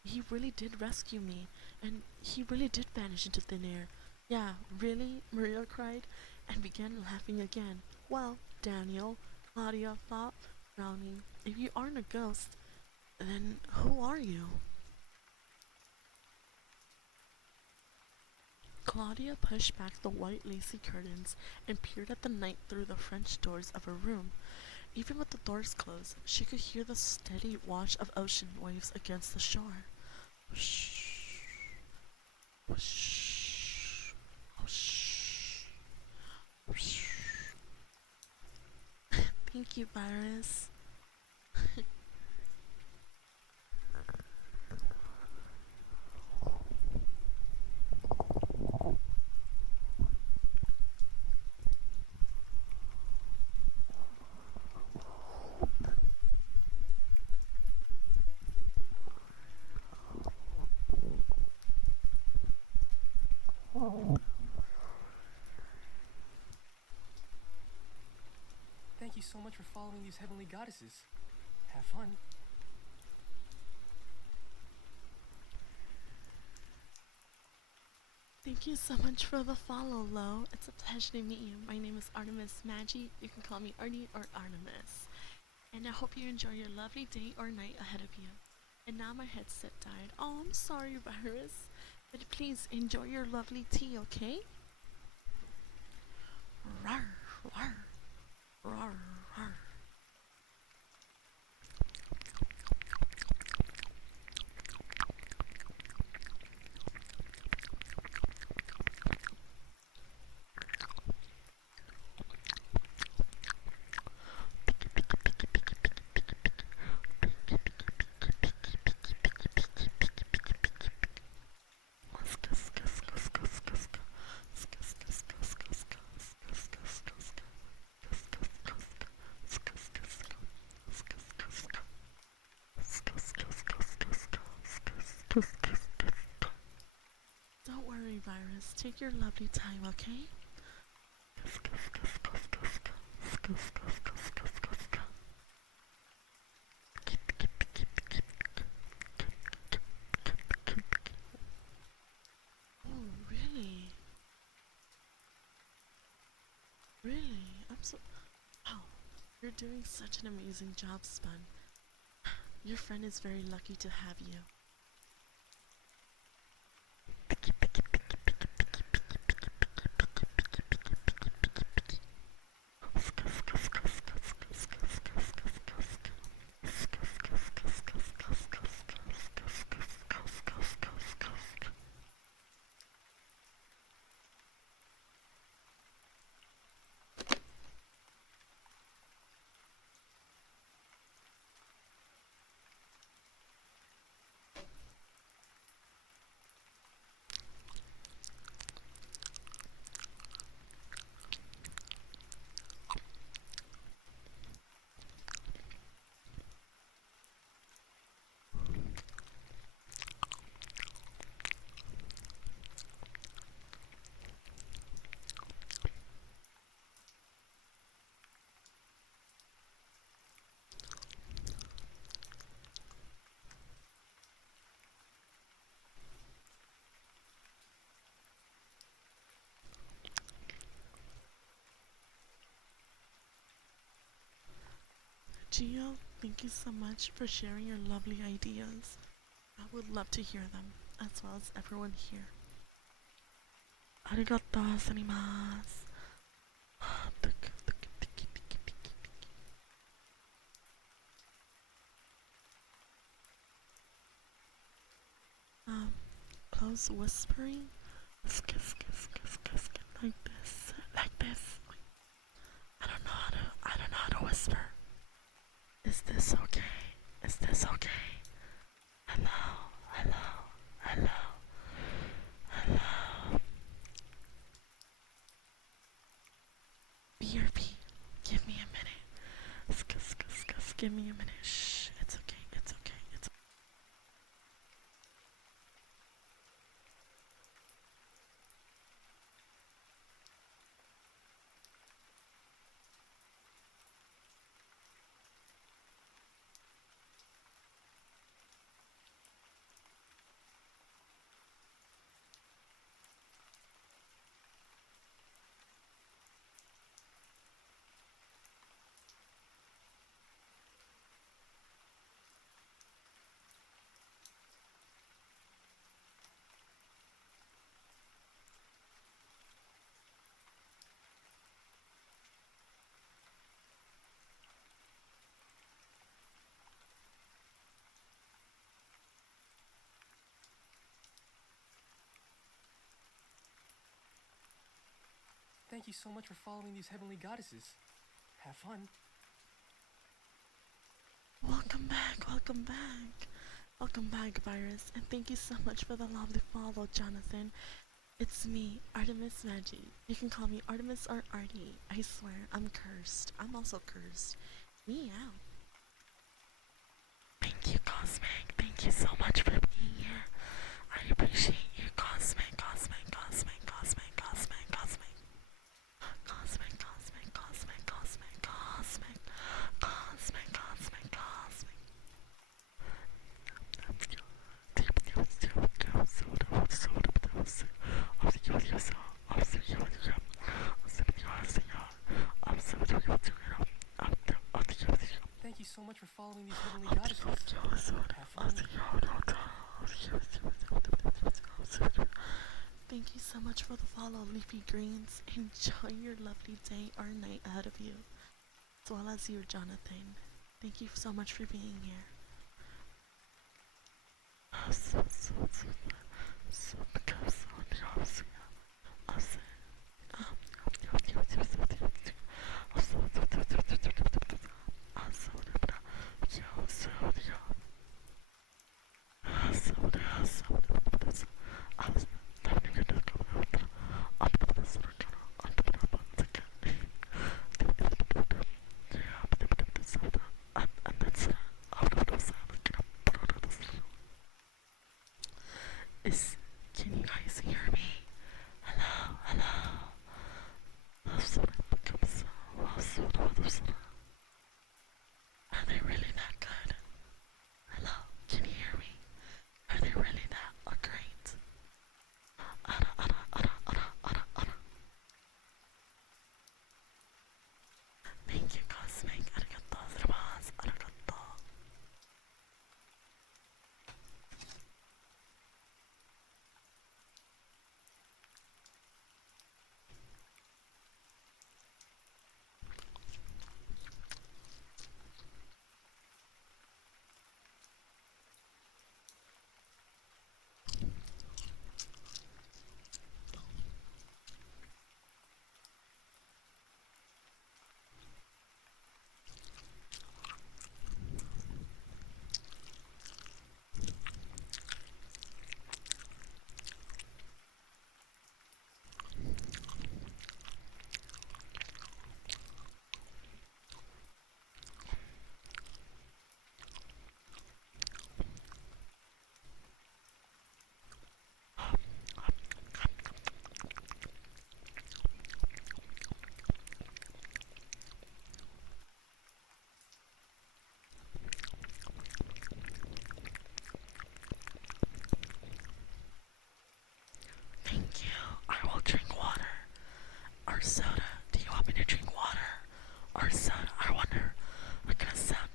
he really did rescue me, and he really did vanish into thin air. Yeah, really? Maria cried, and began laughing again. Well, Daniel, Claudia thought, frowning, if you aren't a ghost, then who are you? Claudia pushed back the white lacy curtains and peered at the night through the French doors of her room. Even with the doors closed, she could hear the steady wash of ocean waves against the shore. Whoosh, whoosh, whoosh, whoosh. Thank you, Virus. Thank you so much for following these heavenly goddesses. Have fun. Thank you so much for the follow, Lo. It's a pleasure to meet you. My name is Artemis Magi. You can call me Arty or Artemis. And I hope you enjoy your lovely day or night ahead of you. And now my headset died. Oh, I'm sorry, Virus. But please enjoy your lovely tea, okay? Rawr, rawr, rawr, rawr. Don't worry, Virus. Take your lovely time, okay? Oh, really? Really? I'm so... Wow. You're doing such an amazing job, Spun. Your friend is very lucky to have you. Gio, thank you so much for sharing your lovely ideas. I would love to hear them, as well as everyone here. Arigatou gozaimasu. Um, close whispering. Like this, like this. I don't know how to whisper. Is this okay? Is this okay? Hello, hello, hello, hello. BRP, give me a minute. Give me a minute. Shh, it's okay, it's okay, it's okay. Thank you so much for following these heavenly goddesses. Have fun. Welcome back, welcome back. Welcome back, Virus, and thank you so much for the lovely follow, Jonathan. It's me, Artemis Maggie. You can call me Artemis or Arty. I swear, I'm cursed. I'm also cursed. Meow. Thank you, Cosmic. Thank you so much for being here. I appreciate you, Cosmic, Cosmic, Cosmic, Cosmic, Cosmic, Cosmic. Cosmic, Cosmic, Cosmic, Cosmic, Cosmic, Cosmic, Cosmic, Cosmic. Thank you so much for following these heavenly goddesses. Have fun. Thank you so much for the follow, Leafy Greens. Enjoy your lovely day or night ahead of you, as well as you, Jonathan. Thank you so much for being here. Is can you guys hear me? Hello, hello. Are they really that good? Hello, can you hear me? Are they really that great? Thank you, Cosmic. Arigatou gozaimasu. Arigatou. Thank you. I will drink water. Or soda. Do you want me to drink water? Or soda? I wonder what kind of sound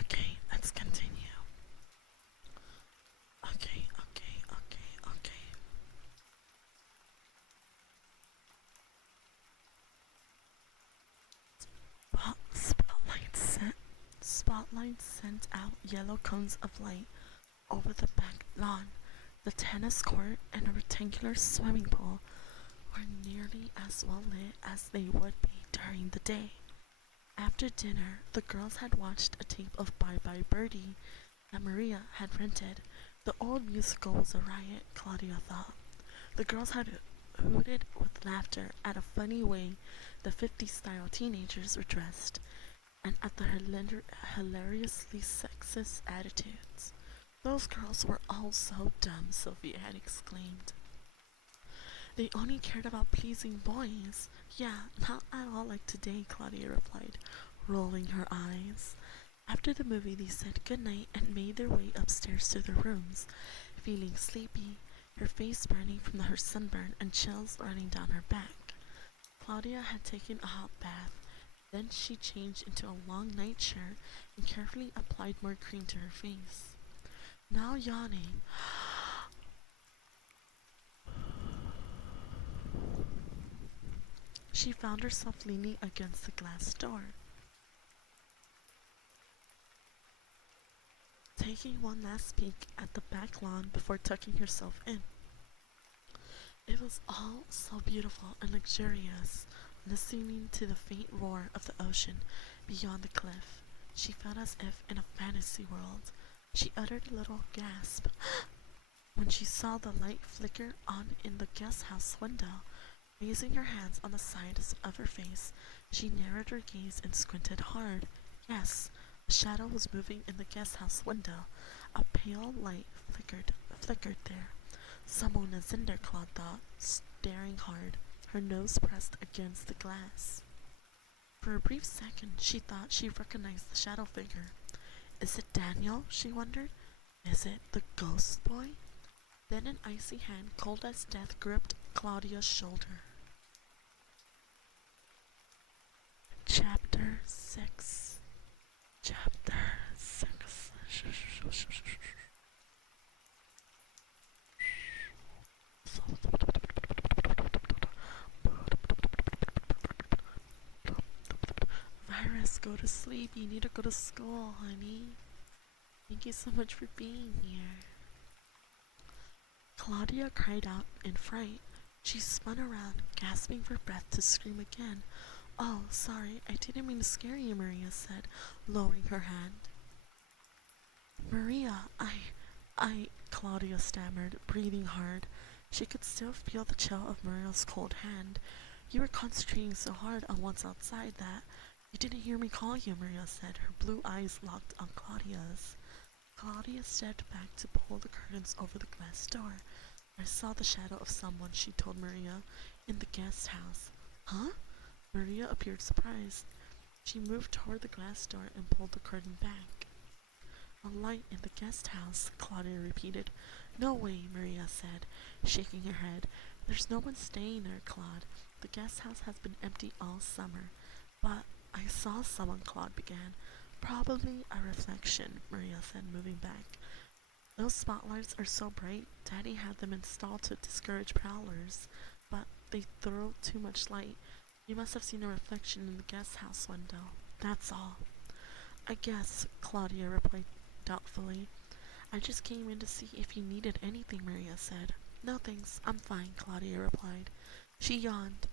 Okay, let's continue. Okay. Spotlights sent out yellow cones of light over the back lawn. The tennis court and a rectangular swimming pool were nearly as well lit as they would be during the day. After dinner, the girls had watched a tape of Bye Bye Birdie that Maria had rented. The old musical was a riot, Claudia thought. The girls had hooted with laughter at a funny way the 50s style teenagers were dressed, and at the hilariously sexist attitudes. Those girls were all so dumb, Sophia had exclaimed. They only cared about pleasing boys. Yeah, not at all like today, Claudia replied, rolling her eyes. After the movie, they said goodnight and made their way upstairs to their rooms, feeling sleepy, her face burning from her sunburn and chills running down her back. Claudia had taken a hot bath. Then she changed into a long nightshirt and carefully applied more cream to her face. Now yawning, she found herself leaning against the glass door, taking one last peek at the back lawn before tucking herself in. It was all so beautiful and luxurious, listening to the faint roar of the ocean beyond the cliff. She felt as if in a fantasy world. She uttered a little gasp when she saw the light flicker on in the guest house window. Raising her hands on the sides of her face, she narrowed her gaze and squinted hard. Yes, a shadow was moving in the guest house window. A pale light flickered there. Someone is in there, Claude thought, staring hard, her nose pressed against the glass. For a brief second, she thought she recognized the shadow figure. Is it Daniel? She wondered. Is it the ghost boy? Then an icy hand, cold as death, gripped Claudia's shoulder. Chapter 6. Virus, go to sleep. You need to go to school, honey. Thank you so much for being here. Claudia cried out in fright. She spun around, gasping for breath to scream again. Oh, sorry, I didn't mean to scare you, Maria said, lowering her hand. Maria, Claudia stammered, breathing hard. She could still feel the chill of Maria's cold hand. You were concentrating so hard on what's outside that you didn't hear me call you, Maria said, her blue eyes locked on Claudia's. Claudia stepped back to pull the curtains over the glass door. I saw the shadow of someone, she told Maria, in the guest house. Huh? Maria appeared surprised. She moved toward the glass door and pulled the curtain back. A light in the guest house, Claudia repeated. No way, Maria said, shaking her head. There's no one staying there, Claude. The guest house has been empty all summer. But I saw someone, Claude began. Probably a reflection, Maria said, moving back. Those spotlights are so bright, Daddy had them installed to discourage prowlers, but they throw too much light. You must have seen a reflection in the guest house window. That's all. I guess, Claudia replied doubtfully. I just came in to see if you needed anything, Maria said. No thanks, I'm fine, Claudia replied. She yawned.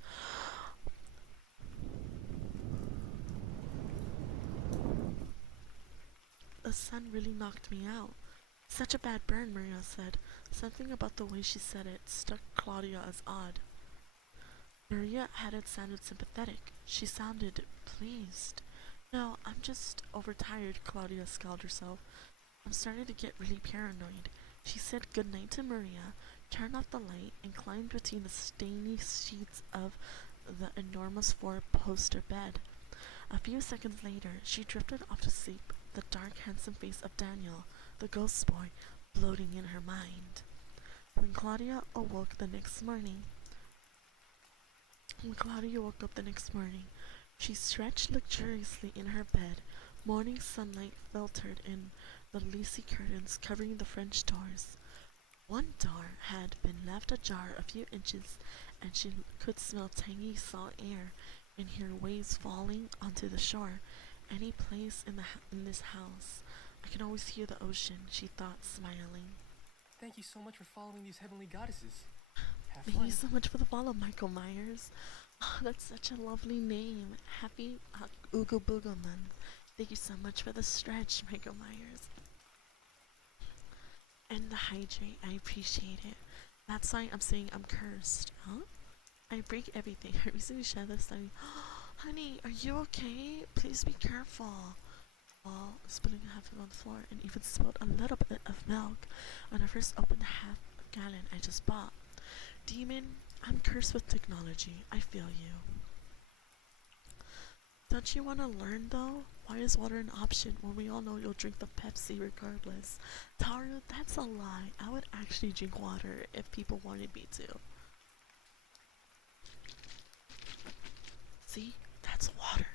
The sun really knocked me out. Such a bad burn, Maria said. Something about the way she said it struck Claudia as odd. Maria hadn't sounded sympathetic. She sounded pleased. No, I'm just overtired, Claudia scowled herself. I'm starting to get really paranoid. She said goodnight to Maria, turned off the light, and climbed between the stainy sheets of the enormous four-poster bed. A few seconds later, she drifted off to sleep, the dark, handsome face of Daniel, the ghost boy, floating in her mind. When Claudia woke up the next morning, she stretched luxuriously in her bed, Morning sunlight filtered in the lacy curtains covering the French doors. One door had been left ajar a few inches, and she could smell tangy salt air and hear waves falling onto the shore. Any place in this house, I can always hear the ocean, she thought, smiling. Thank you so much for following these heavenly goddesses. Have Thank you fun. so much for the follow, Michael Myers. Oh, that's such a lovely name. Happy Ooga Booga Month. Thank you so much for the stretch, Michael Myers. And the hydrate, I appreciate it. That's why I'm saying I'm cursed, huh? I break everything. I recently shared this study. Honey, are you okay? Please be careful. While spilling half of it on the floor and even spilled a little bit of milk when I first opened the half gallon I just bought. Demon, I'm cursed with technology. I feel you. Don't you want to learn though? Why is water an option when we all know you'll drink the Pepsi regardless? Taru, that's a lie. I would actually drink water if people wanted me to. See? That's water.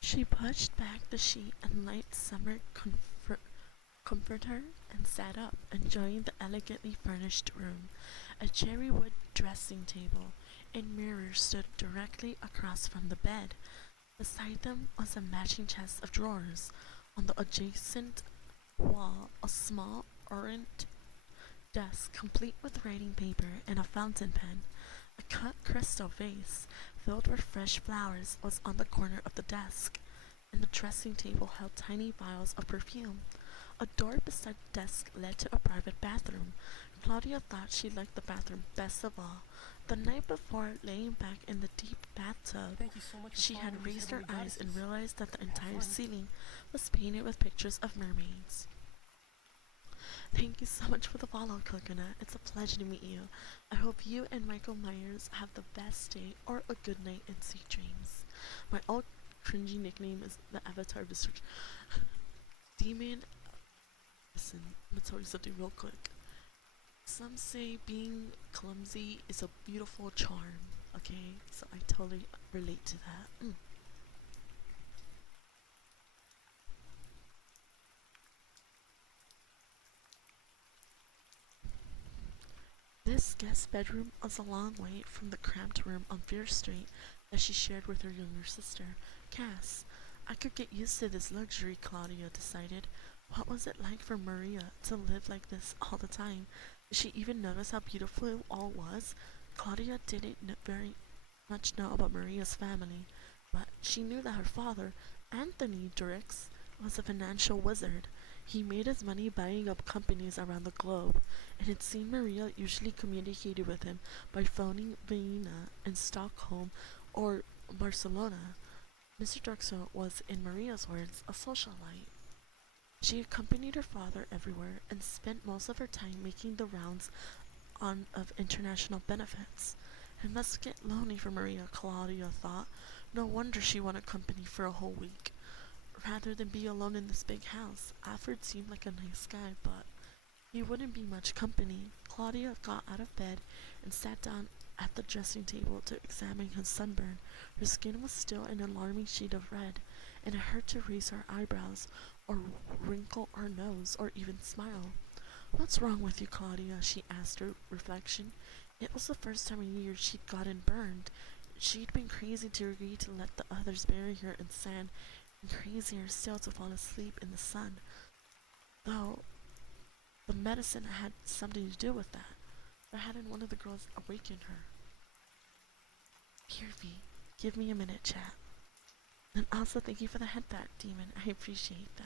She pushed back the sheet and light summer comforter and sat up, enjoying the elegantly furnished room. A cherry wood dressing table and mirror stood directly across from the bed. Beside them was a matching chest of drawers. On the adjacent wall, a small ornate desk complete with writing paper and a fountain pen. A cut crystal vase filled with fresh flowers was on the corner of the desk, and the dressing table held tiny vials of perfume. A door beside the desk led to a private bathroom. Claudia thought she liked the bathroom best of all. The night before, laying back in the deep bathtub, Thank you so much for she following had these raised her heavenly eyes and goddesses. realized that the Have entire fun. ceiling was painted with pictures of mermaids. Thank you so much for the follow, Coconut. It's a pleasure to meet you. I hope you and Michael Myers have the best day or a good night and sweet dreams. My old cringy nickname is the Avatar Research Demon. Listen, I'm gonna tell you something real quick. Some say being clumsy is a beautiful charm, okay? So I totally relate to that. This guest bedroom was a long way from the cramped room on Fear Street that she shared with her younger sister, Cass. I could get used to this luxury, Claudia decided. What was it like for Maria to live like this all the time? Did she even notice how beautiful it all was? Claudia didn't very much know about Maria's family, but she knew that her father, Anthony Drix, was a financial wizard. He made his money buying up companies around the globe, and it seemed Maria usually communicated with him by phoning Vienna in Stockholm or Barcelona. Mr. Drexel was, in Maria's words, a socialite. She accompanied her father everywhere and spent most of her time making the rounds of international benefits. It must get lonely for Maria, Claudia thought. No wonder she wanted company for a whole week. Rather than be alone in this big house, Alfred seemed like a nice guy, but he wouldn't be much company. Claudia got out of bed and sat down at the dressing table to examine his sunburn. Her skin was still an alarming shade of red, and it hurt to raise her eyebrows, or wrinkle her nose, or even smile. What's wrong with you, Claudia? She asked her reflection. It was the first time in years she'd gotten burned. She'd been crazy to agree to let the others bury her in sand, and crazier still to fall asleep in the sun. Though the medicine had something to do with that. But hadn't one of the girls awakened her? Here, V, give me a minute, chat. And also thank you for the head back, Demon. I appreciate that.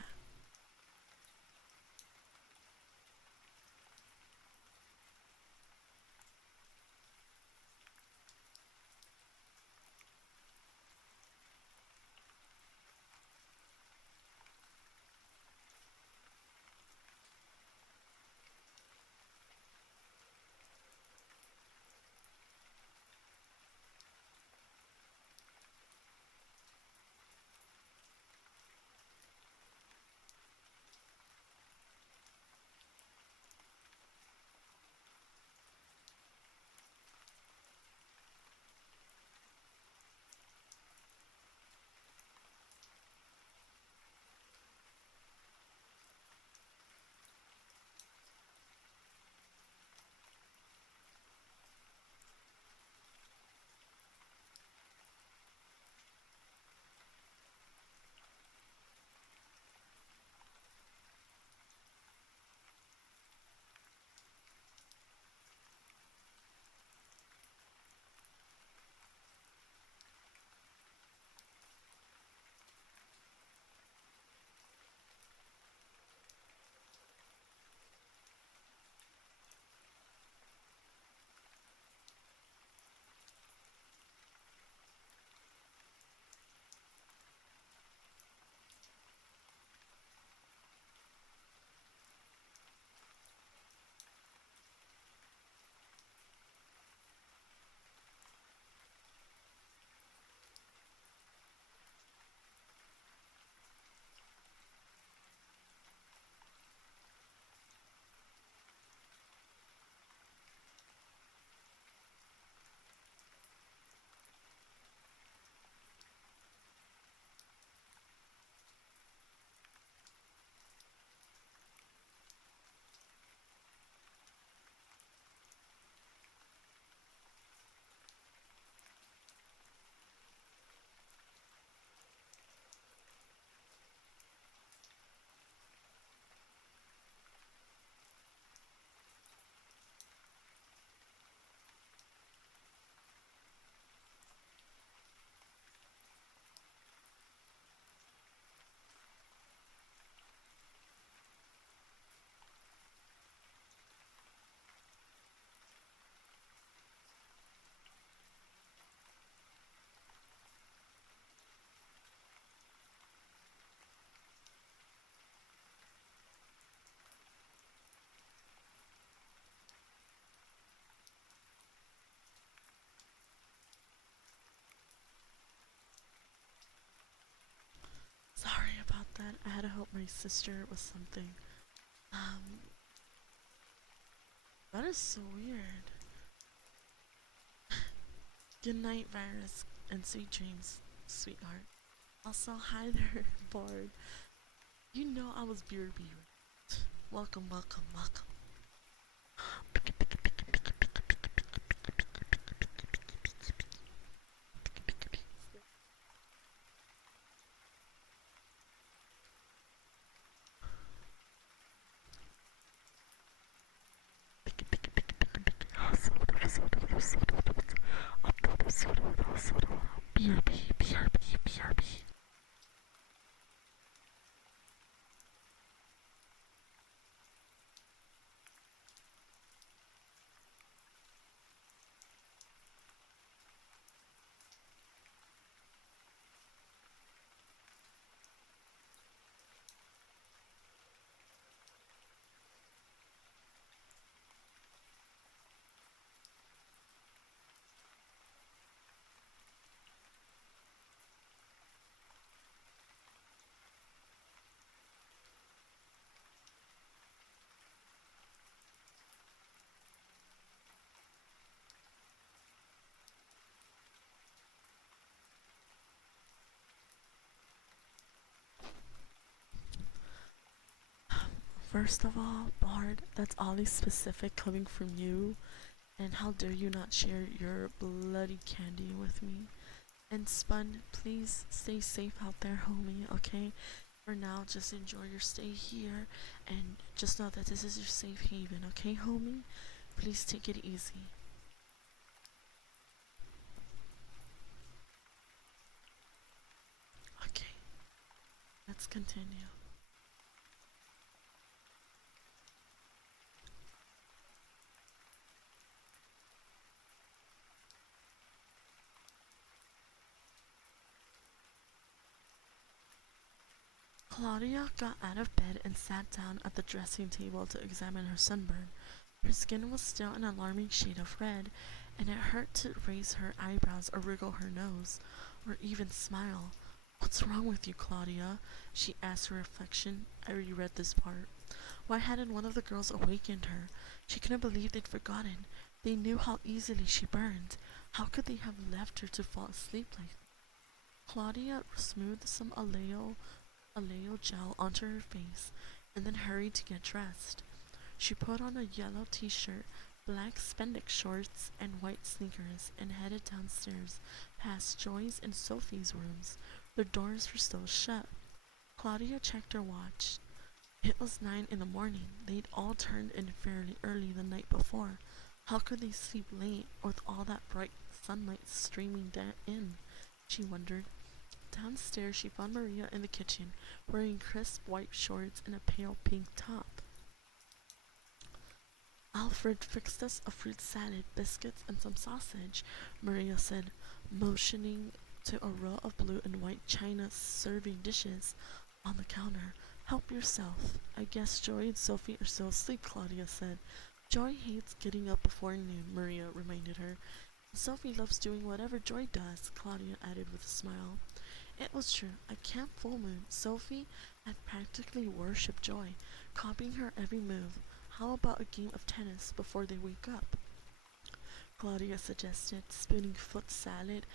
help my sister with something. Um, that is so weird. Good night, virus, and sweet dreams, sweetheart. Also, hi there, Bard. You know I was BRB. Welcome, welcome, welcome. BRB, BRB, BRB. First of all, Bard, that's oddly specific coming from you. And how dare you not share your bloody candy with me? And Spun, please stay safe out there, homie, okay? For now, just enjoy your stay here and just know that this is your safe haven, okay, homie? Please take it easy. Okay, let's continue. Claudia got out of bed and sat down at the dressing table to examine her sunburn. Her skin was still an alarming shade of red, and it hurt to raise her eyebrows or wriggle her nose, or even smile. "What's wrong with you, Claudia?" she asked her reflection. I reread this part. Why hadn't one of the girls awakened her? She couldn't believe they'd forgotten. They knew how easily she burned. How could they have left her to fall asleep like that? Claudia smoothed some aleo gel onto her face and then hurried to get dressed. She put on a yellow t-shirt, black spandex shorts, and white sneakers and headed downstairs past Joy's and Sophie's rooms. The doors were still shut. Claudia checked her watch. It was 9 in the morning. They'd all turned in fairly early the night before. How could they sleep late with all that bright sunlight streaming in? She wondered. Downstairs, she found Maria in the kitchen, wearing crisp white shorts and a pale pink top. "Alfred fixed us a fruit salad, biscuits, and some sausage," Maria said, motioning to a row of blue and white china serving dishes on the counter. "Help yourself. I guess Joy and Sophie are still asleep," Claudia said. "Joy hates getting up before noon," Maria reminded her. "Sophie loves doing whatever Joy does," Claudia added with a smile. It was true. At Camp Full Moon, Sophie had practically worshipped Joy, copying her every move. "How about a game of tennis before they wake up?" Claudia suggested, spooning foot salad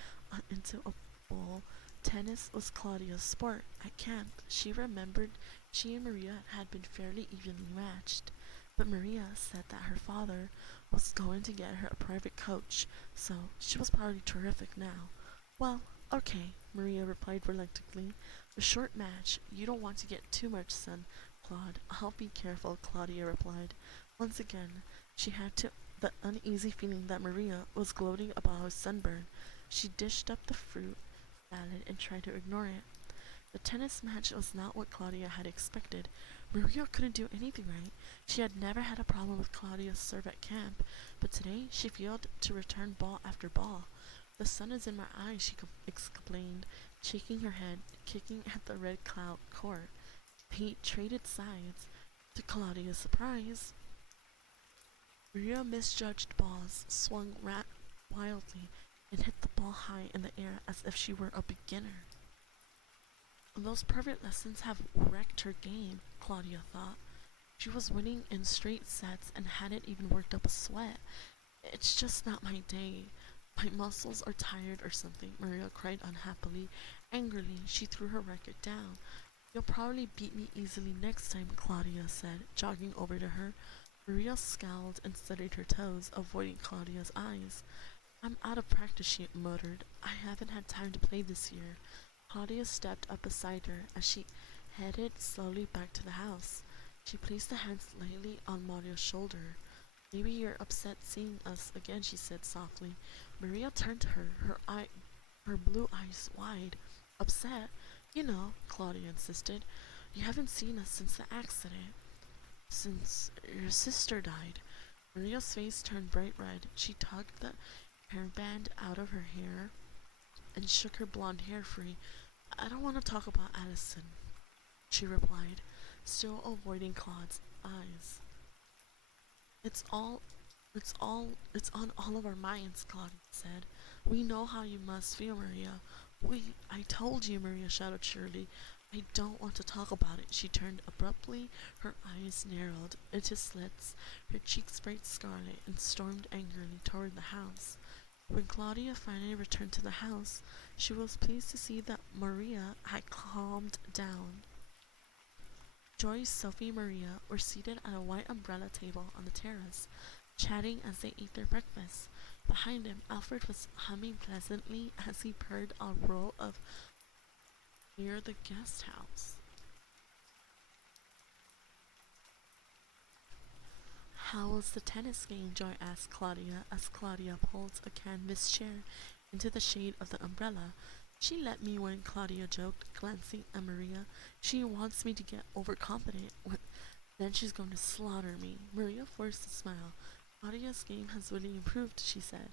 into a bowl. Tennis was Claudia's sport. At camp, she remembered she and Maria had been fairly evenly matched. But Maria said that her father was going to get her a private coach, so she was probably terrific now. "Well, okay," Maria replied reluctantly. "A short match. You don't want to get too much sun, Claude." "I'll be careful," Claudia replied. Once again, she had the uneasy feeling that Maria was gloating about her sunburn. She dished up the fruit salad and tried to ignore it. The tennis match was not what Claudia had expected. Maria couldn't do anything right. She had never had a problem with Claudia's serve at camp, but today she failed to return ball after ball. "The sun is in my eyes," she explained, shaking her head, kicking at the red cloud court. They traded sides. To Claudia's surprise, Maria misjudged balls, swung wildly, and hit the ball high in the air as if she were a beginner. Those private lessons have wrecked her game, Claudia thought. She was winning in straight sets and hadn't even worked up a sweat. It's just not my day. My muscles are tired or something, Maria cried unhappily. Angrily, she threw her racket down. You'll probably beat me easily next time, Claudia said, jogging over to her. Maria scowled and studied her toes, avoiding Claudia's eyes. I'm out of practice, she muttered. I haven't had time to play this year. Claudia stepped up beside her as she headed slowly back to the house. She placed a hand lightly on Maria's shoulder. Maybe you're upset seeing us again, she said softly. Maria turned to her, her blue eyes wide. Upset? You know, Claudia insisted. You haven't seen us since the accident. Since your sister died. Maria's face turned bright red. She tugged the hairband out of her hair and shook her blonde hair free. I don't want to talk about Allison, she replied, still avoiding Claude's eyes. It's all, it's on all of our minds, Claude said. We know how you must feel, Maria. I told you, Maria shouted cheerily. I don't want to talk about it. She turned abruptly, her eyes narrowed into slits, her cheeks bright scarlet, and stormed angrily toward the house. When Claudia finally returned to the house, she was pleased to see that Maria had calmed down. Joyce, Sophie, and Maria were seated at a white umbrella table on the terrace, chatting as they ate their breakfast. Behind him, Alfred was humming pleasantly as he purred a roll of near the guest house. How was the tennis game? Joy asked Claudia as Claudia pulled a canvas chair into the shade of the umbrella. She let me win, Claudia joked, glancing at Maria. She wants me to get overconfident. Then she's going to slaughter me. Maria forced a smile. Claudia's game has really improved, she said,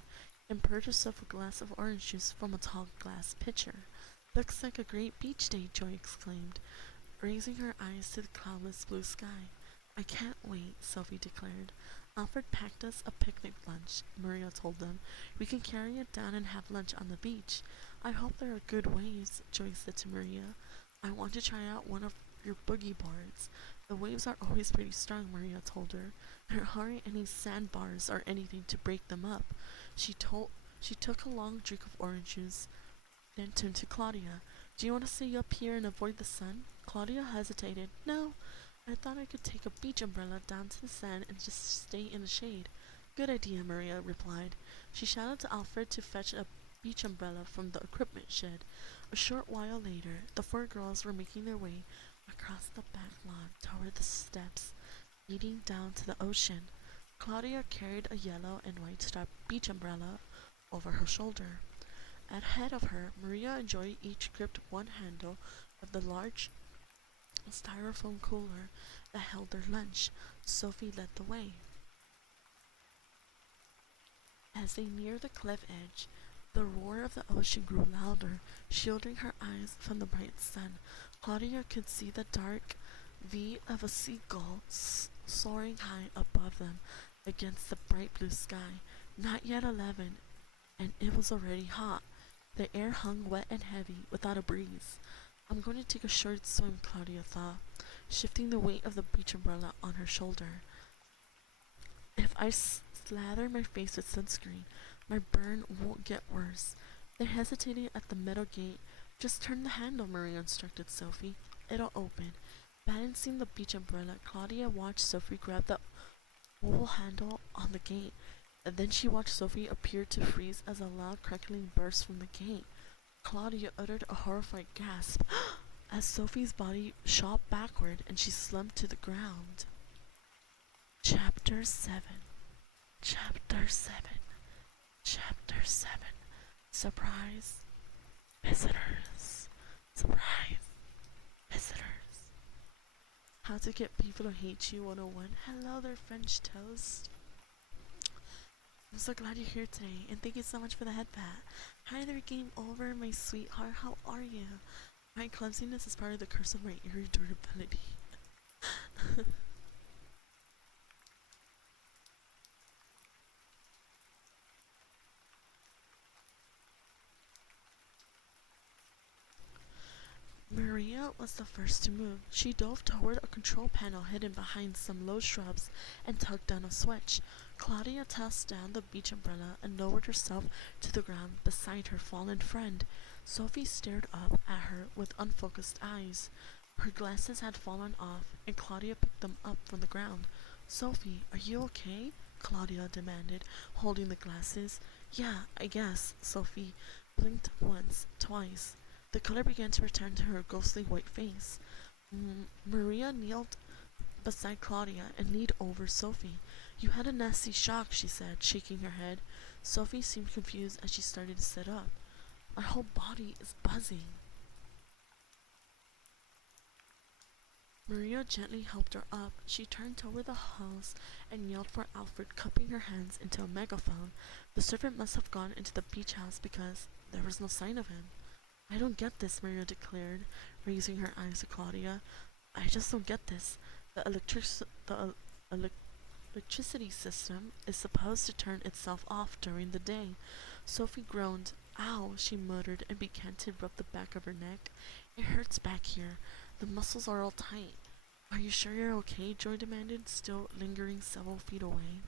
and poured herself a glass of orange juice from a tall glass pitcher. Looks like a great beach day, Joy exclaimed, raising her eyes to the cloudless blue sky. I can't wait, Sophie declared. Alfred packed us a picnic lunch, Maria told them. We can carry it down and have lunch on the beach. I hope there are good waves, Joyce said to Maria. I want to try out one of your boogie boards. The waves are always pretty strong, Maria told her. There aren't any sandbars or anything to break them up. She took a long drink of orange juice, then turned to Claudia. Do you want to stay up here and avoid the sun? Claudia hesitated. No, I thought I could take a beach umbrella down to the sand and just stay in the shade. Good idea, Maria replied. She shouted to Alfred to fetch a beach umbrella from the equipment shed. A short while later, the four girls were making their way across the back lawn toward the steps leading down to the ocean. Claudia carried a yellow and white striped beach umbrella over her shoulder. Ahead of her, Maria and Joy each gripped one handle of the large styrofoam cooler that held their lunch. Sophie led the way. As they neared the cliff edge, the roar of the ocean grew louder, shielding her eyes from the bright sun. Claudia could see the dark V of a seagull soaring high above them against the bright blue sky. Not yet 11, and it was already hot. The air hung wet and heavy, without a breeze. I'm going to take a short swim, Claudia thought, shifting the weight of the beach umbrella on her shoulder. If I slather my face with sunscreen, my burn won't get worse. They hesitated at the metal gate. Just turn the handle, Maria instructed Sophie. It'll open. Balancing the beach umbrella, Claudia watched Sophie grab the oval handle on the gate, and then she watched Sophie appear to freeze as a loud crackling burst from the gate. Claudia uttered a horrified gasp as Sophie's body shot backward and she slumped to the ground. Chapter 7. Chapter 7. Chapter 7. Surprise visitors. Surprise visitors. How to get people to hate you 101. Hello there, French toast. I'm so glad you're here today, and thank you so much for the head pat. Hi there, game over, my sweetheart. How are you? My clumsiness is part of the curse of my eerie durability. Maria was the first to move. She dove toward a control panel hidden behind some low shrubs and tugged down a switch. Claudia tossed down the beach umbrella and lowered herself to the ground beside her fallen friend. Sophie stared up at her with unfocused eyes. Her glasses had fallen off, and Claudia picked them up from the ground. Sophie, are you okay? Claudia demanded, holding the glasses. Yeah, I guess. Sophie blinked once, twice. The color began to return to her ghostly white face. Maria kneeled beside Claudia and leaned over Sophie. You had a nasty shock, she said, shaking her head. Sophie seemed confused as she started to sit up. My whole body is buzzing. Maria gently helped her up. She turned toward the house and yelled for Alfred, cupping her hands into a megaphone. The servant must have gone into the beach house because there was no sign of him. I don't get this, Maria declared, raising her eyes to Claudia. I just don't get this. The electricity system is supposed to turn itself off during the day. Sophie groaned. Ow, she muttered and began to rub the back of her neck. It hurts back here. The muscles are all tight. Are you sure you're okay? Joy demanded, still lingering several feet away.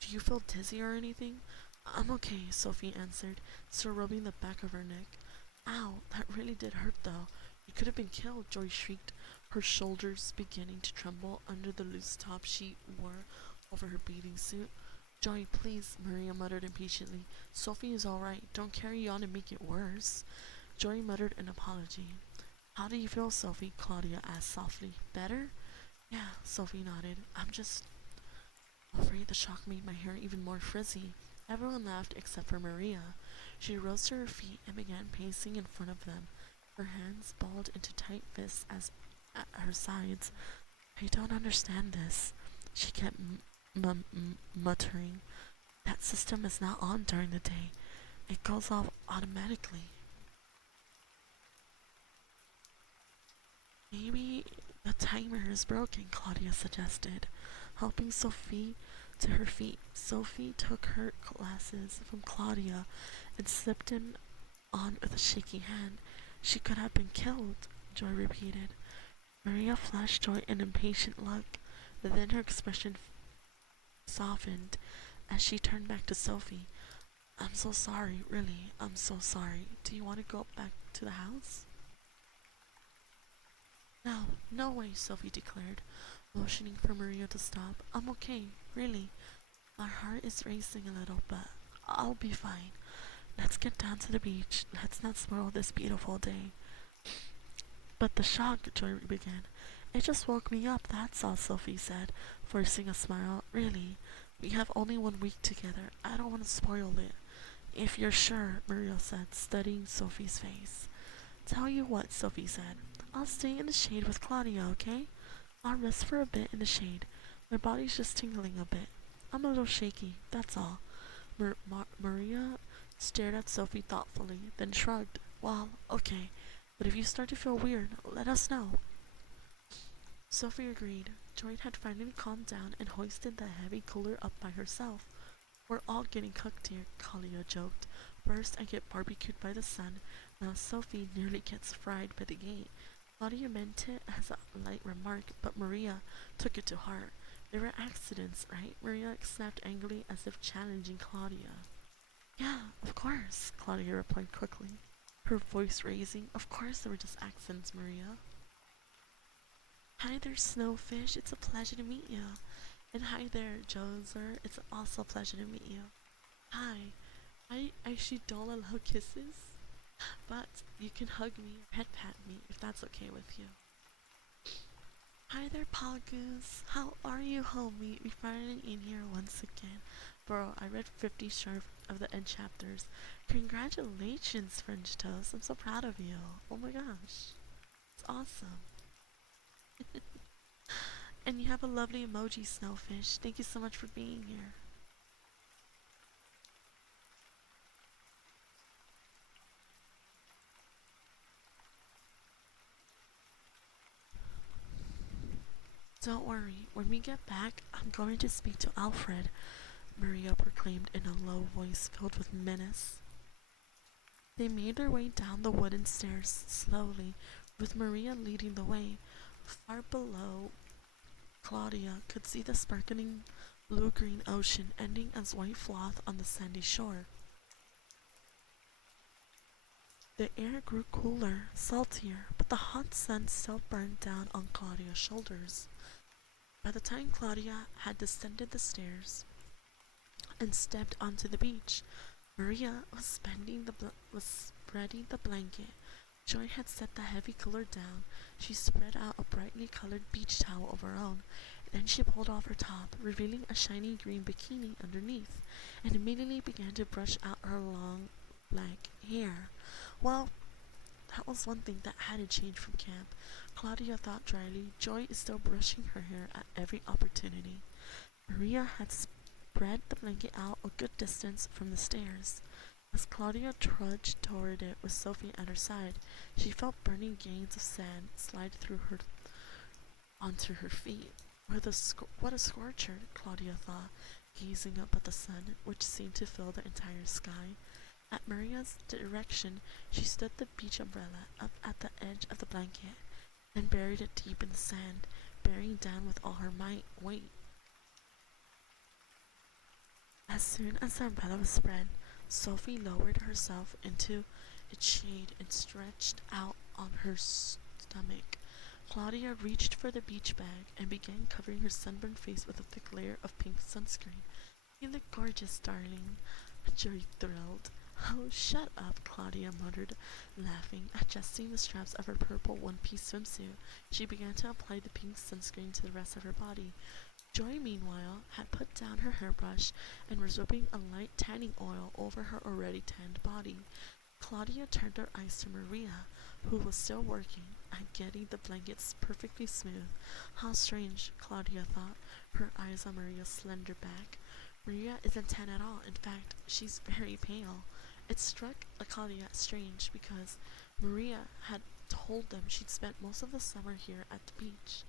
Do you feel dizzy or anything? I'm okay, Sophie answered, still rubbing the back of her neck. Ow, that really did hurt though. You could have been killed, Joy shrieked, her shoulders beginning to tremble under the loose top she wore over her bathing suit. Joy, please, Maria muttered impatiently. Sophie is all right. Don't carry on and make it worse. Joy muttered an apology. How do you feel, Sophie? Claudia asked softly. Better? Yeah, Sophie nodded. I'm just afraid the shock made my hair even more frizzy. Everyone laughed except for Maria. She rose to her feet and began pacing in front of them, her hands balled into tight fists at her sides. I don't understand this, she kept muttering. That system is not on during the day. It goes off automatically. Maybe the timer is broken, Claudia suggested, helping Sophie to her feet. Sophie took her glasses from Claudia and slipped them on with a shaky hand. She could have been killed, Joy repeated. Maria flashed Joy an impatient look, then her expression softened as she turned back to Sophie. I'm so sorry, really, I'm so sorry. Do you want to go back to the house? No, no way, Sophie declared, motioning for Maria to stop. I'm okay, really. My heart is racing a little, but I'll be fine. Let's get down to the beach. Let's not spoil this beautiful day. But the shock, Joy began. It just woke me up, that's all, Sophie said, forcing a smile. Really, we have only 1 week together. I don't want to spoil it. If you're sure, Maria said, studying Sophie's face. Tell you what, Sophie said. I'll stay in the shade with Claudia, okay? I'll rest for a bit in the shade. My body's just tingling a bit. I'm a little shaky, that's all. Maria stared at Sophie thoughtfully, then shrugged. Well, okay, but if you start to feel weird, let us know. Sophie agreed. Joy had finally calmed down and hoisted the heavy cooler up by herself. We're all getting cooked here, Claudia joked. First I get barbecued by the sun, now Sophie nearly gets fried by the gate. Claudia meant it as a light remark, but Maria took it to heart. There were accidents, right? Maria snapped angrily as if challenging Claudia. Yeah, of course, Claudia replied quickly, her voice raising. Of course there were just accidents, Maria. Hi there, Snowfish. It's a pleasure to meet you. And hi there, Joser. It's also a pleasure to meet you. Hi. I actually don't allow kisses, but you can hug me or pet pat me if that's okay with you. Hi there, Pogoose. How are you, homie? We finally in here once again. Bro, I read 50 sharp of the end chapters. Congratulations, French Toast. I'm so proud of you. Oh my gosh. It's awesome. And you have a lovely emoji, Snowfish. Thank you so much for being here. Don't worry, when we get back, I'm going to speak to Alfred, Maria proclaimed in a low voice filled with menace. They made their way down the wooden stairs slowly, with Maria leading the way. Far below, Claudia could see the sparkling blue-green ocean ending as white froth on the sandy shore. The air grew cooler, saltier, but the hot sun still burned down on Claudia's shoulders. By the time Claudia had descended the stairs and stepped onto the beach, Maria was spreading the blanket. Joy had set the heavy color down. She spread out a brightly colored beach towel over her own. Then she pulled off her top, revealing a shiny green bikini underneath, and immediately began to brush out her long black hair. Well, that was one thing that hadn't changed from camp. Claudia thought dryly. Joy is still brushing her hair at every opportunity. Maria had spread the blanket out a good distance from the stairs. As Claudia trudged toward it with Sophie at her side, she felt burning grains of sand slide through her onto her feet. What a scorcher, Claudia thought, gazing up at the sun, which seemed to fill the entire sky. At Maria's direction, she stood the beach umbrella up at the edge of the blanket and buried it deep in the sand, bearing down with all her weight. As soon as the umbrella was spread, Sophie lowered herself into its shade and stretched out on her stomach. Claudia reached for the beach bag and began covering her sunburned face with a thick layer of pink sunscreen. You look gorgeous, darling, Joy thrilled. Oh, shut up, Claudia muttered, laughing. Adjusting the straps of her purple one-piece swimsuit, she began to apply the pink sunscreen to the rest of her body. Joy, meanwhile, had put down her hairbrush and was rubbing a light tanning oil over her already tanned body. Claudia turned her eyes to Maria, who was still working at getting the blankets perfectly smooth. How strange, Claudia thought, her eyes on Maria's slender back. Maria isn't tan at all. In fact, she's very pale. It struck Claudia as strange because Maria had told them she'd spent most of the summer here at the beach.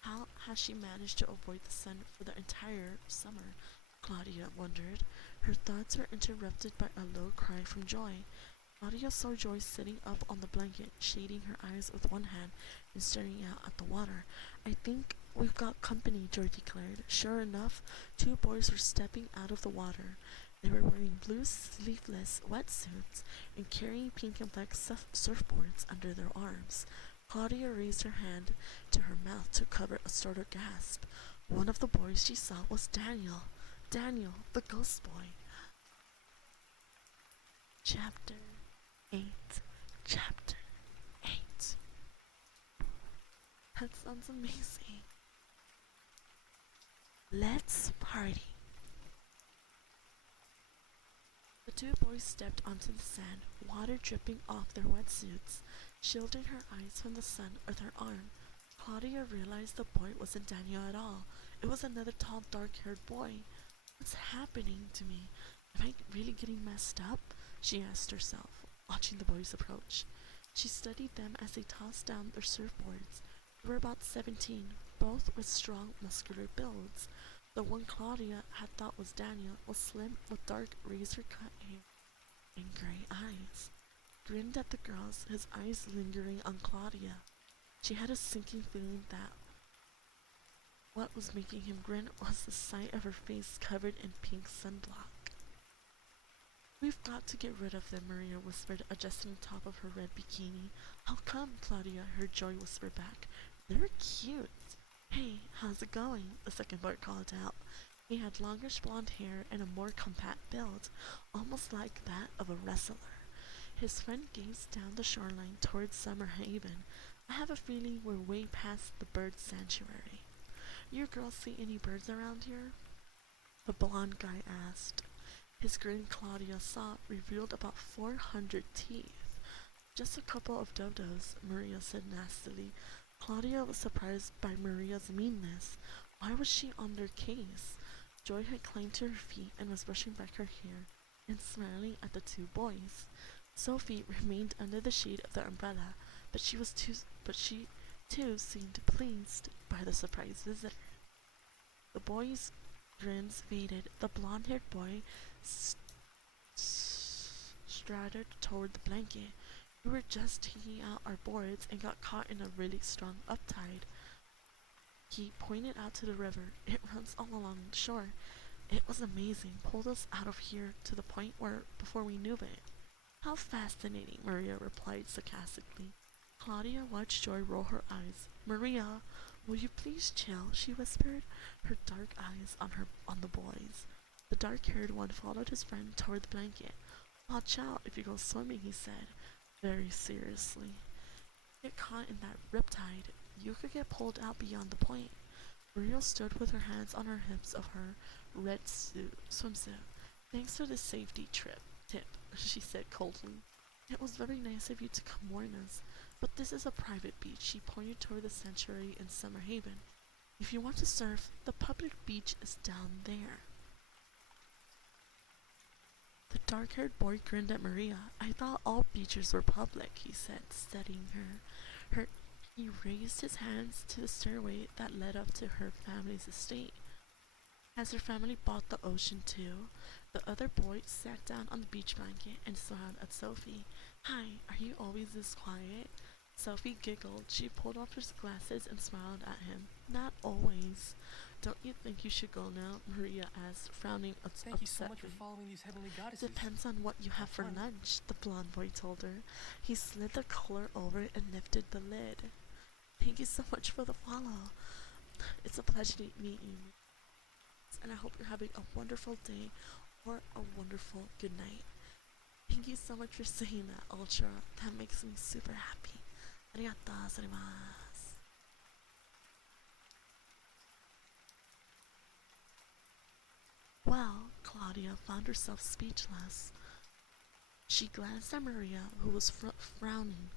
How has she managed to avoid the sun for the entire summer? Claudia wondered. Her thoughts were interrupted by a low cry from Joy. Claudia saw Joy sitting up on the blanket, shading her eyes with one hand and staring out at the water. I think we've got company, Joy declared. Sure enough, two boys were stepping out of the water. They were wearing blue sleeveless wetsuits and carrying pink and black surfboards under their arms. Claudia raised her hand to her mouth to cover a startled gasp. One of the boys she saw was Daniel. Daniel, the ghost boy. Chapter 8. Chapter 8. That sounds amazing. Let's party. The two boys stepped onto the sand, water dripping off their wetsuits, shielding her eyes from the sun with her arm. Claudia realized the boy wasn't Daniel at all. It was another tall, dark-haired boy. What's happening to me? Am I really getting messed up? She asked herself, watching the boys approach. She studied them as they tossed down their surfboards. They were about 17, both with strong, muscular builds. The one Claudia had thought was Daniel was slim with dark, razor-cut hair and gray eyes. Grinned at the girls, his eyes lingering on Claudia. She had a sinking feeling that what was making him grin was the sight of her face covered in pink sunblock. We've got to get rid of them, Maria whispered, adjusting the top of her red bikini. How come? Claudia heard Joy whisper back. They're cute. Hey, how's it going? The second boy called out. He had longish blonde hair and a more compact build, almost like that of a wrestler. His friend gazed down the shoreline towards Summer Haven. I have a feeling we're way past the bird sanctuary. You girls see any birds around here? The blonde guy asked. His grin Claudia saw revealed about 400 teeth. Just a couple of dodos, Maria said nastily. Claudia was surprised by Maria's meanness. Why was she on their case? Joy had climbed to her feet and was brushing back her hair and smiling at the two boys. Sophie remained under the shade of the umbrella, but she too seemed pleased by the surprise visitor. The boys' grins faded. The blonde-haired boy strutted toward the blanket. We were just taking out our boards and got caught in a really strong uptide. He pointed out to the river. It runs all along the shore. It was amazing. Pulled us out of here to the point where before we knew it. How fascinating, Maria replied sarcastically. Claudia watched Joy roll her eyes. Maria, will you please chill? She whispered, her dark eyes on the boys. The dark-haired one followed his friend toward the blanket. Watch out if you go swimming, he said, very seriously. Get caught in that riptide. You could get pulled out beyond the point. Maria stood with her hands on her hips of her red swimsuit. Thanks for the safety tip, she said coldly. It was very nice of you to come warn us, but this is a private beach. She pointed toward the sanctuary in Summer Haven. If you want to surf, the public beach is down there. The dark-haired boy grinned at Maria. I thought all beaches were public, he said, steadying her. He raised his hands to the stairway that led up to her family's estate. As her family bought the ocean too, the other boy sat down on the beach blanket and smiled at Sophie. Hi, are you always this quiet? Sophie giggled. She pulled off her glasses and smiled at him. Not always. Don't you think you should go now? Maria asked, frowning upsetly. Thank you so much for following these heavenly goddesses. Depends on what you have for fun. lunch, the blonde boy told her. He slid the collar over and lifted the lid. Thank you so much for the follow. It's a pleasure to meet you. And I hope you're having a wonderful day or a wonderful good night. Thank you so much for saying that, Ultra. That makes me super happy. Arigatou gozaimasu. Well, Claudia found herself speechless. She glanced at Maria, who was frowning.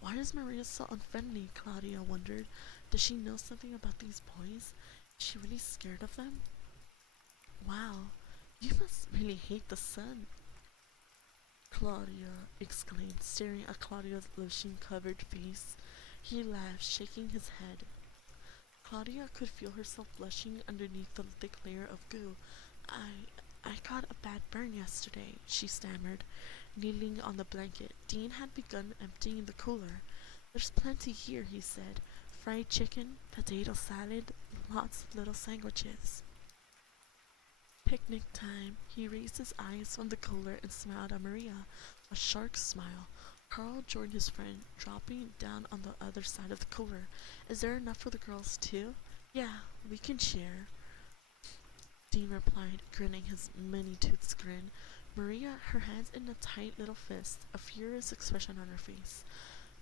Why is Maria so unfriendly? Claudia wondered. Does she know something about these boys? Is she really scared of them? Wow, you must really hate the sun, Claudia exclaimed, staring at Claudia's lotion-covered face. He laughed, shaking his head. Claudia could feel herself blushing underneath the thick layer of goo. I got a bad burn yesterday, she stammered, kneeling on the blanket. Dean had begun emptying the cooler. There's plenty here, he said. Fried chicken, potato salad, lots of little sandwiches. Picnic time. He raised his eyes from the cooler and smiled at Maria, a shark smile. Carl joined his friend, dropping down on the other side of the cooler. Is there enough for the girls too? Yeah, we can share, Dean replied, grinning his many-toothed grin. Maria, her hands in a tight little fist, a furious expression on her face,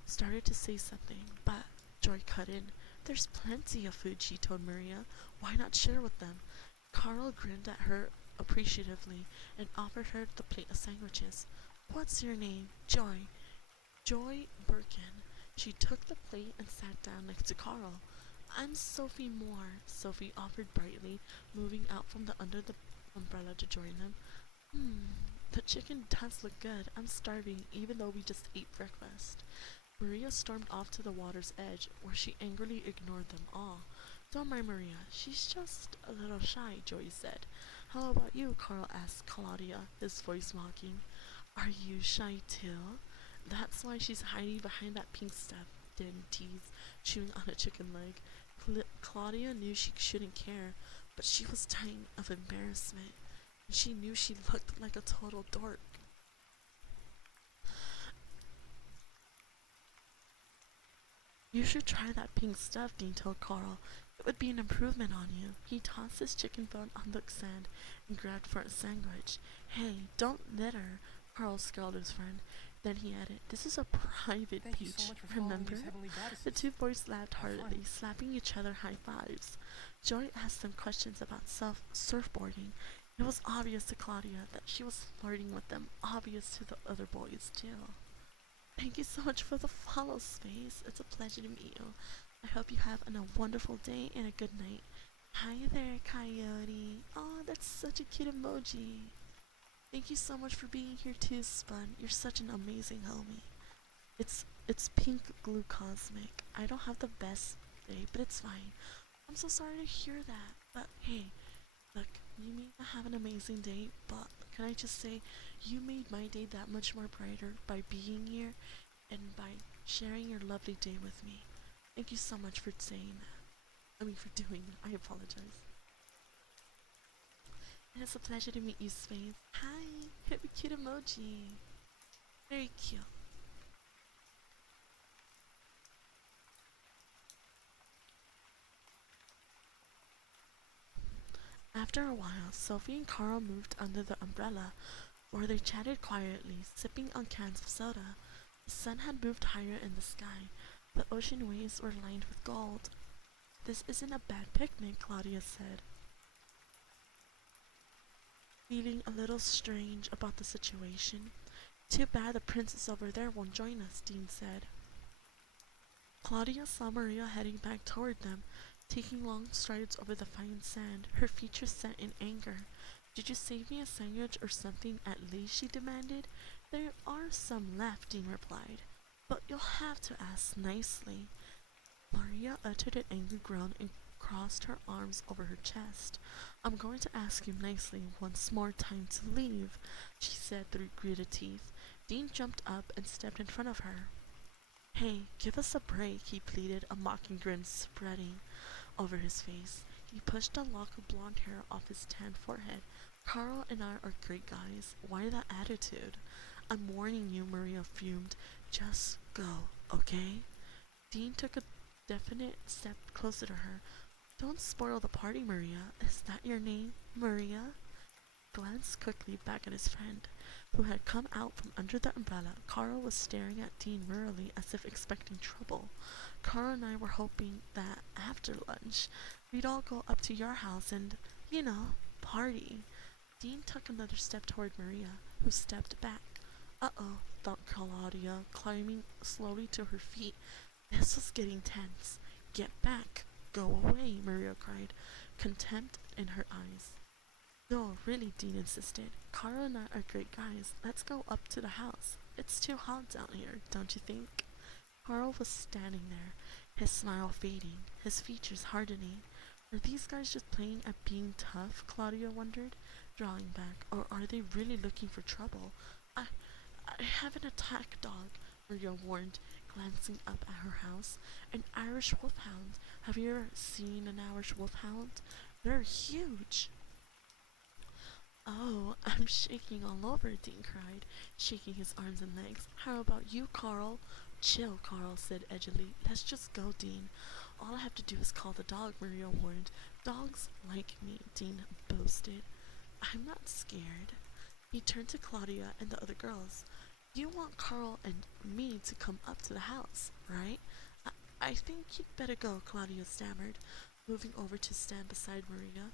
started to say something, but Joy cut in. There's plenty of food, she told Maria. Why not share with them? Carl grinned at her appreciatively and offered her the plate of sandwiches. What's your name? Joy. Joy Birkin. She took the plate and sat down next to Carl. I'm Sophie Moore, Sophie offered brightly, moving out from under the umbrella to join them. The chicken does look good. I'm starving, even though we just ate breakfast. Maria stormed off to the water's edge, where she angrily ignored them all. Don't mind Maria. She's just a little shy, Joy said. How about you? Carl asked Claudia, his voice mocking. Are you shy too? That's why she's hiding behind that pink stuff, Din teased, chewing on a chicken leg. Claudia knew she shouldn't care, but she was dying of embarrassment, and she knew she looked like a total dork. You should try that pink stuff, Dean told Carl. It would be an improvement on you. He tossed his chicken bone on the sand and grabbed for a sandwich. Hey, don't litter, Carl scowled at his friend. Then he added, this is a private Thank you beach, so much for following remember? these heavenly goddesses. The two boys laughed Have heartily, fun. slapping each other high fives. Joy asked them questions about surfboarding. It was obvious to Claudia that she was flirting with them, obvious to the other boys too. Thank you so much for the follow, Space. It's a pleasure to meet you. I hope you have a wonderful day and a good night. Hi there, Coyote. Oh, that's such a cute emoji. Thank you so much for being here too, Spun. You're such an amazing homie. It's pink glue cosmic. I don't have the best day, but it's fine. I'm so sorry to hear that. But hey, look, you may not have an amazing day, but can I just say you made my day that much more brighter by being here and by sharing your lovely day with me. Thank you so much for saying that. I mean, for doing that. I apologize. And it's a pleasure to meet you, Space. Hi! Hit the cute emoji. Very cute. After a while, Sophie and Carl moved under the umbrella, where they chatted quietly, sipping on cans of soda. The sun had moved higher in the sky. The ocean waves were lined with gold. This isn't a bad picnic, Claudia said, feeling a little strange about the situation. Too bad the princess over there won't join us, Dean said. Claudia saw Maria heading back toward them, taking long strides over the fine sand, her features set in anger. Did you save me a sandwich or something at least, she demanded. There are some left, Dean replied, but you'll have to ask nicely. Maria uttered an angry groan and crossed her arms over her chest. I'm going to ask you nicely once more time to leave, she said through gritted teeth. Dean jumped up and stepped in front of her. Hey, give us a break, he pleaded, a mocking grin spreading over his face. He pushed a lock of blonde hair off his tanned forehead. Carl and I are great guys. Why that attitude? I'm warning you, Maria fumed. Just go, okay? Dean took a definite step closer to her. Don't spoil the party, Maria. Is that your name, Maria? Glanced quickly back at his friend, who had come out from under the umbrella. Carl was staring at Dean wearily as if expecting trouble. Carl and I were hoping that after lunch, we'd all go up to your house and, party. Dean took another step toward Maria, who stepped back. Uh-oh, thought Claudia, climbing slowly to her feet. This was getting tense. Get back. Go away, Maria cried, contempt in her eyes. No, really, Dean insisted. Carl and I are great guys. Let's go up to the house. It's too hot down here, don't you think? Carl was standing there, his smile fading, his features hardening. Are these guys just playing at being tough, Claudia wondered, drawing back, or are they really looking for trouble? I have an attack dog, Maria warned, glancing up at her house. An Irish wolfhound. Have you ever seen an Irish wolfhound? They're huge. Oh, I'm shaking all over, Dean cried, shaking his arms and legs. How about you, Carl? Chill, Carl said edgily. Let's just go, Dean. All I have to do is call the dog, Maria warned. Dogs like me, Dean boasted. I'm not scared. He turned to Claudia and the other girls. You want Carl and me to come up to the house, right? I think you'd better go, Claudia stammered, moving over to stand beside Maria.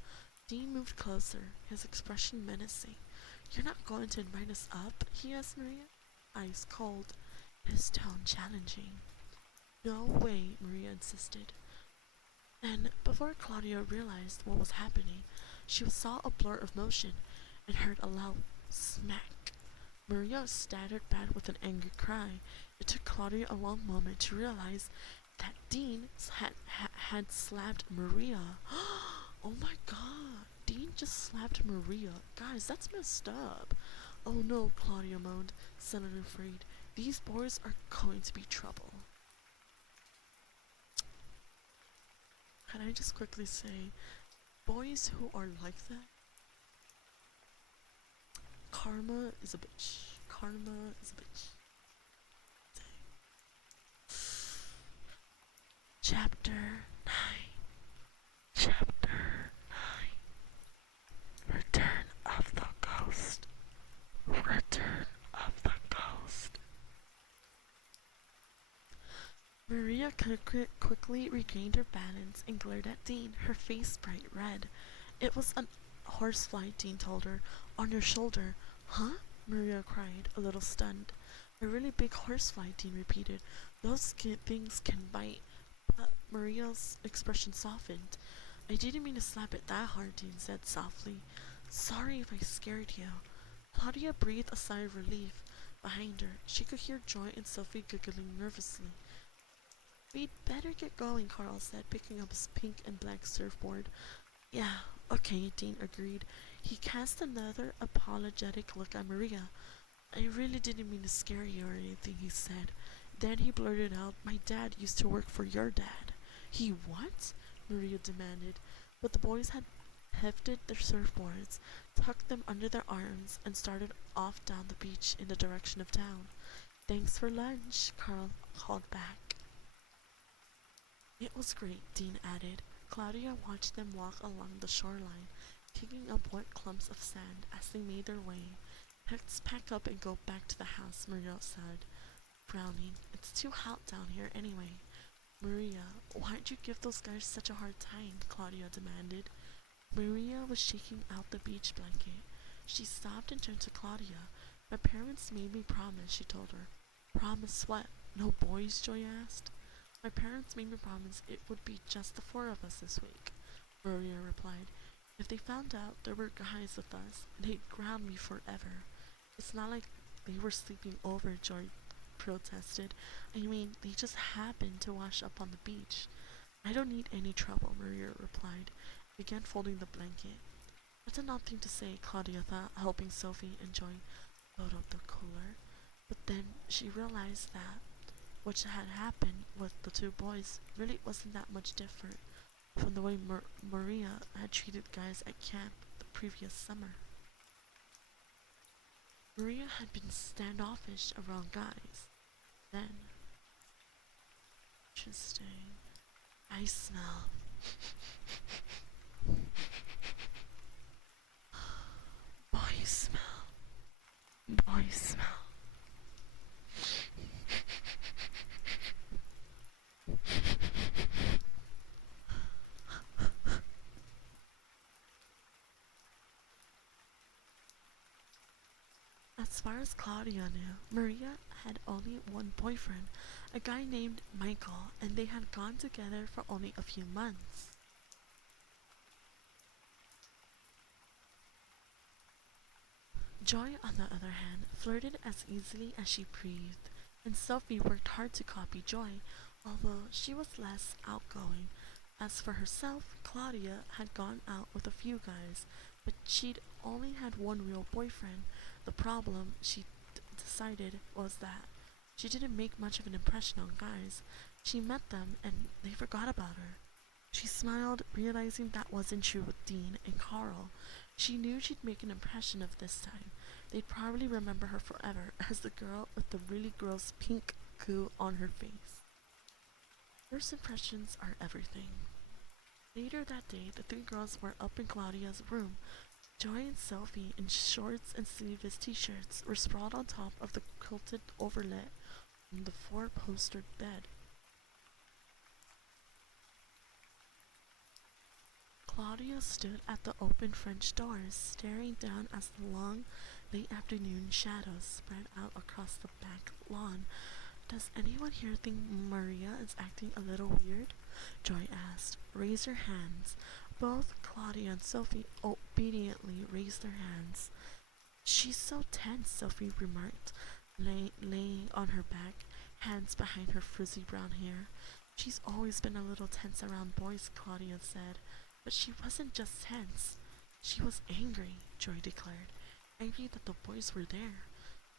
Dean moved closer, his expression menacing. You're not going to invite us up? He asked Maria, eyes cold, his tone challenging. No way, Maria insisted. And before Claudia realized what was happening, she saw a blur of motion and heard a loud smack. Maria staggered back with an angry cry. It took Claudia a long moment to realize that Dean had slapped Maria. Oh my god, Dean just slapped Maria. Guys, that's messed up. Oh no, Claudia moaned, suddenly afraid. These boys are going to be trouble. Can I just quickly say, boys who are like that, karma is a bitch. Karma is a bitch. Chapter 9. Chapter 9. Return of the Ghost. Return of the Ghost. Maria quickly regained her balance and glared at Dean, her face bright red. It was a horsefly, Dean told her, on your shoulder. Huh? Maria cried, a little stunned. A really big horsefly, Dean repeated. Those things can bite. But Maria's expression softened. I didn't mean to slap it that hard, Dean said softly. Sorry if I scared you. Claudia breathed a sigh of relief. Behind her, she could hear Joy and Sophie giggling nervously. We'd better get going, Carl said, picking up his pink and black surfboard. Yeah, okay, Dean agreed. He cast another apologetic look at Maria. I really didn't mean to scare you or anything, he said. Then he blurted out, "My dad used to work for your dad." "He what?" Maria demanded, but the boys had hefted their surfboards, tucked them under their arms, and started off down the beach in the direction of town. "Thanks for lunch," Carl called back. "It was great," Dean added. Claudia watched them walk along the shoreline, kicking up wet clumps of sand as they made their way. "Let's pack up and go back to the house," Maria said, frowning. "It's too hot down here anyway." "Maria, why'd you give those guys such a hard time?" Claudia demanded. Maria was shaking out the beach blanket. She stopped and turned to Claudia. "My parents made me promise," she told her. "Promise what? No boys?" Joy asked. "My parents made me promise it would be just the four of us this week," Maria replied. "If they found out there were guys with us, they'd ground me forever." "It's not like they were sleeping over," Joy protested. "I mean, they just happened to wash up on the beach." "I don't need any trouble," Maria replied, began folding the blanket. That's an odd thing to say, Claudia thought, helping Sophie and Joy load up the cooler. But then she realized that what had happened with the two boys really wasn't that much different from the way Maria had treated guys at camp the previous summer. Maria had been standoffish around guys. Then, interesting. I smell. Boy smell. Boy smell. As far as Claudia knew, Maria had only one boyfriend, a guy named Michael, and they had gone together for only a few months. Joy, on the other hand, flirted as easily as she breathed, and Sophie worked hard to copy Joy, although she was less outgoing. As for herself, Claudia had gone out with a few guys, but she'd only had one real boyfriend. The problem, she decided, was that she didn't make much of an impression on guys. She met them and they forgot about her. She smiled, realizing that wasn't true with Dean and Carl. She knew she'd make an impression of this time. They'd probably remember her forever as the girl with the really gross pink goo on her face. First impressions are everything. Later that day, the three girls were up in Claudia's room. Joy and Sophie, in shorts and sleeveless t-shirts, were sprawled on top of the quilted overlet on the four-poster bed. Claudia stood at the open French doors, staring down as the long, late afternoon shadows spread out across the back lawn. "Does anyone here think Maria is acting a little weird?" Joy asked. "Raise your hands." Both Claudia and Sophie obediently raised their hands. "She's so tense," Sophie remarked, laying on her back, hands behind her frizzy brown hair. "She's always been a little tense around boys," Claudia said. "But she wasn't just tense. She was angry," Joy declared. "Angry that the boys were there."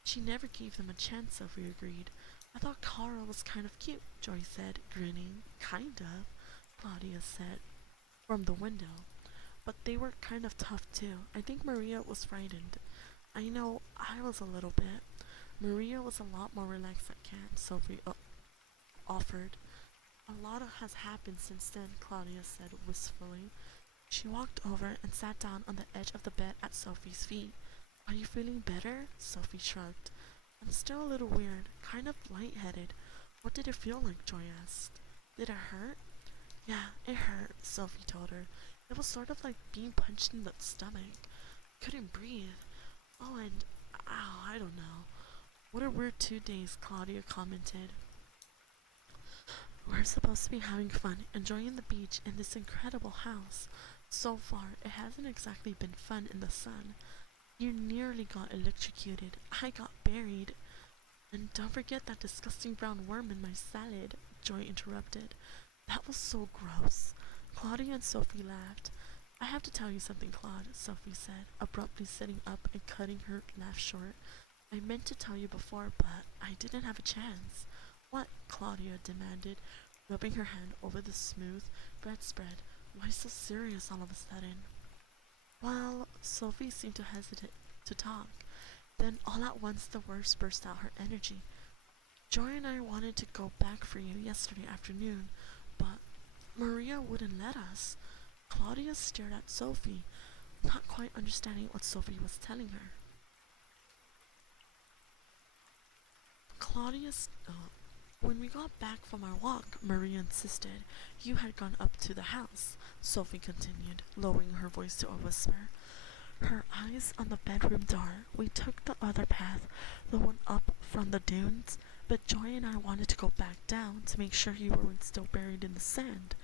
"She never gave them a chance," Sophie agreed. "I thought Carl was kind of cute," Joy said, grinning. "Kind of," Claudia said from the window. "But they were kind of tough too. I think Maria was frightened." "I know I was a little bit." "Maria was a lot more relaxed at camp," Sophie offered. "A lot has happened since then," Claudia said wistfully. She walked over and sat down on the edge of the bed at Sophie's feet. "Are you feeling better?" Sophie shrugged. "I'm still a little weird, kind of lightheaded." "What did it feel like?" Joy asked. "Did it hurt?" "Yeah, it hurt," Sophie told her. "It was sort of like being punched in the stomach. Couldn't breathe. Oh, and ow, I don't know." "What a weird 2 days," Claudia commented. "We're supposed to be having fun, enjoying the beach in this incredible house. So far, it hasn't exactly been fun in the sun. You nearly got electrocuted. I got buried. And don't forget that disgusting brown worm in my salad," Joy interrupted. "That was so gross." Claudia and Sophie laughed. "I have to tell you something, Claude," Sophie said, abruptly sitting up and cutting her laugh short. "I meant to tell you before, but I didn't have a chance." What? Claudia demanded, rubbing her hand over the smooth bedspread. Why so serious all of a sudden? Well, Sophie seemed to hesitate to talk. Then all at once the words burst out her energy. Joy and I wanted to go back for you yesterday afternoon, but Maria wouldn't let us. Claudia stared at Sophie, not quite understanding what Sophie was telling her. Claudia's. When we got back from our walk, Maria insisted you had gone up to the house, Sophie continued, lowering her voice to a whisper. Her eyes on the bedroom door. We took the other path, the one up from the dunes, but Joy and I wanted to go back down to make sure you weren't still buried in the sand.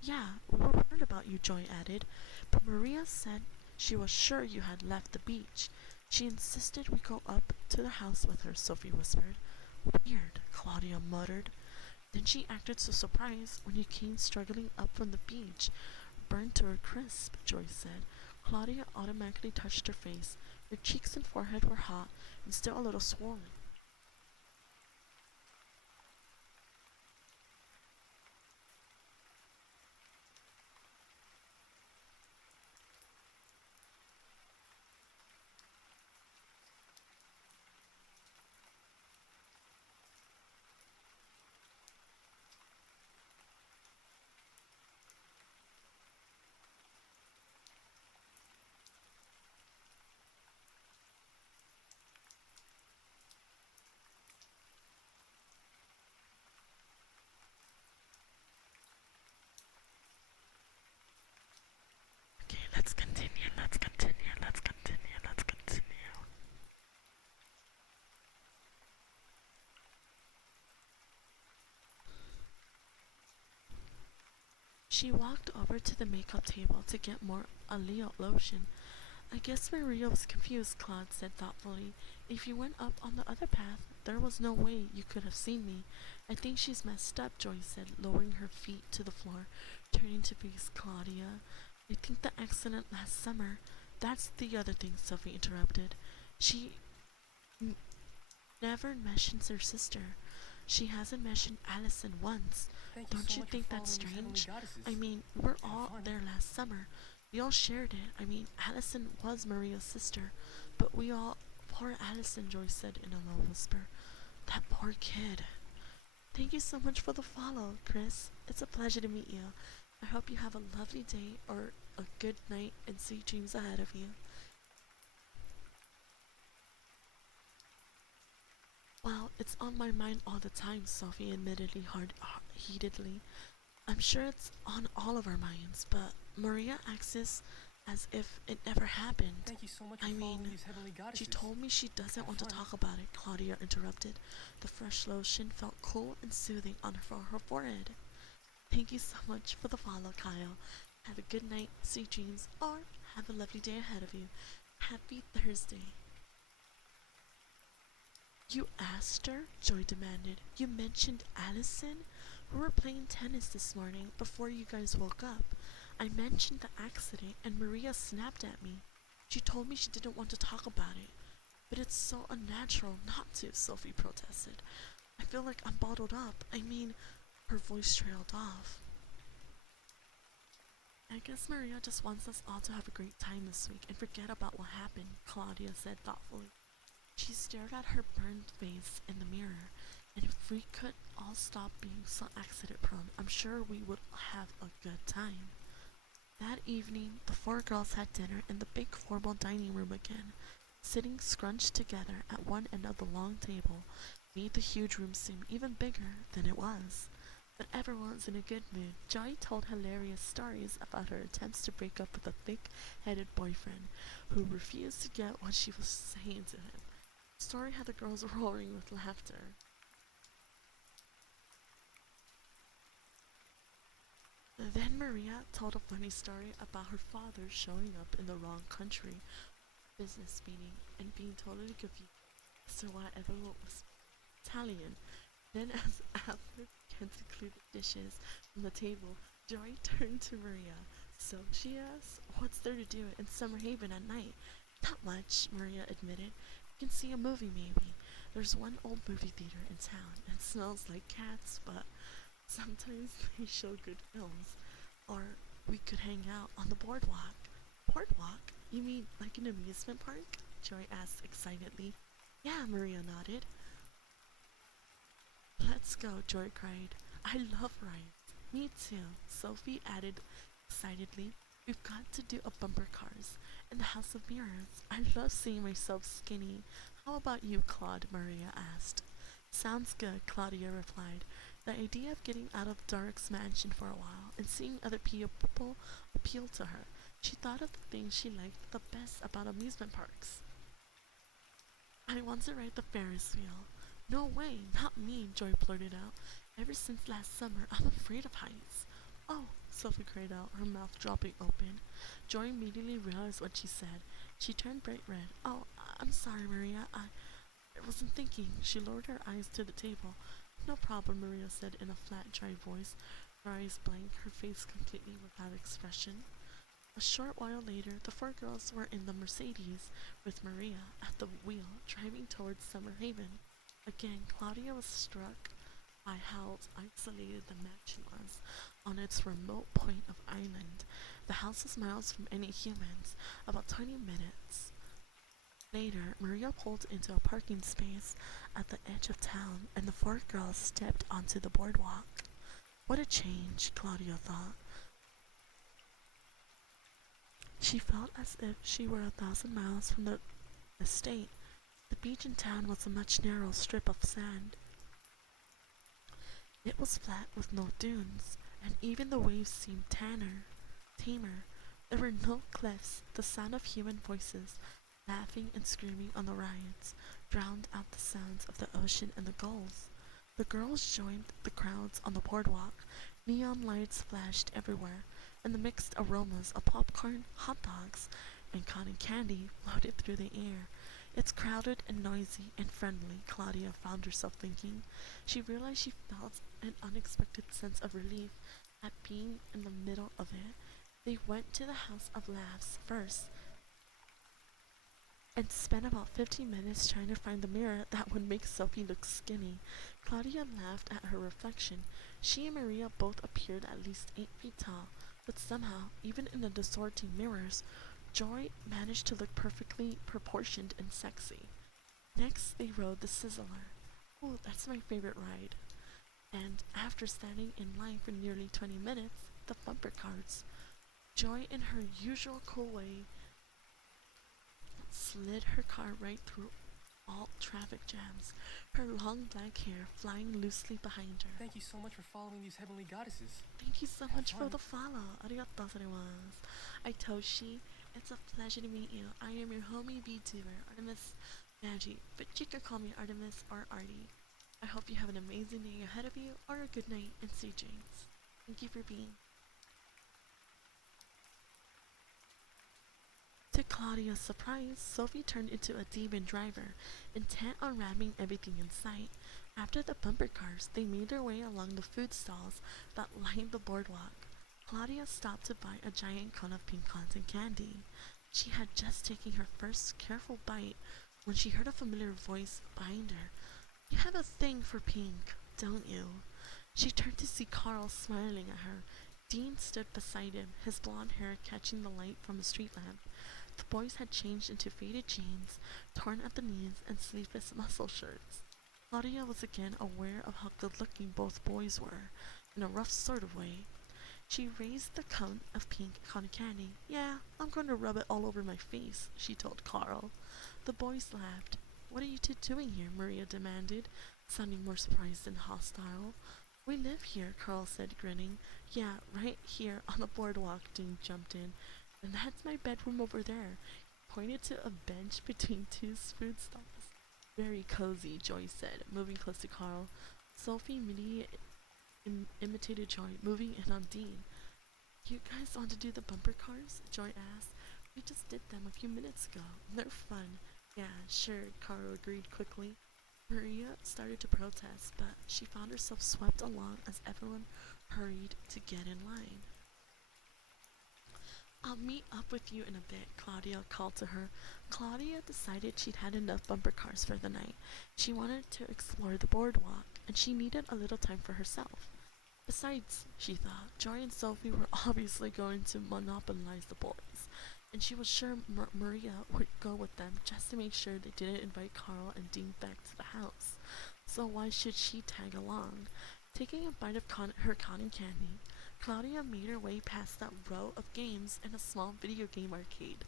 Yeah, we were worried about you, Joy added, but Maria said she was sure you had left the beach. She insisted we go up to the house with her, Sophie whispered. Weird, Claudia muttered. Then she acted so surprised when you came struggling up from the beach. Burned to a crisp, Joy said. Claudia automatically touched her face. Her cheeks and forehead were hot and still a little swollen. Okay, let's continue, let's continue, let's continue, let's continue. She walked over to the makeup table to get more Aleo lotion. I guess Maria was confused, Claude said thoughtfully. If you went up on the other path, there was no way you could have seen me. I think she's messed up, Joy said, lowering her feet to the floor, turning to face Claudia. I think the accident last summer. That's the other thing, Sophie interrupted. She n- never mentions her sister. She hasn't mentioned Allison once. Thank you Don't so you much think for that's following these heavenly strange? goddesses. I mean, we were Have all fun. there last summer. We all shared it. I mean, Allison was Maria's sister, but we all. Poor Allison, Joyce said in a low whisper. That poor kid. Thank you so much for the follow, Chris. It's a pleasure to meet you. I hope you have a lovely day or a good night and sweet dreams ahead of you. Well, it's on my mind all the time, Sophie admittedly heatedly. I'm sure it's on all of our minds, but Maria acts as if it never happened. Thank you so much for I following mean, these heavenly goddesses. she told me she doesn't Have want to fun. talk about it, Claudia interrupted. The fresh lotion felt cool and soothing on her forehead. Thank you so much for the follow, Kyle. Have a good night, sweet dreams, or have a lovely day ahead of you. Happy Thursday. You asked her? Joy demanded. You mentioned Allison? We were playing tennis this morning before you guys woke up. I mentioned the accident and Maria snapped at me. She told me she didn't want to talk about it. But it's so unnatural not to, Sophie protested. I feel like I'm bottled up. I mean, her voice trailed off. I guess Maria just wants us all to have a great time this week and forget about what happened, Claudia said thoughtfully. She stared at her burned face in the mirror, and if we could all stop being so accident prone, I'm sure we would have a good time. That evening, the four girls had dinner in the big formal dining room again. Sitting scrunched together at one end of the long table made the huge room seem even bigger than it was. But everyone was in a good mood. Joy told hilarious stories about her attempts to break up with a thick-headed boyfriend who refused to get what she was saying to him. The story had the girls roaring with laughter. Then Maria told a funny story about her father showing up in the wrong country business meeting and being totally confused as to why everyone was Italian. Then, as Alfred began to clear the dishes from the table, Joy turned to Maria. So, she asked, what's there to do in Summer Haven at night? Not much, Maria admitted. We can see a movie maybe. There's one old movie theater in town. It smells like cats, but sometimes they show good films. Or we could hang out on the boardwalk. Boardwalk? You mean like an amusement park? Joy asked excitedly. Yeah, Maria nodded. Let's go, Joy cried. I love rides. Me too, Sophie added excitedly. We've got to do a bumper cars in the House of Mirrors. I love seeing myself skinny. How about you, Claude? Maria asked. Sounds good, Claudia replied. The idea of getting out of Dark's mansion for a while and seeing other people appealed to her. She thought of the things she liked the best about amusement parks. I want to ride the Ferris wheel. No way, not me, Joy blurted out. Ever since last summer, I'm afraid of heights. Oh, Sophie cried out, her mouth dropping open. Joy immediately realized what she said. She turned bright red. Oh, I'm sorry, Maria. I wasn't thinking. She lowered her eyes to the table. No problem, Maria said in a flat, dry voice, her eyes blank, her face completely without expression. A short while later, the four girls were in the Mercedes, with Maria at the wheel, driving towards Summer Haven. Again, Claudia was struck by how isolated the mansion was on its remote point of island. The house was miles from any humans, about 20 minutes. Later, Maria pulled into a parking space at the edge of town, and the four girls stepped onto the boardwalk. What a change, Claudia thought. She felt as if she were 1,000 miles from the estate. The beach in town was a much narrower strip of sand. It was flat with no dunes, and even the waves seemed tamer. There were no cliffs. The sound of human voices, laughing and screaming on the rides, drowned out the sounds of the ocean and the gulls. The girls joined the crowds on the boardwalk. Neon lights flashed everywhere, and the mixed aromas of popcorn, hot dogs, and cotton candy floated through the air. It's crowded and noisy and friendly, Claudia found herself thinking. She realized she felt an unexpected sense of relief at being in the middle of it. They went to the House of Laughs first and spent about 15 minutes trying to find the mirror that would make Sophie look skinny. Claudia laughed at her reflection. She and Maria both appeared at least 8 feet tall, but somehow, even in the distorting mirrors, Joy managed to look perfectly proportioned and sexy. Next, they rode the Sizzler. Oh, that's my favorite ride. And after standing in line for nearly 20 minutes, the bumper cars. Joy, in her usual cool way, slid her car right through all traffic jams, her long black hair flying loosely behind her. Thank you so much for following these heavenly goddesses. Thank you so Have much for fun. the follow. Arigatou gozaimasu. Aitoshi, it's a pleasure to meet you. I am your homie VTuber, Artemis Magi, but you can call me Artemis or Arty. I hope you have an amazing day ahead of you, or a good night and sweet dreams. Thank you for being. To Claudia's surprise, Sophie turned into a demon driver, intent on ramming everything in sight. After the bumper cars, they made their way along the food stalls that lined the boardwalk. Claudia stopped to buy a giant cone of pink cotton candy. She had just taken her first careful bite when she heard a familiar voice behind her. You have a thing for pink, don't you? She turned to see Carl smiling at her. Dean stood beside him, his blonde hair catching the light from a street lamp. The boys had changed into faded jeans, torn at the knees, and sleeveless muscle shirts. Claudia was again aware of how good-looking both boys were, in a rough sort of way. She raised the cone of pink cotton candy. Yeah, I'm going to rub it all over my face, she told Carl. The boys laughed. What are you two doing here? Maria demanded, sounding more surprised than hostile. We live here, Carl said, grinning. Yeah, right here on the boardwalk, Dean jumped in. And that's my bedroom over there. He pointed to a bench between two food stalls. Very cozy, Joy said, moving close to Carl. Sophie immediately imitated Joy, moving in on Dean. You guys want to do the bumper cars? Joy asked. We just did them a few minutes ago. They're fun. Yeah, sure, Carl agreed quickly. Maria started to protest, but she found herself swept along as everyone hurried to get in line. I'll meet up with you in a bit, Claudia called to her. Claudia decided she'd had enough bumper cars for the night. She wanted to explore the boardwalk, and she needed a little time for herself. Besides, she thought, Joy and Sophie were obviously going to monopolize the boys, and she was sure Maria would go with them just to make sure they didn't invite Carl and Dean back to the house. So why should she tag along? Taking a bite of her cotton candy, Claudia made her way past that row of games in a small video game arcade.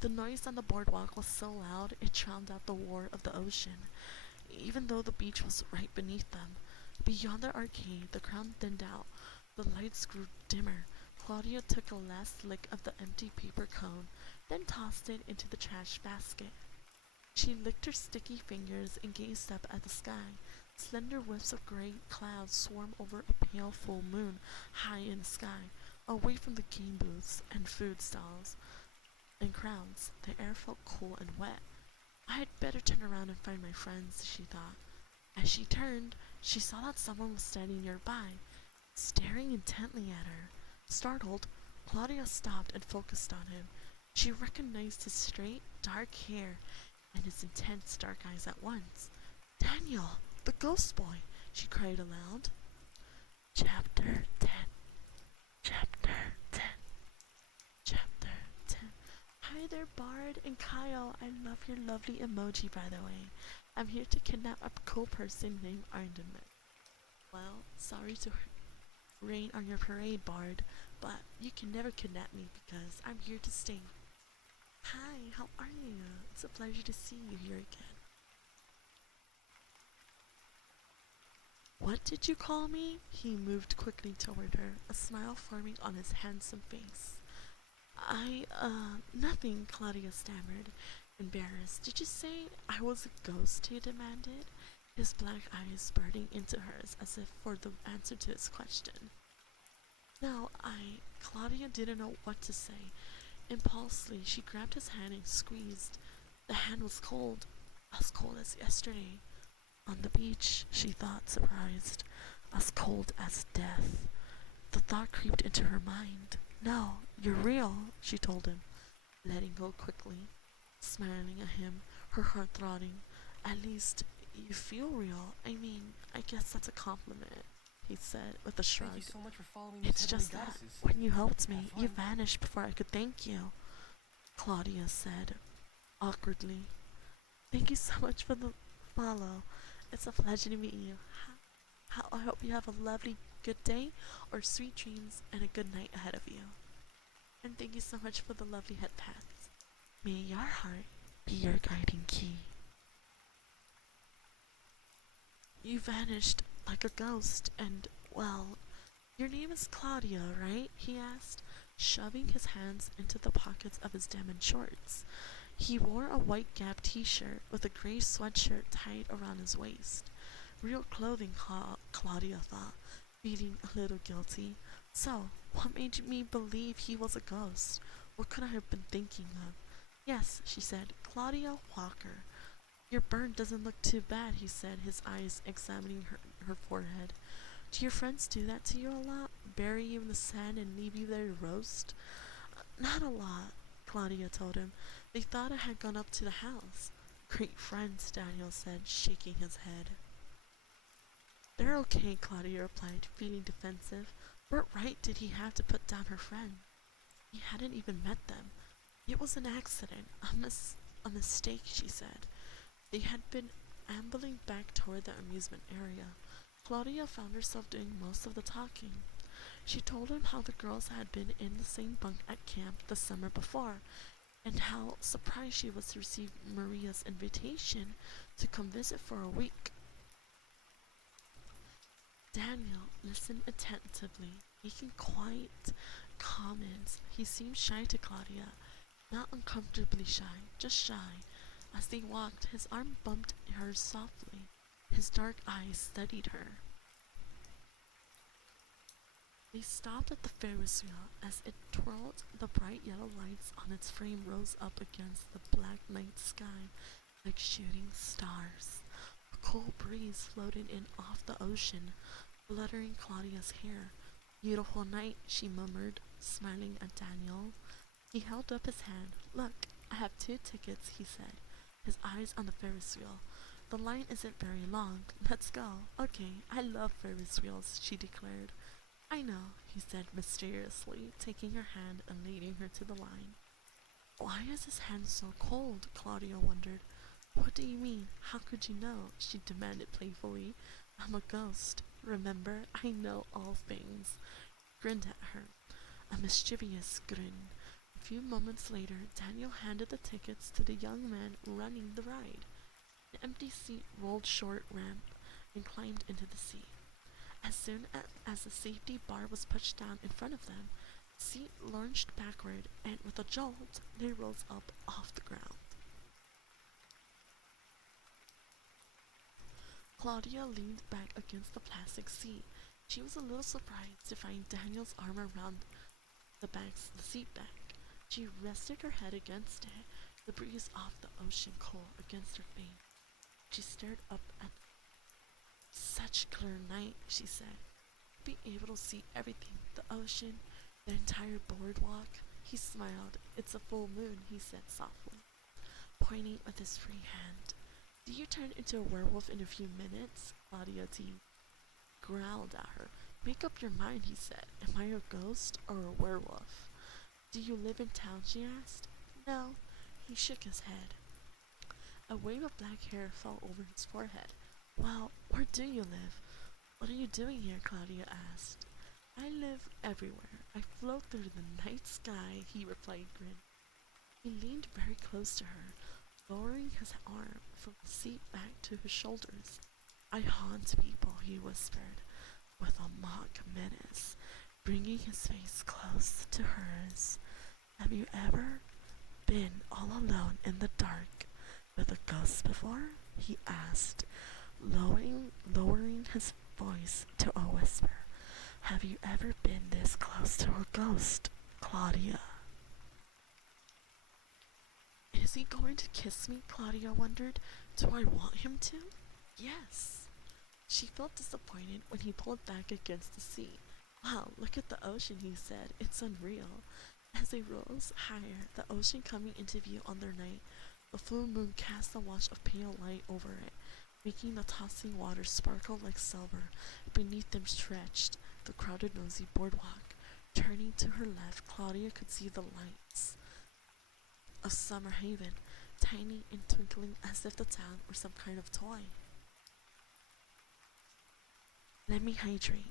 The noise on the boardwalk was so loud it drowned out the roar of the ocean, even though the beach was right beneath them. Beyond the arcade, the crowd thinned out. The lights grew dimmer. Claudia took a last lick of the empty paper cone, then tossed it into the trash basket. She licked her sticky fingers and gazed up at the sky. Slender wisps of gray clouds swarmed over a pale full moon high in the sky, away from the game booths and food stalls and crowds. The air felt cool and wet. I had better turn around and find my friends, she thought. As she turned, she saw that someone was standing nearby, staring intently at her. Startled, Claudia stopped and focused on him. She recognized his straight, dark hair and his intense, dark eyes at once. Daniel, the ghost boy, she cried aloud. Chapter 10. Chapter 10. Chapter 10. Hi there, Bard and Kyle. I love your lovely emoji, by the way. I'm here to kidnap a cool person named Arndeman. Well, sorry to rain on your parade, Bard, but you can never kidnap me because I'm here to stay. Hi, how are you? It's a pleasure to see you here again. What did you call me? He moved quickly toward her, a smile forming on his handsome face. Nothing, Claudia stammered, embarrassed. Did you say I was a ghost? He demanded, his black eyes burning into hers as if for the answer to his question. No, Claudia didn't know what to say. Impulsively, she grabbed his hand and squeezed. The hand was cold, as cold as yesterday. On the beach, she thought, surprised. As cold as death. The thought creeped into her mind. No, you're real, she told him, letting go quickly, smiling at him, her heart throbbing. At least, you feel real. I mean, I guess that's a compliment, he said with a shrug. Thank you so much for following these It's heavenly just that, goddesses. when you helped me, Have you fun. vanished before I could thank you, Claudia said, awkwardly. Thank you so much for the follow. It's a pleasure to meet you. I hope you have a lovely, good day, or sweet dreams, and a good night ahead of you. And thank you so much for the lovely head pats. May your heart be your guiding key. You vanished like a ghost, and, well, your name is Claudia, right? He asked, shoving his hands into the pockets of his denim shorts. He wore a white Gap t-shirt with a gray sweatshirt tied around his waist. Real clothing, Claudia thought, feeling a little guilty. So, what made me believe he was a ghost? What could I have been thinking of? Yes, she said, Claudia Walker. Your burn doesn't look too bad, he said, his eyes examining her forehead. Do your friends do that to you a lot? Bury you in the sand and leave you there to roast? Not a lot, Claudia told him. They thought I had gone up to the house. Great friends, Daniel said, shaking his head. They're okay, Claudia replied, feeling defensive. What right did he have to put down her friend? He hadn't even met them. It was an accident, a mistake, she said. They had been ambling back toward the amusement area. Claudia found herself doing most of the talking. She told him how the girls had been in the same bunk at camp the summer before, and how surprised she was to receive Maria's invitation to come visit for a week. Daniel listened attentively, making quiet comments. He seemed shy to Claudia, not uncomfortably shy, just shy. As they walked, his arm bumped hers softly. His dark eyes studied her. They stopped at the Ferris wheel. As it twirled, the bright yellow lights on its frame rose up against the black night sky like shooting stars. A cool breeze floated in off the ocean, fluttering Claudia's hair. Beautiful night, she murmured, smiling at Daniel. He held up his hand. Look, I have 2 tickets, he said, his eyes on the Ferris wheel. The line isn't very long. Let's go. Okay, I love Ferris wheels, she declared. I know, he said mysteriously, taking her hand and leading her to the line. Why is his hand so cold? Claudia wondered. What do you mean? How could you know? She demanded playfully. I'm a ghost. Remember, I know all things. He grinned at her, a mischievous grin. A few moments later, Daniel handed the tickets to the young man running the ride. The empty seat rolled short ramp and climbed into the sea. As soon as the safety bar was pushed down in front of them, the seat lurched backward, and with a jolt, they rose up off the ground. Claudia leaned back against the plastic seat. She was a little surprised to find Daniel's arm around the seat back. She rested her head against it, the breeze off the ocean cold against her face. She stared up at such clear night, she said. Be able to see everything, the ocean, the entire boardwalk. He smiled. It's a full moon, he said softly, pointing with his free hand. Do you turn into a werewolf in a few minutes? Claudia T growled at her. Make up your mind, he said. Am I a ghost or a werewolf? Do you live in town, she asked. No. He shook his head. A wave of black hair fell over his forehead. Well, where do you live? What are you doing here? Claudia asked. I live everywhere. I float through the night sky, he replied, grinning. He leaned very close to her, lowering his arm from the seat back to his shoulders. I haunt people, he whispered, with a mock menace, bringing his face close to hers. Have you ever been all alone in the dark with a ghost before? He asked, lowering his voice to a whisper. Have you ever been this close to a ghost, Claudia? Is he going to kiss me? Claudia wondered. Do I want him to? Yes. She felt disappointed when he pulled back against the sea. Wow, look at the ocean, he said. It's unreal. As they rose higher, the ocean coming into view on their night, the full moon cast a wash of pale light over it, making the tossing water sparkle like silver. Beneath them stretched the crowded nosy boardwalk. Turning to her left, Claudia could see the lights of Summer Haven, tiny and twinkling as if the town were some kind of toy. Let me hydrate.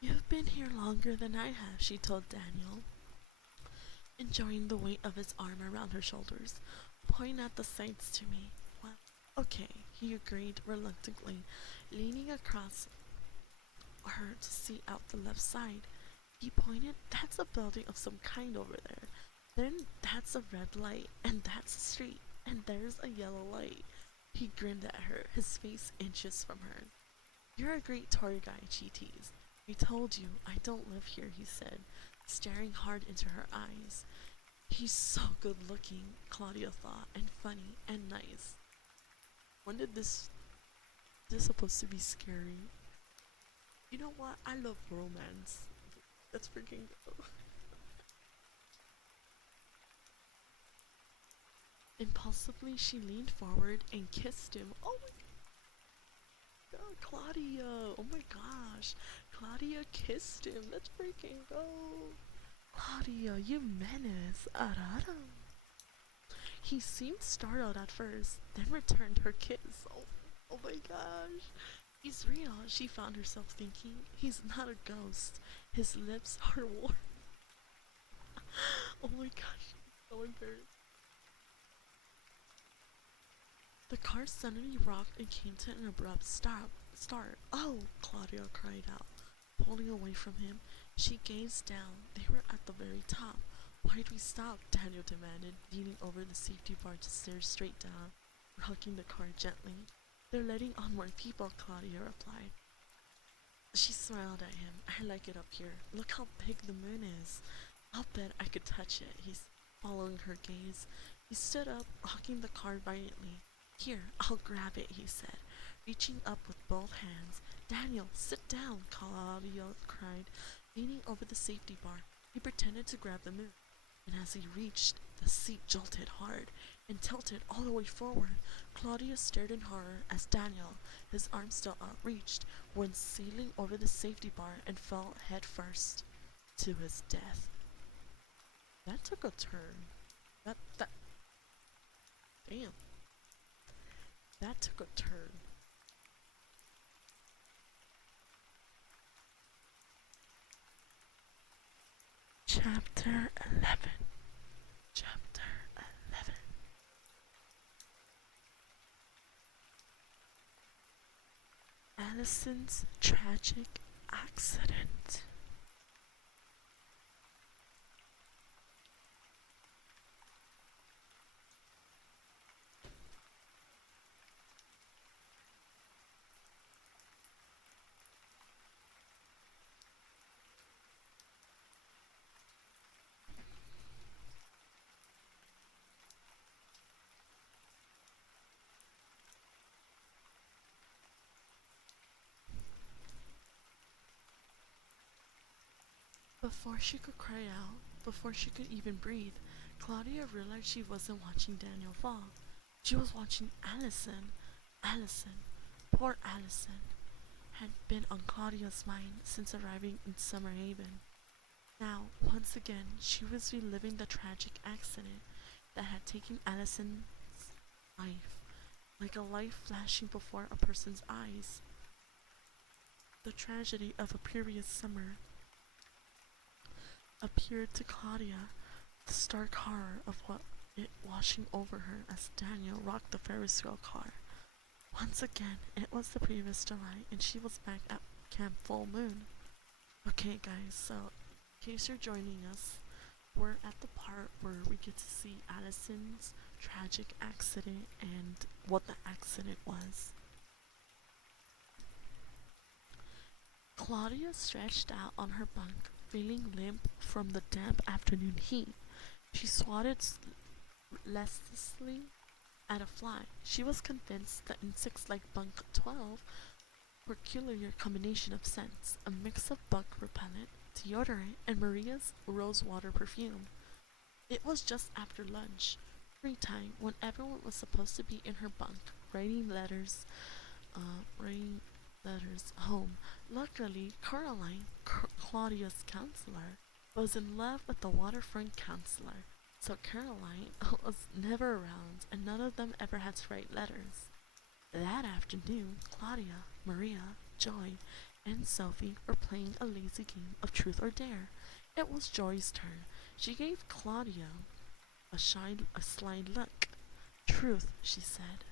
You've been here longer than I have, she told Daniel, enjoying the weight of his arm around her shoulders. Point out the sights to me. Well, okay, he agreed reluctantly, leaning across her to see out the left side. He pointed. That's a building of some kind over there. Then that's a red light, and that's a street, and there's a yellow light. He grinned at her, his face inches from her. You're a great tour guide, she teased. I told you, I don't live here, he said, staring hard into her eyes. He's so good looking, Claudia thought, and funny, and nice. When did this supposed to be scary? You know what? I love romance. Let's freaking go. Impulsively, she leaned forward and kissed him. Oh my god, Claudia! Oh my gosh, Claudia kissed him. Let's freaking go. Claudia, you menace. Arara. He seemed startled at first, then returned her kiss. Oh my gosh. He's real, she found herself thinking. He's not a ghost. His lips are warm. Oh my gosh, so embarrassed. The car suddenly rocked and came to an abrupt start. Oh, Claudia cried out, pulling away from him. She gazed down. They were at the very top. Why'd we stop? Daniel demanded, leaning over the safety bar to stare straight down, rocking the car gently. They're letting on more people, Claudia replied. She smiled at him. I like it up here. Look how big the moon is. I'll bet I could touch it. following her gaze. He stood up, rocking the car violently. Here, I'll grab it, he said, reaching up with both hands. Daniel, sit down, Claudia cried, leaning over the safety bar. He pretended to grab the moon, and as he reached, the seat jolted hard and tilted all the way forward. Claudia stared in horror as Daniel, his arm still outreached, went sailing over the safety bar and fell head first to his death. That took a turn. That damn. That took a turn. Chapter 11. Chapter 11. Allison's tragic accident. Before she could cry out, before she could even breathe, Claudia realized she wasn't watching Daniel fall. She was watching Allison. Allison, poor Allison, had been on Claudia's mind since arriving in Summer Haven. Now, once again, she was reliving the tragic accident that had taken Allison's life, like a light flashing before a person's eyes. The tragedy of a previous summer appeared to Claudia, the stark horror of what it washing over her as Daniel rocked the Ferris wheel car. Once again, it was the previous July, and she was back at Camp Full Moon. Okay, guys, so in case you're joining us, we're at the part where we get to see Allison's tragic accident and what the accident was. Claudia stretched out on her bunk, feeling limp from the damp afternoon heat. She swatted restlessly at a fly. She was convinced that insects like Bunk 12 were a peculiar combination of scents, a mix of bug repellent, deodorant, and Maria's rosewater perfume. It was just after lunch, free time, when everyone was supposed to be in her bunk, writing letters home. Luckily, Caroline, Claudia's counselor, was in love with the waterfront counselor, so Caroline was never around and none of them ever had to write letters. That afternoon, Claudia, Maria, Joy, and Sophie were playing a lazy game of truth or dare. It was Joy's turn. She gave Claudia a sly look. Truth, she said.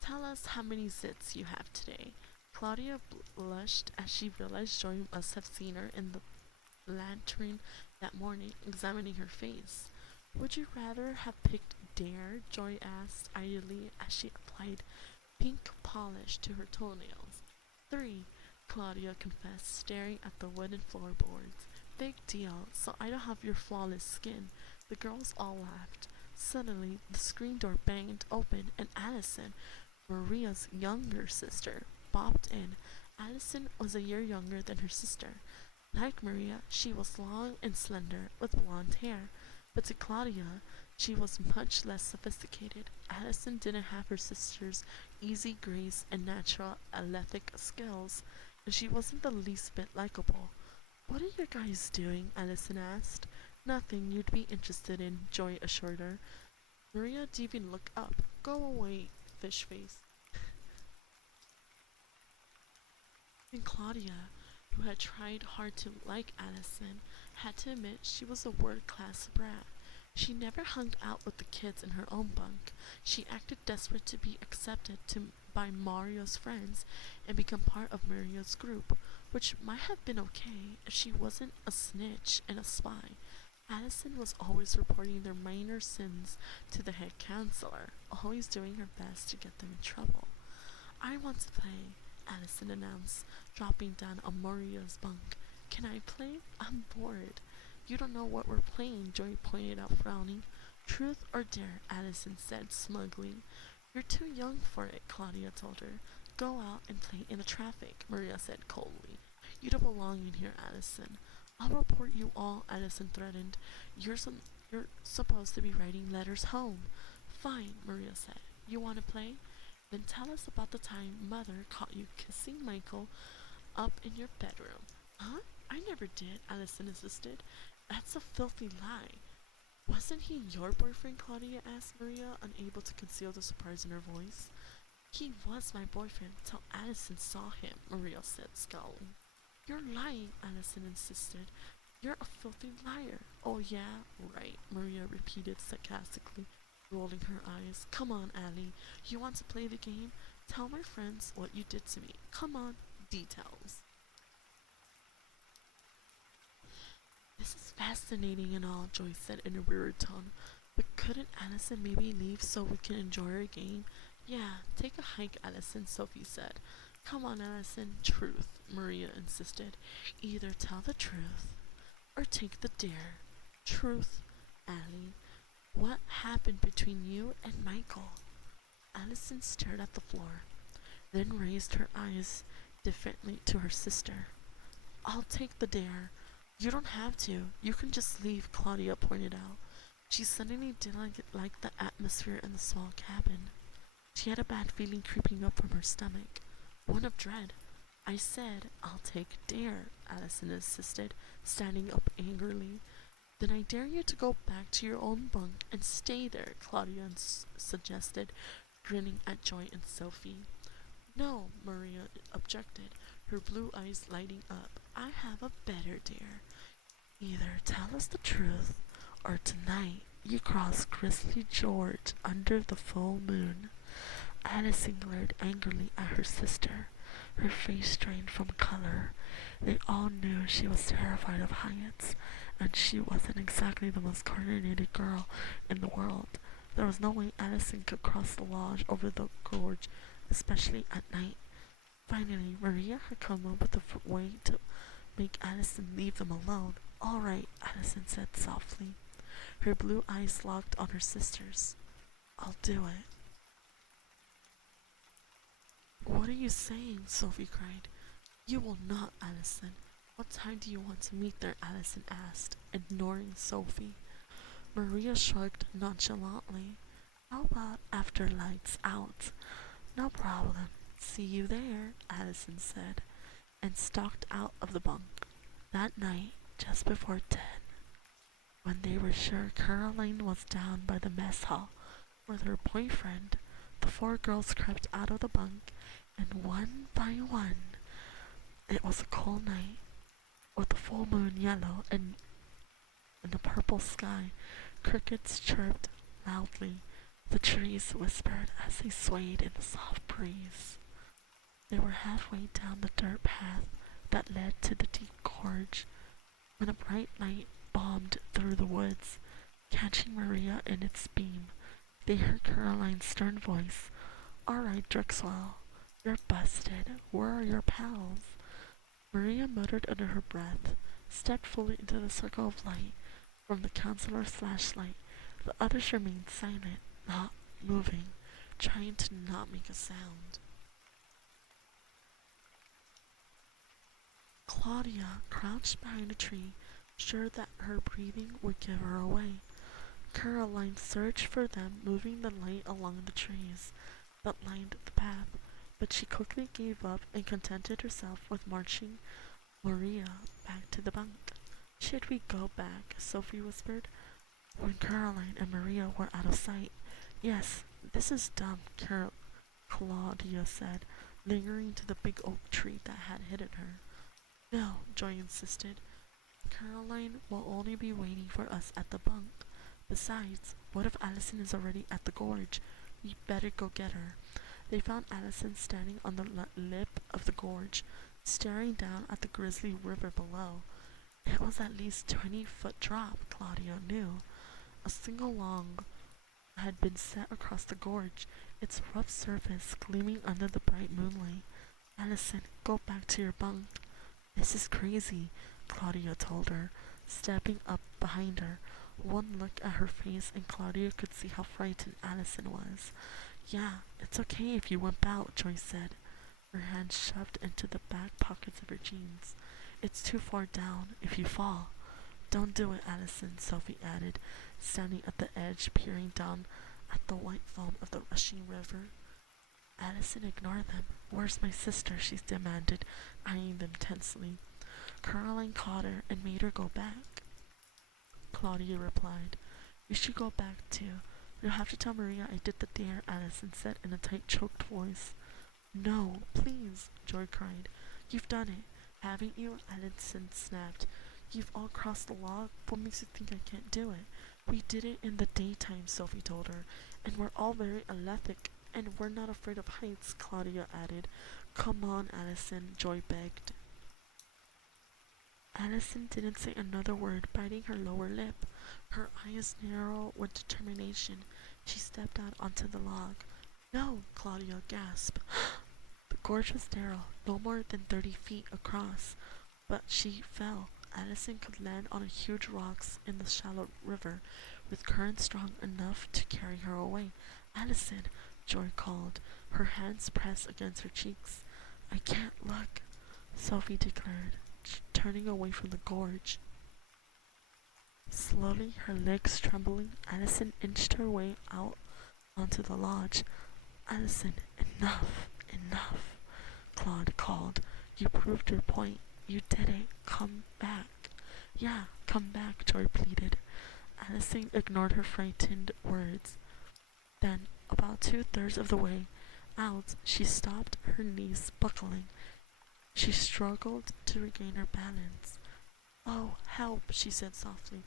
Tell us how many zits you have today. Claudia blushed as she realized Joy must have seen her in the lantern that morning, examining her face. Would you rather have picked dare? Joy asked idly as she applied pink polish to her toenails. 3, Claudia confessed, staring at the wooden floorboards. Big deal, so I don't have your flawless skin. The girls all laughed. Suddenly, the screen door banged open and Allison, Maria's younger sister, bopped in. Allison was a year younger than her sister. Like Maria, she was long and slender, with blonde hair, but to Claudia, she was much less sophisticated. Allison didn't have her sister's easy grace and natural athletic skills, and she wasn't the least bit likable. What are you guys doing? Allison asked. Nothing you'd be interested in, Joy assured her. Maria didn't even look up. Go away, fish face. And Claudia, who had tried hard to like Allison, had to admit she was a word-class brat. She never hung out with the kids in her own bunk. She acted desperate to be accepted by Mario's friends and become part of Mario's group, which might have been okay if she wasn't a snitch and a spy. Allison was always reporting their minor sins to the head counselor, always doing her best to get them in trouble. I want to play, Allison announced, dropping down on Maria's bunk. Can I play? I'm bored. You don't know what we're playing, Joy pointed out, frowning. Truth or dare, Addison said smugly. You're too young for it, Claudia told her. Go out and play in the traffic, Maria said coldly. You don't belong in here, Addison. I'll report you all, Addison threatened. You're supposed to be writing letters home. Fine, Maria said. You want to play? Then tell us about the time Mother caught you kissing Michael up in your bedroom. Huh? I never did, Addison insisted. That's a filthy lie. Wasn't he your boyfriend, Claudia asked Maria, unable to conceal the surprise in her voice. He was my boyfriend till Addison saw him, Maria said, scowling. You're lying, Addison insisted. You're a filthy liar. Oh yeah, right, Maria repeated sarcastically, rolling her eyes. Come on, Allie. You want to play the game? Tell my friends what you did to me. Come on, details. This is fascinating and all, Joyce said in a weird tone. But couldn't Addison maybe leave so we can enjoy our game? Yeah, take a hike, Addison, Sophie said. Come on, Addison. Truth, Maria insisted. Either tell the truth or take the dare. Truth, Allie. What happened between you and Michael? Addison stared at the floor, then raised her eyes defiantly to her sister. I'll take the dare. You don't have to. You can just leave, Claudia pointed out. She suddenly didn't like the atmosphere in the small cabin. She had a bad feeling creeping up from her stomach, one of dread. I said, I'll take dare, Addison insisted, standing up angrily. Then I dare you to go back to your own bunk and stay there, Claudia suggested, grinning at Joy and Sophie. No, Maria objected, her blue eyes lighting up. I have a better dare. Either tell us the truth, or tonight you cross Grizzly George under the full moon. Addison glared angrily at her sister, her face drained from color. They all knew she was terrified of heights, and she wasn't exactly the most coordinated girl in the world. There was no way Addison could cross the lodge over the gorge, especially at night. Finally, Maria had come up with a way to make Addison leave them alone. All right, Addison said softly. Her blue eyes locked on her sister's. I'll do it. What are you saying? Sophie cried. You will not, Addison. What time do you want to meet there? Addison asked, ignoring Sophie. Maria shrugged nonchalantly. How about after lights out? No problem. See you there, Addison said, and stalked out of the bunk. That night, just before 10, when they were sure Caroline was down by the mess hall with her boyfriend, the four girls crept out of the bunk, and one by one, it was a cold night, with the full moon yellow and in the purple sky, crickets chirped loudly. The trees whispered as they swayed in the soft breeze. They were halfway down the dirt path that led to the deep gorge when a bright light bombed through the woods, catching Maria in its beam. They heard Caroline's stern voice. All right, Drexel, you're busted. Where are your pals? Maria muttered under her breath, stepped fully into the circle of light from the counselor's flashlight. The others remained silent, not moving, trying to not make a sound. Claudia crouched behind a tree, sure that her breathing would give her away. Caroline searched for them, moving the light along the trees that lined the path, but she quickly gave up and contented herself with marching Maria back to the bunk. Should we go back? Sophie whispered, when Caroline and Maria were out of sight. Yes, this is dumb, Claudia said, lingering to the big oak tree that had hidden her. No, Joy insisted. Caroline will only be waiting for us at the bunk. Besides, what if Allison is already at the gorge? We better go get her. They found Allison standing on the lip of the gorge, staring down at the grisly river below. It was at least 20-foot drop, Claudia knew. A single log had been set across the gorge, its rough surface gleaming under the bright moonlight. Allison, go back to your bunk. This is crazy, Claudia told her, stepping up behind her. One look at her face and Claudia could see how frightened Allison was. Yeah, it's okay if you wimp out, Joyce said, her hand shoved into the back pockets of her jeans. It's too far down if you fall. Don't do it, Allison, Sophie added, standing at the edge, peering down at the white foam of the rushing river. Allison ignored them. Where's my sister? She demanded, eyeing them tensely. Caroline caught her and made her go back. Claudia replied, You should go back too. You'll have to tell Maria I did the dare, Allison said in a tight, choked voice. No, please, Joy cried. You've done it, haven't you? Allison snapped. You've all crossed the log. What makes you think I can't do it? We did it in the daytime, Sophie told her, and we're all very athletic, and we're not afraid of heights, Claudia added. Come on, Allison, Joy begged. Allison didn't say another word, biting her lower lip. Her eyes narrow with determination. She stepped out onto the log. No, Claudia gasped. The gorge was narrow, no more than 30 feet across, but she fell. Allison could land on huge rocks in the shallow river, with currents strong enough to carry her away. Allison, Joy called, her hands pressed against her cheeks. I can't look, Sophie declared, turning away from the gorge. Slowly, her legs trembling, Allison inched her way out onto the lodge. Allison, enough, enough, Claude called. You proved your point. You did it. Come back. Yeah, come back, Joy pleaded. Allison ignored her frightened words. Then, about 2/3 of the way out, she stopped, her knees buckling. She struggled to regain her balance. Oh, help, she said softly.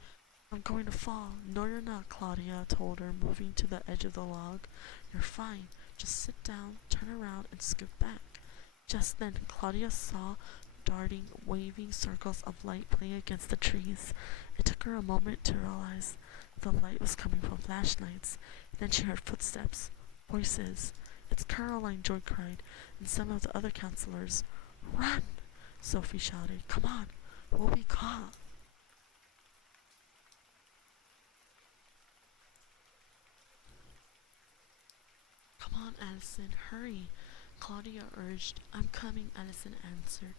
I'm going to fall. No, you're not, Claudia told her, moving to the edge of the log. You're fine. Just sit down, turn around, and scoot back. Just then, Claudia saw darting, waving circles of light playing against the trees. It took her a moment to realize the light was coming from flashlights. Then she heard footsteps, voices. It's Caroline, Joy cried, and some of the other counselors. Run! Sophie shouted. Come on, we'll be caught. Come on, Allison, hurry, Claudia urged. I'm coming, Allison answered.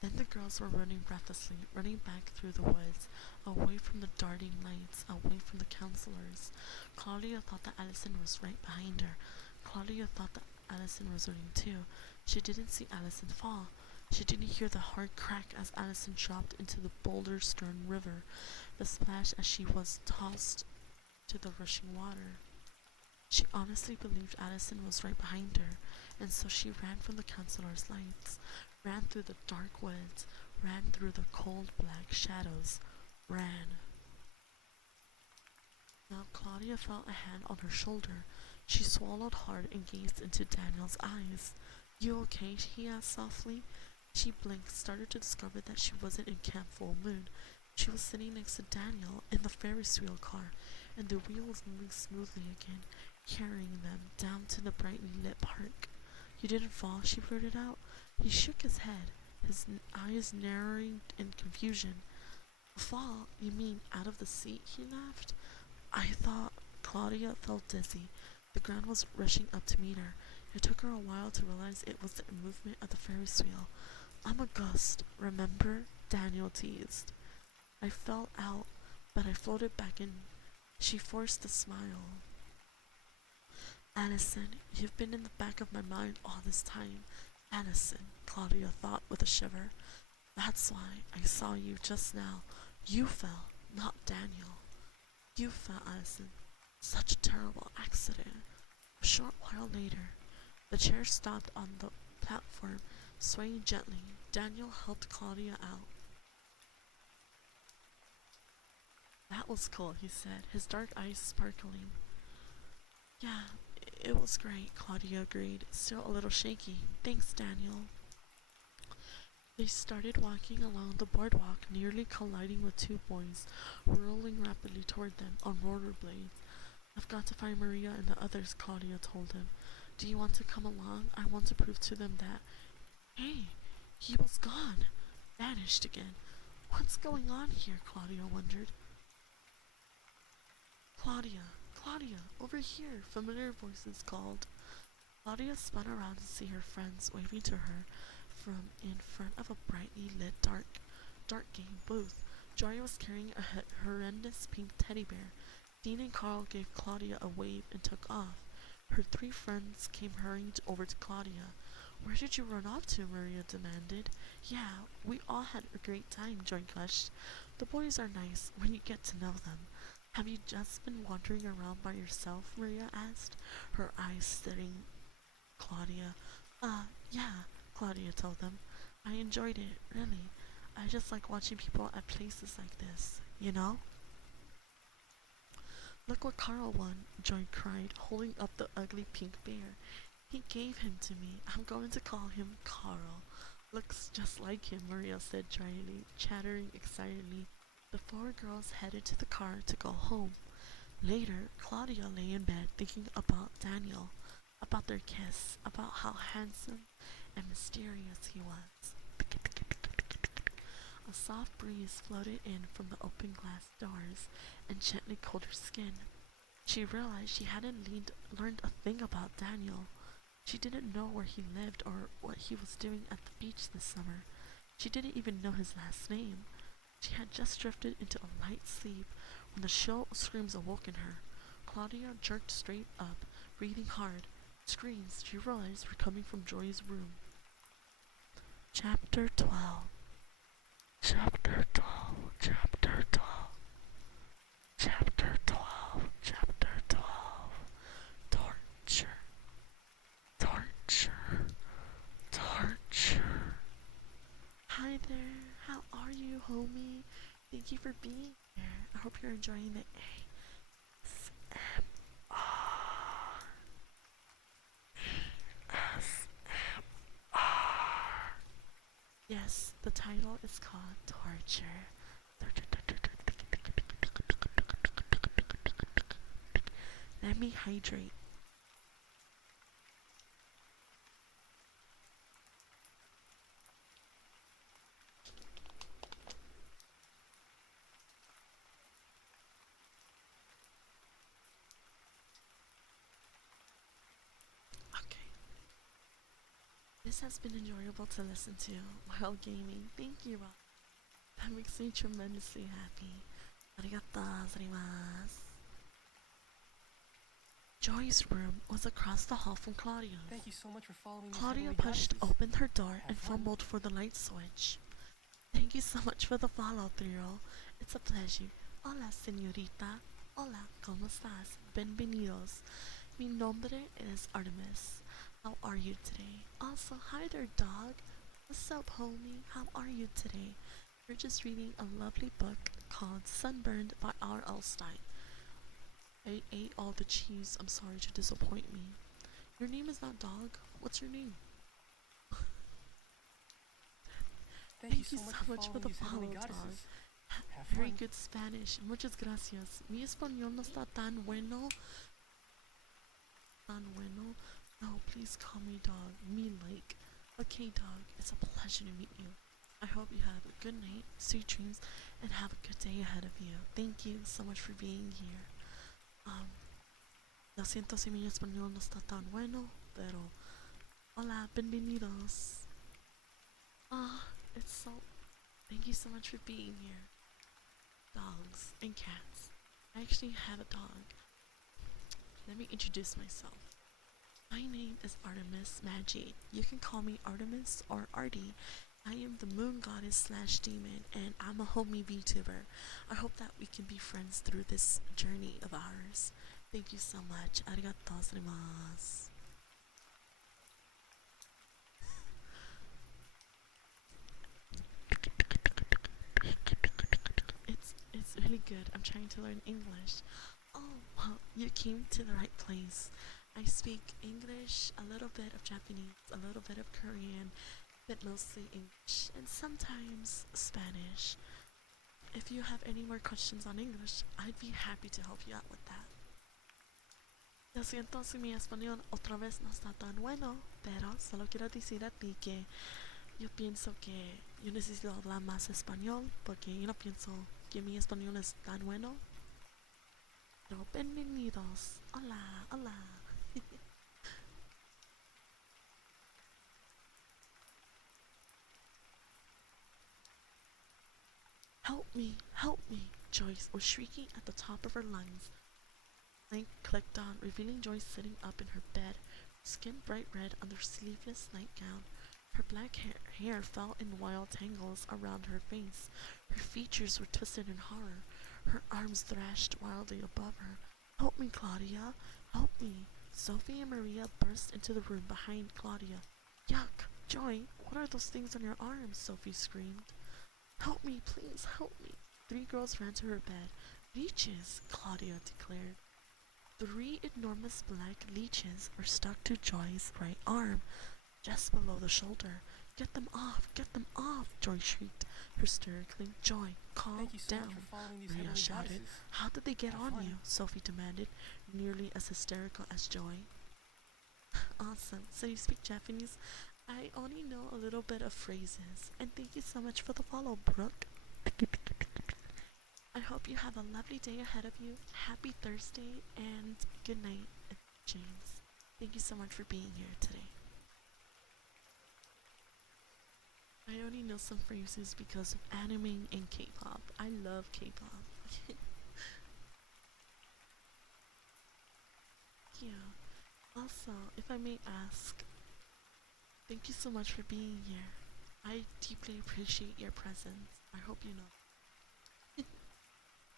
Then the girls were running breathlessly, running back through the woods, away from the darting lights, away from the counselors. Claudia thought that Allison was right behind her. Claudia thought that Allison was running too. She didn't see Allison fall. She didn't hear the hard crack as Allison dropped into the boulder-strewn river, the splash as she was tossed to the rushing water. She honestly believed Allison was right behind her, and so she ran from the counselor's lights, ran through the dark woods, ran through the cold black shadows, ran. Now Claudia felt a hand on her shoulder. She swallowed hard and gazed into Daniel's eyes. You okay? He asked softly. She blinked, started to discover that she wasn't in Camp Full Moon. She was sitting next to Daniel in the Ferris wheel car, and the wheel was moving smoothly again, carrying them down to the brightly lit park. You didn't fall, she blurted out. He shook his head, his eyes narrowing in confusion. Fall? You mean out of the seat? He laughed. I thought. Claudia felt dizzy. The ground was rushing up to meet her. It took her a while to realize it was the movement of the Ferris wheel. I'm a gust, remember? Daniel teased. I fell out, but I floated back in. She forced a smile. Allison, you've been in the back of my mind all this time. Allison, Claudia thought with a shiver. That's why I saw you just now. You fell, not Daniel. You fell, Allison. Such a terrible accident. A short while later, the chair stopped on the platform, swaying gently. Daniel helped Claudia out. That was cool, he said, his dark eyes sparkling. Yeah, it was great, Claudia agreed, still a little shaky. Thanks, Daniel. They started walking along the boardwalk, nearly colliding with two boys, whirling rapidly toward them on rollerblades. I've got to find Maria and the others, Claudia told him. Do you want to come along? I want to prove to them that... Hey, he was gone. Vanished again. What's going on here? Claudia wondered. Claudia, over here, familiar voices called. Claudia spun around to see her friends waving to her from in front of a brightly lit dark game booth. Jory was carrying a horrendous pink teddy bear. Dean and Carl gave Claudia a wave and took off. Her three friends came hurrying over to Claudia. Where did you run off to? Maria demanded. Yeah, we all had a great time, Joy gushed. The boys are nice when you get to know them. Have you just been wandering around by yourself? Maria asked, her eyes studying Claudia. Yeah, Claudia told them. I enjoyed it, really. I just like watching people at places like this, you know? Look what Carl won, Joy cried, holding up the ugly pink bear. He gave him to me. I'm going to call him Carl. Looks just like him, Maria said dryly, chattering excitedly. The four girls headed to the car to go home. Later, Claudia lay in bed thinking about Daniel, about their kiss, about how handsome and mysterious he was. A soft breeze floated in from the open glass doors and gently cooled her skin. She realized she hadn't learned a thing about Daniel. She didn't know where he lived or what he was doing at the beach this summer. She didn't even know his last name. She had just drifted into a light sleep when the shrill screams awoke in her. Claudia jerked straight up, breathing hard. Screams, she realized, were coming from Joy's room. Chapter 12. Chapter 12. Chapter 12. Chapter 12. Chapter 12. Torture. Torture. Torture. Hi there. How are you, homie? Thank you for being here. I hope you're enjoying the ASMR. Yes, the title is called Torture. Let me hydrate. Okay. This has been enjoyable to listen to while gaming. Thank you, Rob. That makes me tremendously happy. Arigatou gozaimasu. Joy's room was across the hall from Claudia's. Thank you so much for following these Claudia heavenly pushed goddesses. open her door and Have fun. fumbled for the light switch. Thank you so much for the follow, 3-year-old. It's a pleasure. Hola, señorita. Hola, ¿cómo estás? Bienvenidos. Mi nombre es Artemis. How are you today? Also, hi there, dog. What's up, homie? How are you today? We're just reading a lovely book called Sunburned by R.L. Stein. I ate all the cheese. I'm sorry to disappoint me. Your name is not dog. What's your name? Thank you Thank you so so much for the following these heavenly follow, dog. goddesses. Have Very fun. good Spanish. Muchas gracias. Mi español no está tan bueno. Tan bueno. No, please call me dog. Me like. Okay, dog. It's a pleasure to meet you. I hope you have a good night, sweet dreams, and have a good day ahead of you. Thank you so much for being here. Lo siento si mi español no está tan bueno, pero hola, bienvenidos. It's so. Thank you so much for being here. Dogs and cats. I actually have a dog. Let me introduce myself. My name is Artemis Magi. You can call me Artemis or Arty. I am the moon goddess slash demon, and I'm a homie VTuber. I hope that we can be friends through this journey of ours. Thank you so much. Arigatou gozaimasu. It's really good. I'm trying to learn English. Oh, well, you came to the right place. I speak English, a little bit of Japanese, a little bit of Korean, but mostly English, and sometimes Spanish. If you have any more questions on English, I'd be happy to help you out with that. Lo siento si mi español otra vez no está tan bueno, pero solo quiero decir a ti que yo pienso que yo necesito hablar más español porque yo no pienso que mi español es tan bueno. Pero bienvenidos. Hola, hola. Help me, Joyce was shrieking at the top of her lungs. Light clicked on, revealing Joyce sitting up in her bed, skin bright red under sleeveless nightgown. Her black hair fell in wild tangles around her face. Her features were twisted in horror. Her arms thrashed wildly above her. Help me, Claudia! Help me! Sophie and Maria burst into the room behind Claudia. Yuck! Joy, what are those things on your arms? Sophie screamed. Help me, please, help me. Three girls ran to her bed. Leeches, Claudia declared. Three enormous black leeches were stuck to Joy's right arm, just below the shoulder. Get them off, Joy shrieked hysterically. Joy, calm Thank you so much down, for following these Maria heavenly shouted. goddesses. How did they get Have on fun. you? Sophie demanded, nearly as hysterical as Joy. Awesome. So you speak Japanese? I only know a little bit of phrases. And thank you so much for the follow, Brooke. I hope you have a lovely day ahead of you. Happy Thursday and good night, James. Thank you so much for being here today. I only know some phrases because of anime and K-pop. I love K-pop. Yeah. Also, if I may ask, thank you so much for being here. I deeply appreciate your presence. I hope you know.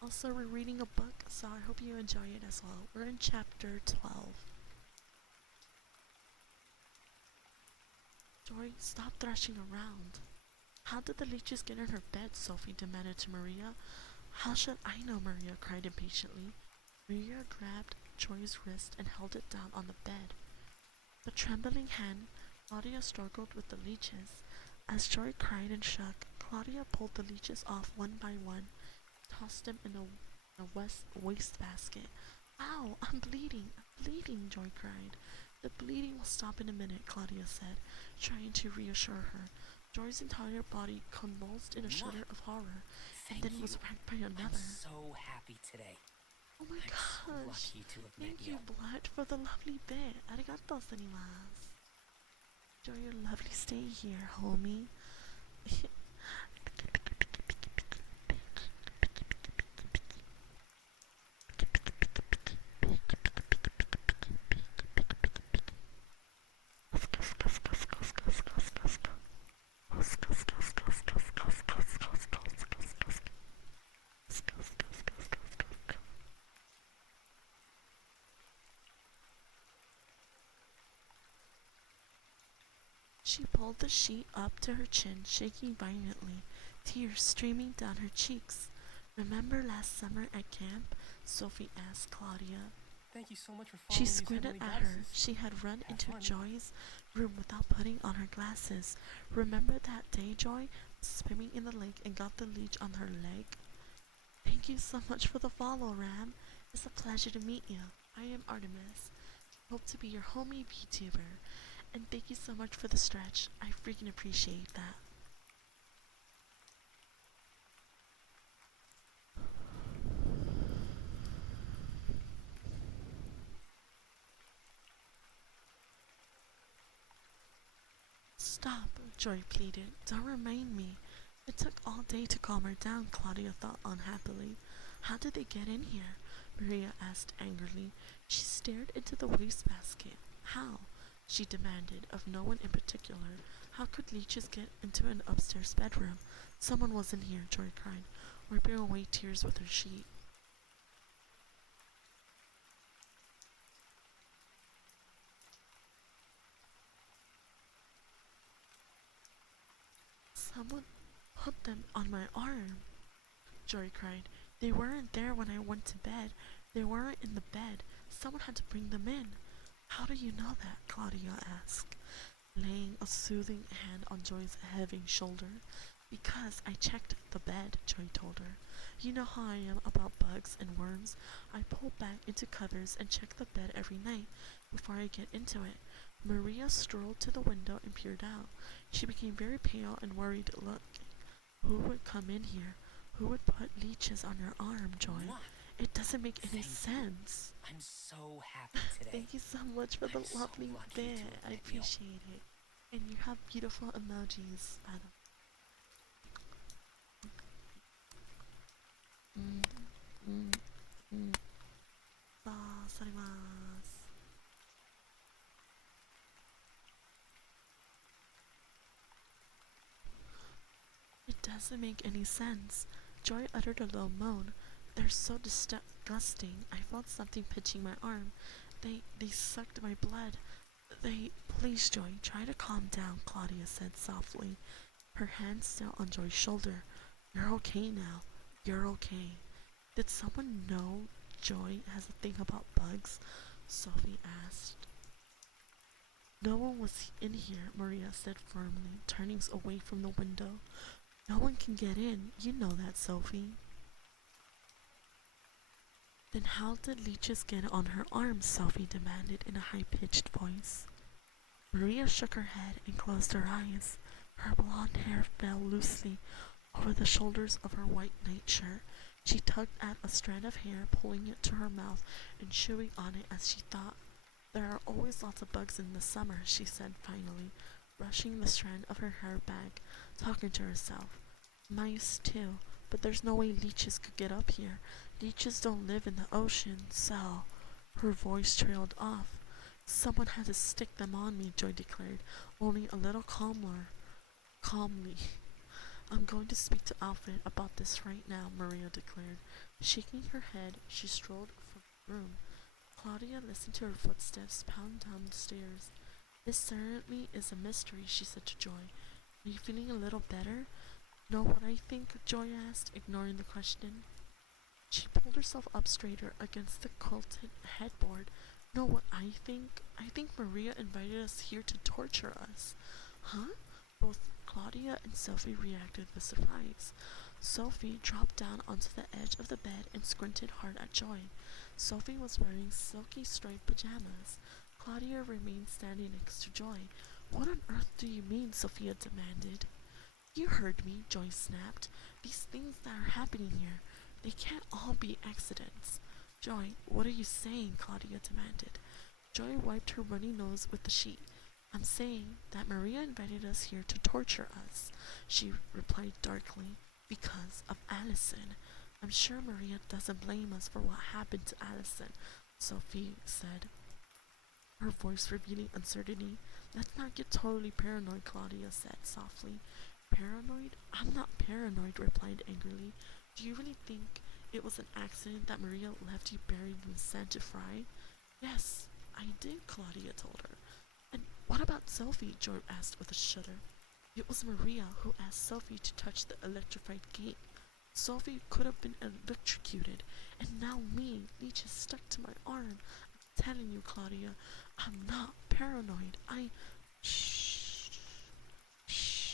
Also, we're reading a book, so I hope you enjoy it as well. We're in chapter 12. Joy, stop thrashing around. How did the leeches get in her bed? Sophie demanded to Maria. How should I know? Maria cried impatiently. Maria grabbed Joy's wrist and held it down on the bed. The trembling hand, Claudia struggled with the leeches. As Joy cried and shook, Claudia pulled the leeches off one by one, tossed them in a wastebasket. Ow, I'm bleeding, Joy cried. The bleeding will stop in a minute, Claudia said, trying to reassure her. Joy's entire body convulsed in a shudder of horror, and Thank then you. was racked by I'm another. so happy today. Oh my I'm so gosh! lucky to have met Thank you. you, Blood, for the lovely bit. Arigato, gozaimasu. Enjoy your lovely stay here, homie. She pulled the sheet up to her chin, shaking violently, tears streaming down her cheeks. Remember last summer at camp? Sophie asked Claudia. Thank you so much for She following these squinted heavenly at her. goddesses. She had run Have into fun. Joy's room without putting on her glasses. Remember that day Joy was swimming in the lake and got the leech on her leg? Thank you so much for the follow, Ram. It's a pleasure to meet you. I am Artemis. Hope to be your homie vtuber. And thank you so much for the stretch. I freaking appreciate that. Stop, Joy pleaded. Don't remind me. It took all day to calm her down, Claudia thought unhappily. How did they get in here? Maria asked angrily. She stared into the wastebasket. How? She demanded, of no one in particular. How could leeches get into an upstairs bedroom? Someone was in here, Joy cried, wiping away tears with her sheet. Someone put them on my arm, Joy cried. They weren't there when I went to bed. They weren't in the bed. Someone had to bring them in. How do you know that? Claudia asked, laying a soothing hand on Joy's heavy shoulder. Because I checked the bed, Joy told her. You know how I am about bugs and worms. I pull back into covers and check the bed every night before I get into it. Maria strolled to the window and peered out. She became very pale and worried look Who would come in here? Who would put leeches on your arm, Joy? Mwah. It doesn't make any Thank you. sense. I'm so happy today. Thank you so much for the I'm so lovely lucky to bit. have I met you. appreciate it. And you have beautiful emojis, by the way. Mm, mm, mm. Sarimasu. It doesn't make any sense. Joy uttered a low moan. They're so disgusting. I felt something pinching my arm. They sucked my blood. Please, Joy, try to calm down, Claudia said softly, her hand still on Joy's shoulder. You're okay now. You're okay. Did someone know Joy has a thing about bugs? Sophie asked. No one was in here, Maria said firmly, turning away from the window. No one can get in. You know that, Sophie. Then how did leeches get on her arms? Sophie demanded in a high-pitched voice. Maria shook her head and closed her eyes. Her blonde hair fell loosely over the shoulders of her white nightshirt. She tugged at a strand of hair, pulling it to her mouth and chewing on it as she thought. There are always lots of bugs in the summer, she said finally, brushing the strand of her hair back, talking to herself. Mice, too, but there's no way leeches could get up here. Leeches don't live in the ocean, so... Her voice trailed off. Someone had to stick them on me, Joy declared, only a little calmly. I'm going to speak to Alfred about this right now, Maria declared. Shaking her head, she strolled from the room. Claudia listened to her footsteps pound down the stairs. This certainly is a mystery, she said to Joy. Are you feeling a little better? Know what I think? Joy asked, ignoring the question. She pulled herself up straighter against the quilted headboard. Know what I think? I think Maria invited us here to torture us. Huh? Both Claudia and Sophie reacted with surprise. Sophie dropped down onto the edge of the bed and squinted hard at Joy. Sophie was wearing silky striped pajamas. Claudia remained standing next to Joy. What on earth do you mean? Sophia demanded. You heard me, Joy snapped. These things that are happening here, they can't all be accidents. Joy, what are you saying? Claudia demanded. Joy wiped her runny nose with the sheet. I'm saying that Maria invited us here to torture us, she replied darkly, because of Allison. I'm sure Maria doesn't blame us for what happened to Allison, Sophie said, her voice revealing uncertainty. Let's not get totally paranoid, Claudia said softly. Paranoid? I'm not paranoid, replied angrily. Do you really think it was an accident that Maria left you buried in the sand to fry? Yes, I did, Claudia told her. And what about Sophie? George asked with a shudder. It was Maria who asked Sophie to touch the electrified gate. Sophie could have been electrocuted, and now me, leeches stuck to my arm. I'm telling you, Claudia, I'm not paranoid. Shh. Shh.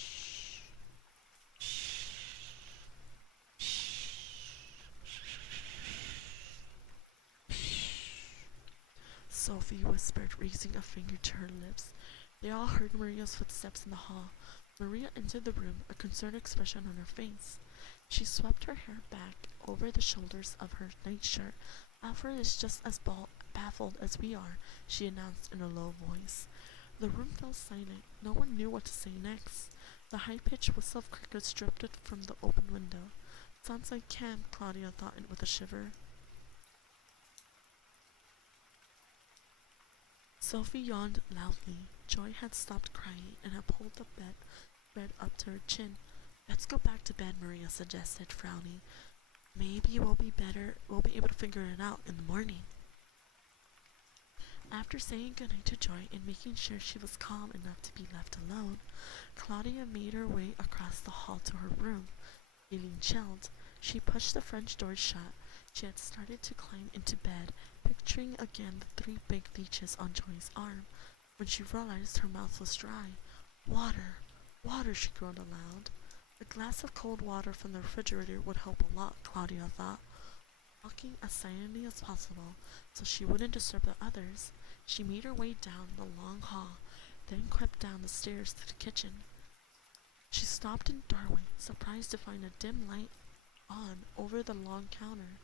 Sophie whispered, raising a finger to her lips. They all heard Maria's footsteps in the hall. Maria entered the room, a concerned expression on her face. She swept her hair back over the shoulders of her nightshirt. Alfred is just as baffled as we are, she announced in a low voice. The room fell silent. No one knew what to say next. The high-pitched whistle of crickets drifted from the open window. Sounds like camp, Claudia thought with a shiver. Sophie yawned loudly. Joy had stopped crying and had pulled the bed up to her chin. Let's go back to bed, Maria suggested, frowning. Maybe we'll be able to figure it out in the morning. After saying goodnight to Joy and making sure she was calm enough to be left alone, Claudia made her way across the hall to her room. Feeling chilled, she pushed the French door shut. She had started to climb into bed, picturing again the 3 big leeches on Joy's arm, when she realized her mouth was dry. Water! Water, she groaned aloud. A glass of cold water from the refrigerator would help a lot, Claudia thought. Walking as silently as possible, so she wouldn't disturb the others, she made her way down the long hall, then crept down the stairs to the kitchen. She stopped in doorway, surprised to find a dim light on over the long counter.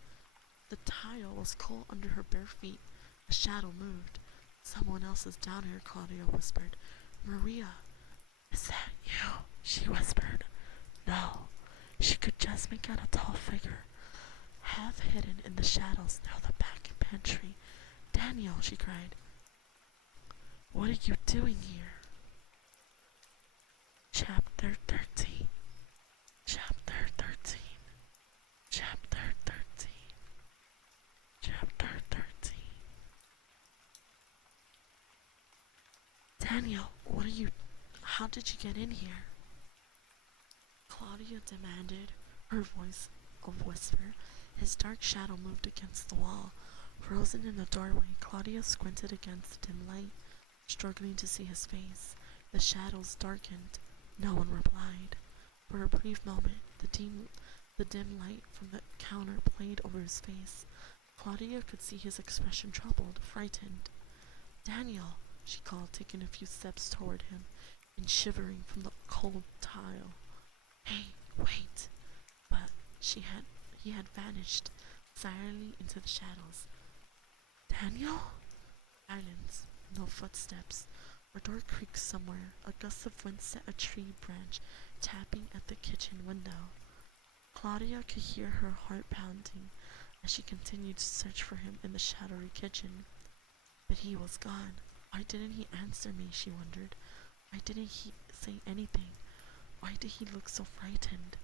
The tile was cold under her bare feet. A shadow moved. Someone else is down here, Claudia whispered. Maria. Is that you? She whispered. No. She could just make out a tall figure, half hidden in the shadows near the back pantry. Daniel, she cried. What are you doing here? Chapter 13. Chapter 13. Chapter 13. Chapter 13. Daniel, what are you... How did you get in here? Claudia demanded, her voice a whisper. His dark shadow moved against the wall. Frozen in the doorway, Claudia squinted against the dim light, struggling to see his face. The shadows darkened. No one replied. For a brief moment, the dim light from the counter played over his face. Claudia could see his expression troubled, frightened. Daniel, she called, taking a few steps toward him and shivering from the cold tile. Hey, wait! But he had vanished silently into the shadows. Daniel? Silence, no footsteps. A door creaked somewhere. A gust of wind set a tree branch tapping at the kitchen window. Claudia could hear her heart pounding as she continued to search for him in the shadowy kitchen. But he was gone. Why didn't he answer me, she wondered. Why didn't he say anything? Why did he look so frightened?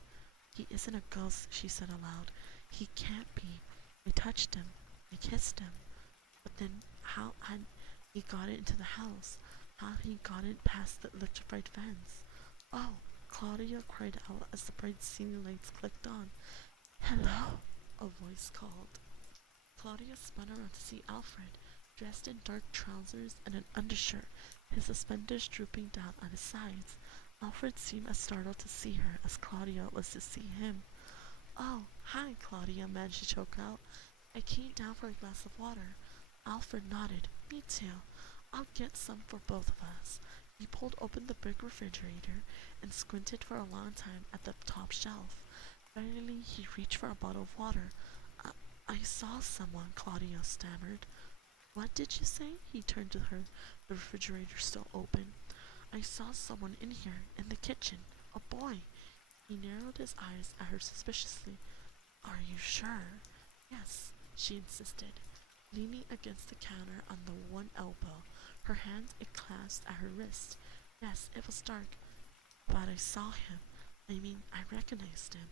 He isn't a ghost, she said aloud. He can't be. I touched him. I kissed him. But then how had he got it into the house? How had he got it past the electrified fence? Oh, Claudia cried out as the bright ceiling lights clicked on. Hello? A voice called. Claudia spun around to see Alfred, dressed in dark trousers and an undershirt, his suspenders drooping down on his sides. Alfred seemed as startled to see her as Claudia was to see him. Oh, hi, Claudia managed to choke out. I came down for a glass of water. Alfred nodded. Me too. I'll get some for both of us. He pulled open the big refrigerator and squinted for a long time at the top shelf. Finally, he reached for a bottle of water. I saw someone, Claudia stammered. What did you say? He turned to her, the refrigerator still open. I saw someone in here, in the kitchen. A boy. He narrowed his eyes at her suspiciously. Are you sure? Yes, she insisted, leaning against the counter on the one elbow, her hands clasped at her wrist. Yes, it was dark, but I saw him. I mean, I recognized him.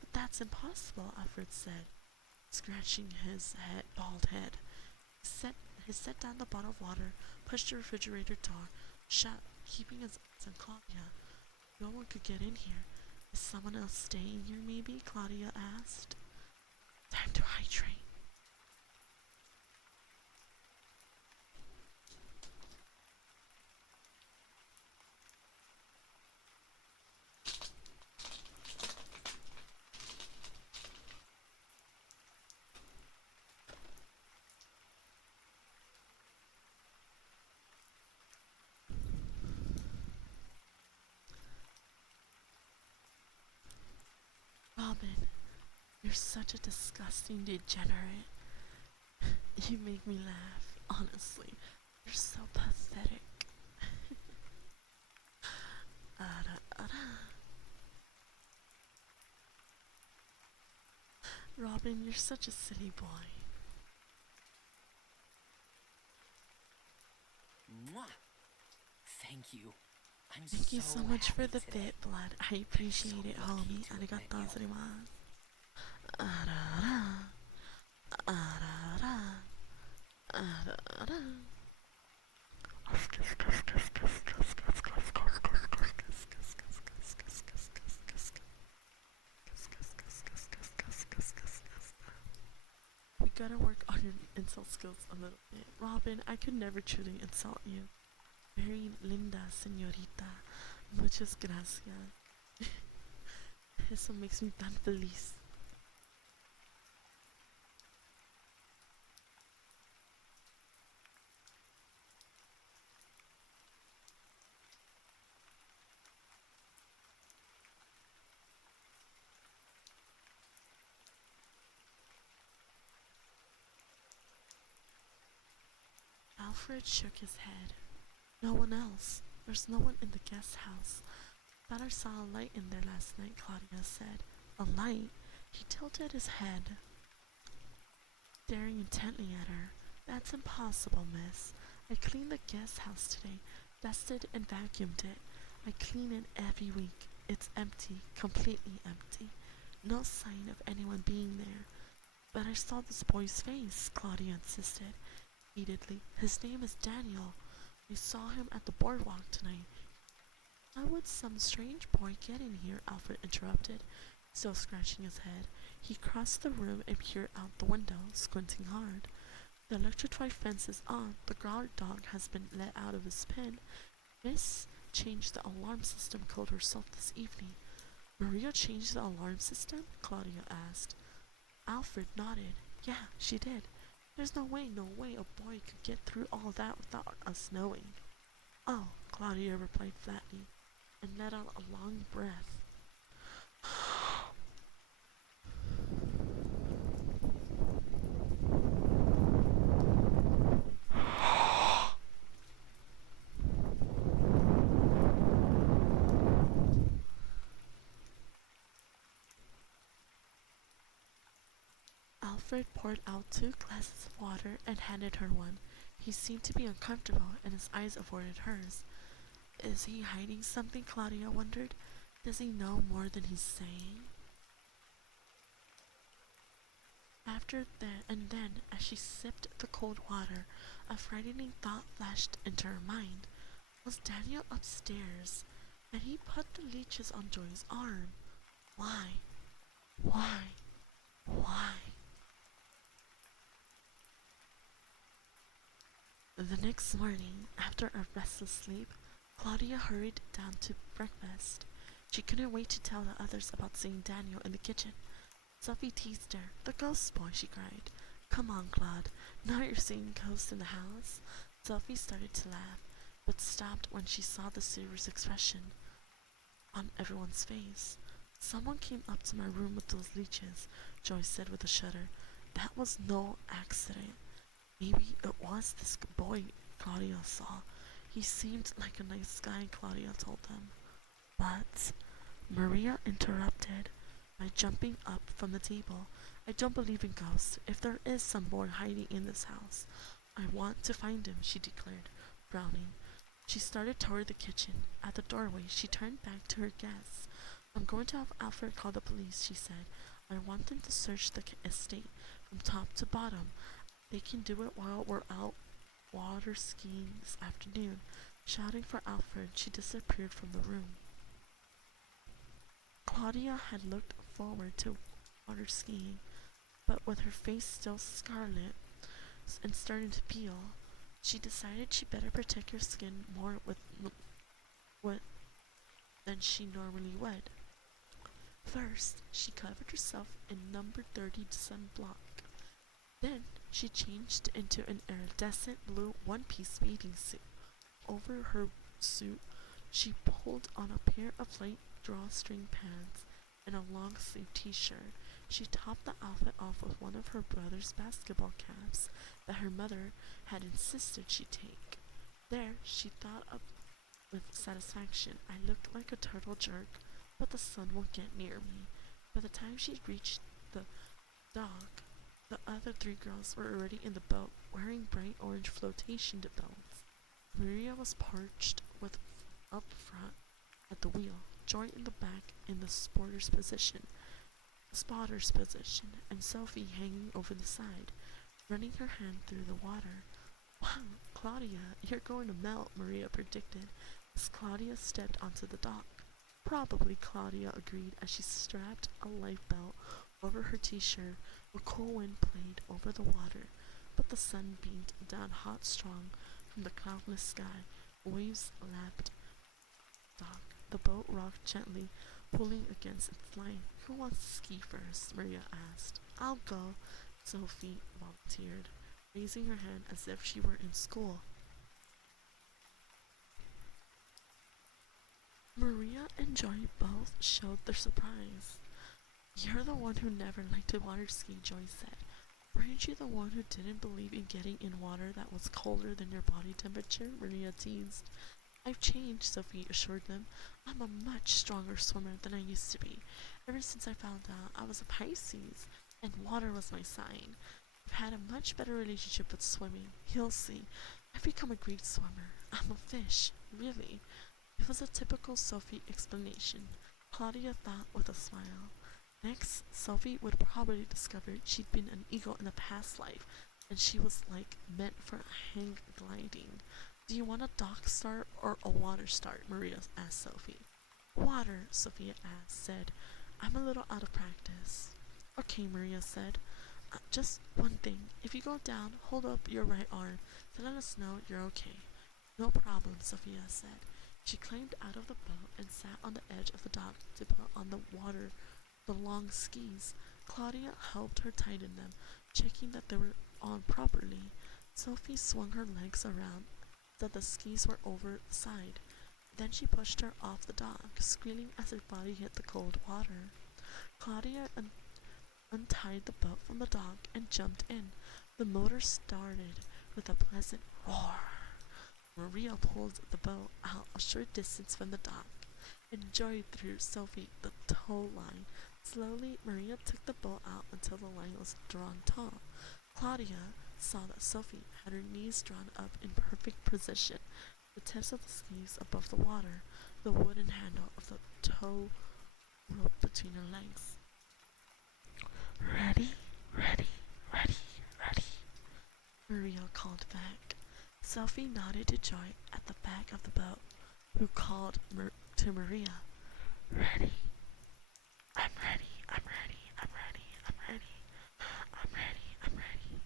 But that's impossible, Alfred said, scratching his bald head. He set down the bottle of water, pushed the refrigerator door shut, keeping his eyes on Claudia. No one could get in here. Is someone else staying here, maybe? Claudia asked. Time to hydrate. Robin, you're such a disgusting degenerate. You make me laugh, honestly. You're so pathetic. Ada, ada. Robin, you're such a silly boy. Mwah! Thank you. I'm Thank you so much for happy the today. bit, blood. I appreciate so it, lucky homie. to have met Arigatou you. gozaimasu. Ada, ada. Ada, ada. Ada, ada. We gotta work on your insult skills a little bit. Robin, I could never truly insult you. Very linda, señorita. Muchas gracias. Eso makes me tan feliz. Alfred shook his head. No one else. There's no one in the guest house. Thought I saw a light in there last night, Claudia said. A light? He tilted his head, staring intently at her. That's impossible, miss. I cleaned the guest house today, dusted and vacuumed it. I clean it every week. It's empty, completely empty. No sign of anyone being there. But I saw this boy's face, Claudia insisted, heatedly. His name is Daniel. We saw him at the boardwalk tonight. How would some strange boy get in here? Alfred interrupted, still scratching his head. He crossed the room and peered out the window, squinting hard. The electrified fence is on. The guard dog has been let out of his pen. Miss changed the alarm system code herself this evening. Maria changed the alarm system? Claudia asked. Alfred nodded. Yeah, she did. There's no way a boy could get through all that without us knowing. Oh, Claudia replied flatly, and let out a long breath. Alfred poured out 2 glasses of water and handed her one. He seemed to be uncomfortable, and his eyes avoided hers. Is he hiding something? Claudia wondered. Does he know more than he's saying? And then, as she sipped the cold water, a frightening thought flashed into her mind. Was Daniel upstairs? And he put the leeches on Joy's arm. Why? Why? Why? The next morning, after a restless sleep, Claudia hurried down to breakfast. She couldn't wait to tell the others about seeing Daniel in the kitchen. Sophie teased her. The ghost boy, she cried. Come on, Claude. Now you're seeing ghosts in the house. Sophie started to laugh, but stopped when she saw the serious expression on everyone's face. Someone came up to my room with those leeches, Joyce said with a shudder. That was no accident. Maybe it was this boy Claudia saw. He seemed like a nice guy, Claudia told them. But Maria interrupted by jumping up from the table. I don't believe in ghosts. If there is some boy hiding in this house, I want to find him, she declared, frowning. She started toward the kitchen. At the doorway, she turned back to her guests. I'm going to have Alfred call the police, she said. I want them to search the estate from top to bottom. They can do it while we're out water skiing this afternoon. Shouting for Alfred, she disappeared from the room. Claudia had looked forward to water skiing, but with her face still scarlet and starting to peel, she decided she better protect her skin more than she normally would. First, she covered herself in number 30 sunblock. Then, she changed into an iridescent blue one-piece bathing suit. Over her suit, she pulled on a pair of light drawstring pants and a long-sleeve t-shirt. She topped the outfit off with one of her brother's basketball caps that her mother had insisted she take. There, she thought of with satisfaction. I looked like a turtle jerk, but the sun won't get near me. By the time she reached the dock, the other 3 girls were already in the boat, wearing bright orange flotation belts. Maria was perched up front at the wheel, Joy in the back in the spotter's position, and Sophie hanging over the side, running her hand through the water. Wow, Claudia, you're going to melt, Maria predicted, as Claudia stepped onto the dock. Probably, Claudia agreed as she strapped a life belt over her t-shirt. A cool wind played over the water, but the sun beamed down hot strong from the cloudless sky. Waves lapped dock. The boat rocked gently, pulling against its line. Who wants to ski first? Maria asked. I'll go, Sophie volunteered, raising her hand as if she were in school. Maria and Joy both showed their surprise. You're the one who never liked to water ski, Joy said. We're Aren't you the one who didn't believe in getting in water that was colder than your body temperature? Maria teased. I've changed, Sophie assured them. I'm a much stronger swimmer than I used to be. Ever since I found out I was a Pisces and water was my sign, I've had a much better relationship with swimming. You'll see. I've become a great swimmer. I'm a fish, really. It was a typical Sophie explanation, Claudia thought with a smile. Next, Sophie would probably discover she'd been an eagle in a past life, and she was like meant for hang gliding. Do you want a dock start or a water start? Maria asked Sophie. Water, Sophia said. I'm a little out of practice. Okay, Maria said. Just one thing. If you go down, hold up your right arm to let us know you're okay. No problem, Sophia said. She climbed out of the boat and sat on the edge of the dock to put on the long skis. Claudia helped her tighten them, checking that they were on properly. Sophie swung her legs around so the skis were over the side. Then she pushed her off the dock, squealing as her body hit the cold water. Claudia untied the boat from the dock and jumped in. The motor started with a pleasant roar. Maria pulled the boat out a short distance from the dock and Joy threw Sophie the tow line. Slowly, Maria took the boat out until the line was drawn taut. Claudia saw that Sophie had her knees drawn up in perfect position, the tips of the skis above the water, the wooden handle of the tow rope between her legs. Ready, ready, ready, ready, Maria called back. Sophie nodded to Joy at the back of the boat, who called to Maria. Ready? I'm ready, I'm ready, I'm ready, I'm ready, I'm ready, I'm ready.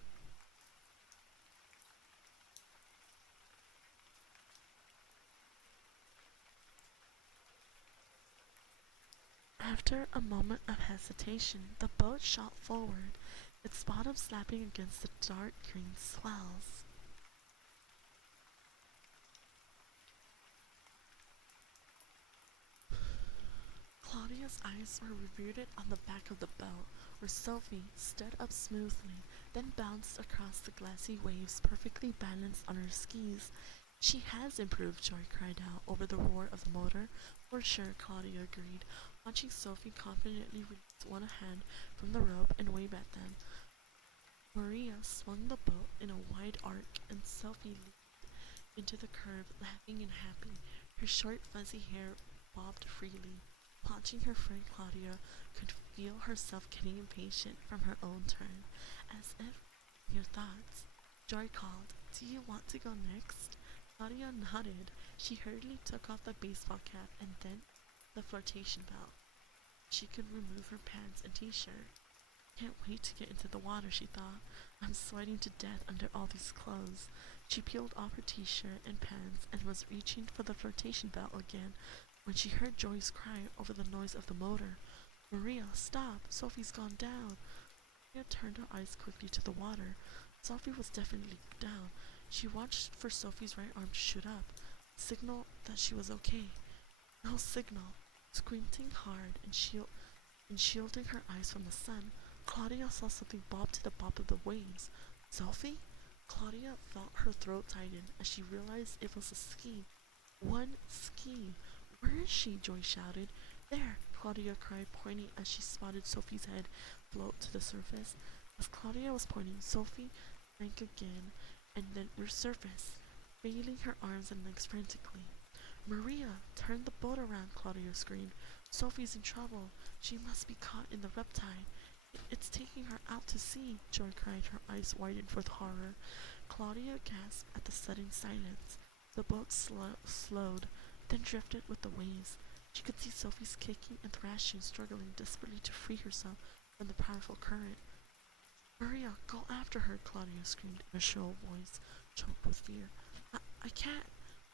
After a moment of hesitation, the boat shot forward, its bottom slapping against the dark green swells. Claudia's eyes were riveted on the back of the boat, where Sophie stood up smoothly, then bounced across the glassy waves perfectly balanced on her skis. She has improved, Joy cried out over the roar of the motor. For sure, Claudia agreed, watching Sophie confidently release one hand from the rope and wave at them. Maria swung the boat in a wide arc, and Sophie leaped into the curve, laughing and happy. Her short, fuzzy hair bobbed freely. Watching her friend Claudia could feel herself getting impatient from her own turn, as if your thoughts. Joy called, Do you want to go next? Claudia nodded. She hurriedly took off the baseball cap and then the flotation belt. She could remove her pants and t-shirt. Can't wait to get into the water, she thought. I'm sweating to death under all these clothes. She peeled off her t-shirt and pants and was reaching for the flotation belt again when she heard Joy's cry over the noise of the motor. Maria, stop! Sophie's gone down! Maria turned her eyes quickly to the water. Sophie was definitely down. She watched for Sophie's right arm to shoot up, signal that she was okay. No signal. Squinting hard and shielding her eyes from the sun, Claudia saw something bob to the bottom of the waves. Sophie? Claudia felt her throat tighten as she realized it was a ski. One ski. Where is she? Joy shouted. There, Claudia cried, pointing as she spotted Sophie's head float to the surface. As Claudia was pointing, Sophie sank again and then resurfaced, flailing her arms and legs frantically. Maria, turn the boat around, Claudia screamed. Sophie's in trouble. She must be caught in the riptide. It's taking her out to sea, Joy cried, her eyes widened with horror. Claudia gasped at the sudden silence. The boat slowed, then drifted with the waves. She could see Sophie's kicking and thrashing, struggling desperately to free herself from the powerful current. Maria, go after her, Claudia screamed in a shrill voice, choked with fear. I can't,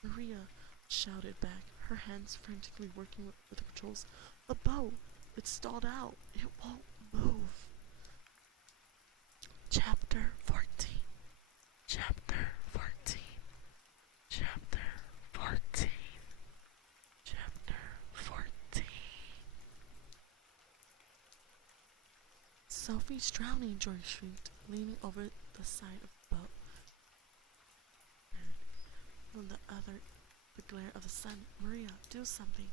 Maria shouted back, her hands frantically working with the controls. The boat! It's stalled out. It won't move. Chapter 14. Chapter 14. Chapter 14. Chapter 14. Sophie's drowning, Joy shrieked, leaning over the side of the boat. From the glare of the sun, Maria, do something.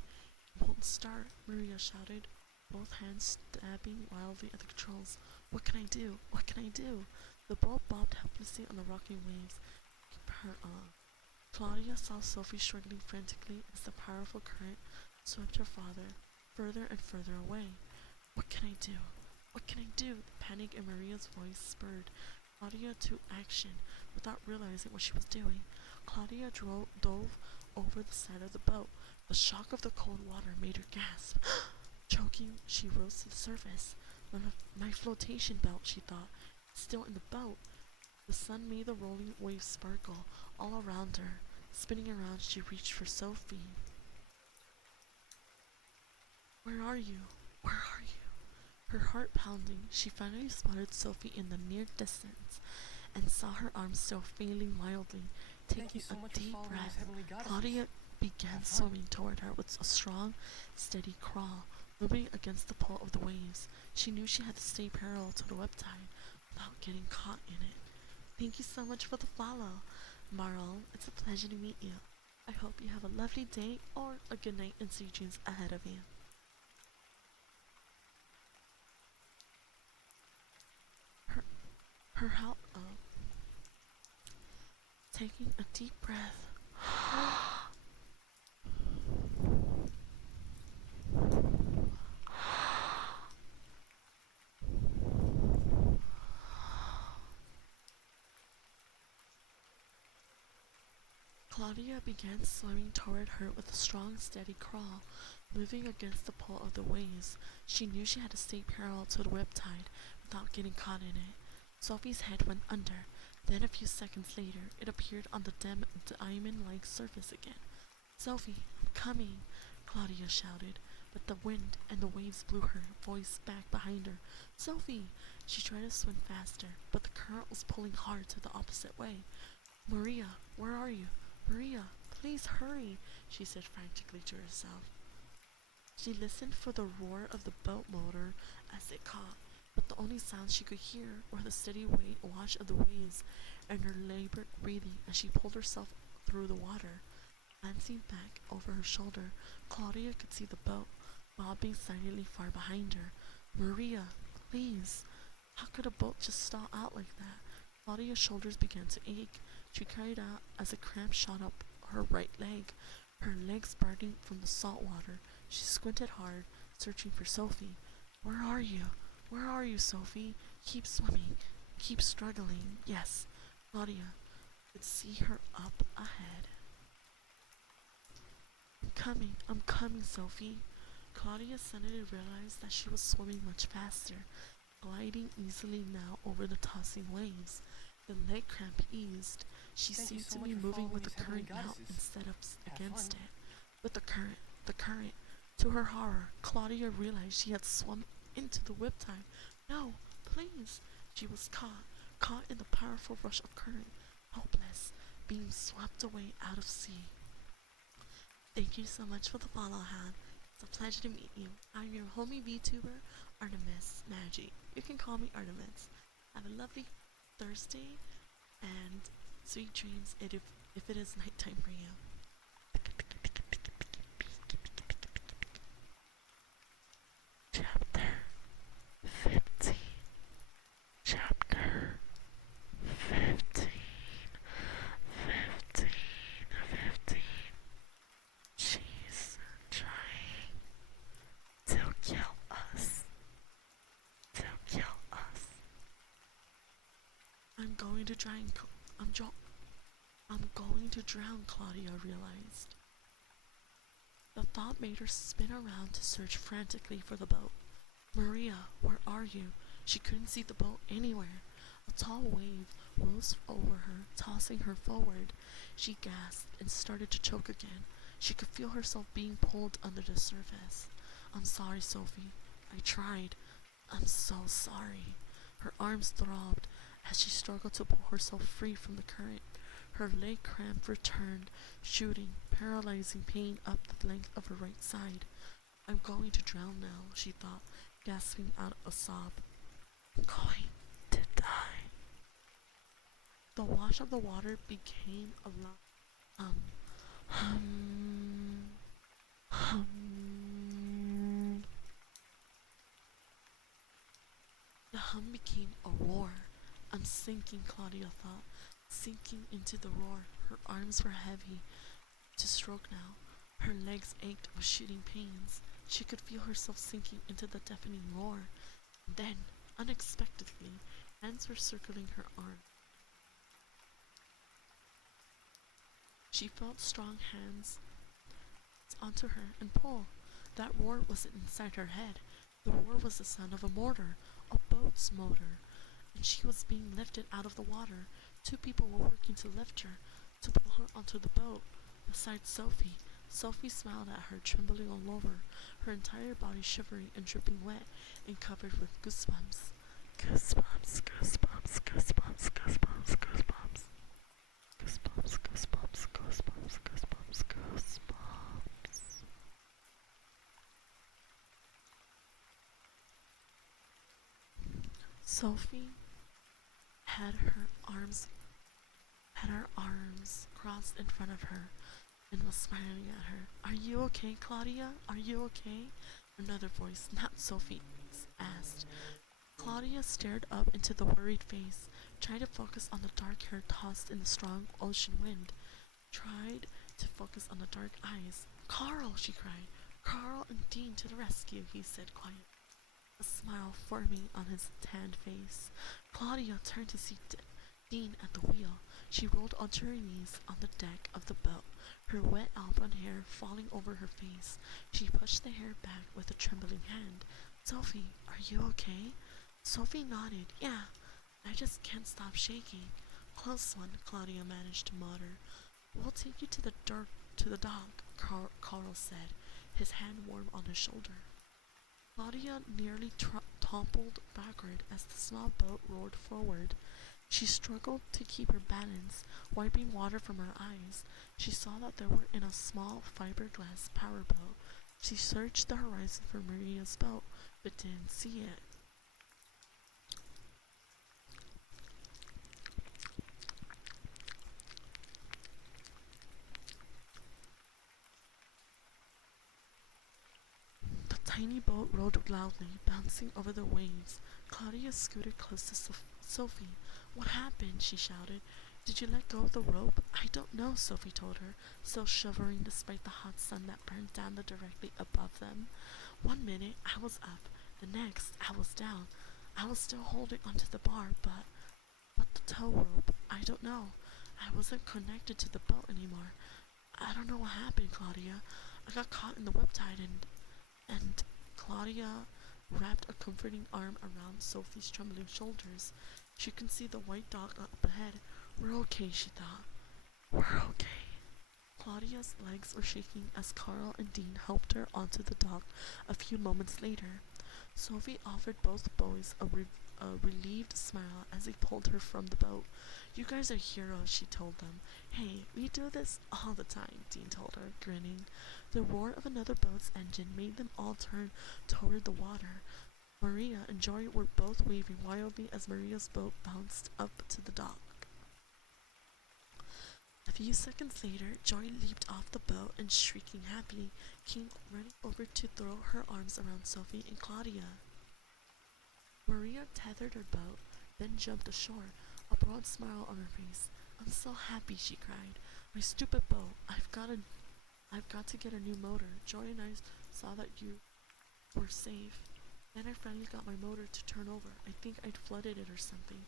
It won't start, Maria shouted, both hands stabbing wildly at the controls. What can I do? What can I do? The boat bobbed helplessly on the rocking waves. Keep her on. Claudia saw Sophie struggling frantically as the powerful current swept her father further and further away. What can I do? What can I do? The panic in Maria's voice spurred Claudia to action without realizing what she was doing. Claudia dove over the side of the boat. The shock of the cold water made her gasp. Choking, she rose to the surface. My flotation belt, she thought. It's still in the boat. The sun made the rolling waves sparkle all around her. Spinning around, she reached for Sophie. Where are you? Where are you? Her heart pounding, she finally spotted Sophie in the near distance and saw her arms still flailing wildly. Thank you Taking so much a for deep following these breath, heavenly goddesses. Claudia began Have fun. swimming toward her with a strong, steady crawl, moving against the pull of the waves. She knew she had to stay parallel to the web tide without getting caught in it. Thank you so much for the follow, Marl. It's a pleasure to meet you. I hope you have a lovely day or a good night and sweet dreams ahead of you. Her how taking a deep breath. Claudia began swimming toward her with a strong, steady crawl, moving against the pull of the waves. She knew she had to stay parallel to the web tide without getting caught in it. Sophie's head went under. Then a few seconds later, it appeared on the diamond-like surface again. Sophie, I'm coming, Claudia shouted, but the wind and the waves blew her voice back behind her. Sophie! She tried to swim faster, but the current was pulling hard to the opposite way. Maria, where are you? Maria, please hurry, she said frantically to herself. She listened for the roar of the boat motor as it caught, but the only sounds she could hear were the steady wash of the waves and her labored breathing as she pulled herself through the water. Glancing back over her shoulder, Claudia could see the boat bobbing silently far behind her. Maria, please. How could a boat just stall out like that? Claudia's shoulders began to ache. She cried out as a cramp shot up her right leg, her legs burning from the salt water. She squinted hard, searching for Sophie. Where are you? Where are you, Sophie? Keep swimming. Keep struggling. Yes, Claudia could see her up ahead. I'm coming, Sophie. Claudia suddenly realized that she was swimming much faster, gliding easily now over the tossing waves. The leg cramp eased. She Thank you seemed so to much be for moving with following the these heavenly current now goddesses. instead of Have against fun. it. With the current. To her horror, Claudia realized she had swum into the whip tide. No, please. She was caught in the powerful rush of current, helpless, being swept away out of sea. Thank you so much for the follow, Han. It's a pleasure to meet you. I'm your homie VTuber, Artemis Magi. You can call me Artemis. Have a lovely Thursday and sweet dreams if it is nighttime for you. Chapter 15. Chapter 15. 15. 15. She's trying to kill us. To kill us. I'm going to drown. I'm going to drown, Claudia realized. The thought made her spin around to search frantically for the boat. Maria, where are you? She couldn't see the boat anywhere. A tall wave rose over her, tossing her forward. She gasped and started to choke again. She could feel herself being pulled under the surface. I'm sorry, Sophie. I tried. I'm so sorry. Her arms throbbed as she struggled to pull herself free from the current. Her leg cramp returned, shooting paralyzing pain up the length of her right side. I'm going to drown now, she thought, gasping out a sob. I'm going to die. The wash of the water became a loud hum, hum. The hum became a roar. I'm sinking, Claudia thought, sinking into the roar. Her arms were heavy to stroke now. Her legs ached with shooting pains. She could feel herself sinking into the deafening roar. And then, unexpectedly, hands were circling her arm. She felt strong hands onto her and pull. That roar wasn't inside her head. The roar was the sound of a motor, a boat's motor, and she was being lifted out of the water. Two people were working to lift her, to pull her onto the boat. Besides Sophie, Sophie smiled at her, trembling all over, her entire body shivering and dripping wet and covered with goosebumps. Goosebumps, goosebumps, goosebumps, goosebumps, goosebumps. Goosebumps, goosebumps, goosebumps, goosebumps, goosebumps. Sophie had her arms crossed in front of her and was smiling at her. Are you okay, Claudia? Are you okay? Another voice, not Sophie's, asked. Claudia stared up into the worried face, tried to focus on the dark hair tossed in the strong ocean wind, tried to focus on the dark eyes. Carl, she cried. Carl and Dean to the rescue, he said quietly, a smile forming on his tanned face. Claudia turned to see Dean at the wheel. She rolled onto her knees on the deck of the boat, her wet auburn hair falling over her face. She pushed the hair back with a trembling hand. Sophie, are you okay? Sophie nodded. Yeah, I just can't stop shaking. Close one, Claudia managed to mutter. We'll take you to the dock, Carl said, his hand warm on his shoulder. Claudia nearly toppled backward as the small boat roared forward. She struggled to keep her balance, wiping water from her eyes. She saw that they were in a small fiberglass powerboat. She searched the horizon for Maria's boat, but didn't see it. The tiny boat rode loudly, bouncing over the waves. Claudia scooted close to Sophie. What happened? She shouted. Did you let go of the rope? I don't know, Sophie told her, still shivering despite the hot sun that burned down directly above them. 1 minute I was up, the next I was down. I was still holding onto the bar, but the tow rope, I don't know. I wasn't connected to the boat anymore. I don't know what happened, Claudia. I got caught in the whip tide and Claudia wrapped a comforting arm around Sophie's trembling shoulders. She could see the white dot up ahead. We're okay, she thought. We're okay. Claudia's legs were shaking as Carl and Dean helped her onto the dock a few moments later. Sophie offered both boys a relieved smile as they pulled her from the boat. You guys are heroes, she told them. Hey, we do this all the time, Dean told her, grinning. The roar of another boat's engine made them all turn toward the water. Maria and Joy were both waving wildly as Maria's boat bounced up to the dock. A few seconds later, Joy leaped off the boat and, shrieking happily, came running over to throw her arms around Sophie and Claudia. Maria tethered her boat, then jumped ashore, a broad smile on her face. I'm so happy, she cried. My stupid boat. I've got to get a new motor. Joy and I saw that you were safe. Then I finally got my motor to turn over. I think I'd flooded it or something.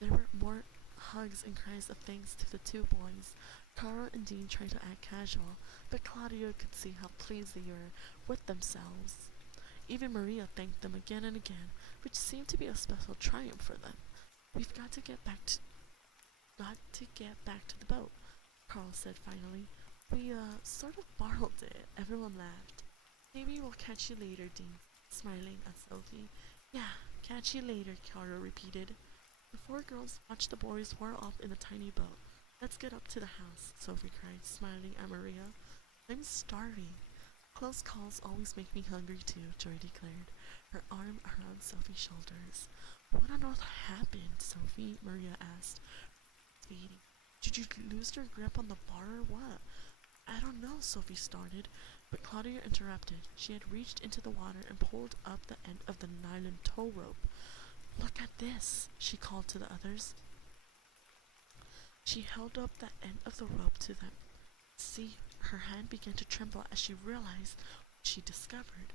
There were more hugs and cries of thanks to the two boys. Carl and Dean tried to act casual, but Claudia could see how pleased they were with themselves. Even Maria thanked them again and again, which seemed to be a special triumph for them. We've got to get back to the boat, Carl said finally. We sort of borrowed it. Everyone laughed. Maybe we'll catch you later, Dean, smiling at Sophie. Yeah, catch you later, Carl repeated. The four girls watched the boys whirl off in the tiny boat. Let's get up to the house, Sophie cried, smiling at Maria. I'm starving. Close calls always make me hungry too, Joy declared, her arm around Sophie's shoulders. What on earth happened, Sophie? Maria asked, fading. Did you lose your grip on the bar or what? I don't know, Sophie started, but Claudia interrupted. She had reached into the water and pulled up the end of the nylon tow rope. Look at this, she called to the others. She held up the end of the rope to them. See, her hand began to tremble as she realized what she discovered.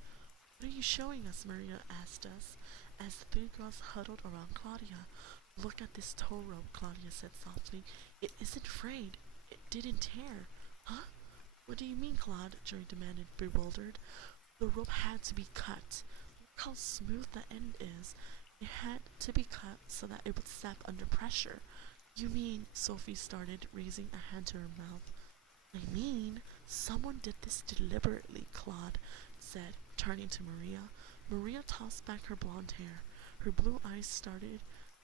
What are you showing us? Maria asked us, as the three girls huddled around Claudia. Look at this tow rope, Claudia said softly. It isn't frayed. It didn't tear. Huh? What do you mean, Claude? Joy demanded, bewildered. The rope had to be cut. Look how smooth the end is. It had to be cut so that it would snap under pressure. You mean, Sophie started, raising a hand to her mouth. I mean, someone did this deliberately, Claude said, turning to Maria. Maria tossed back her blonde hair. Her blue eyes started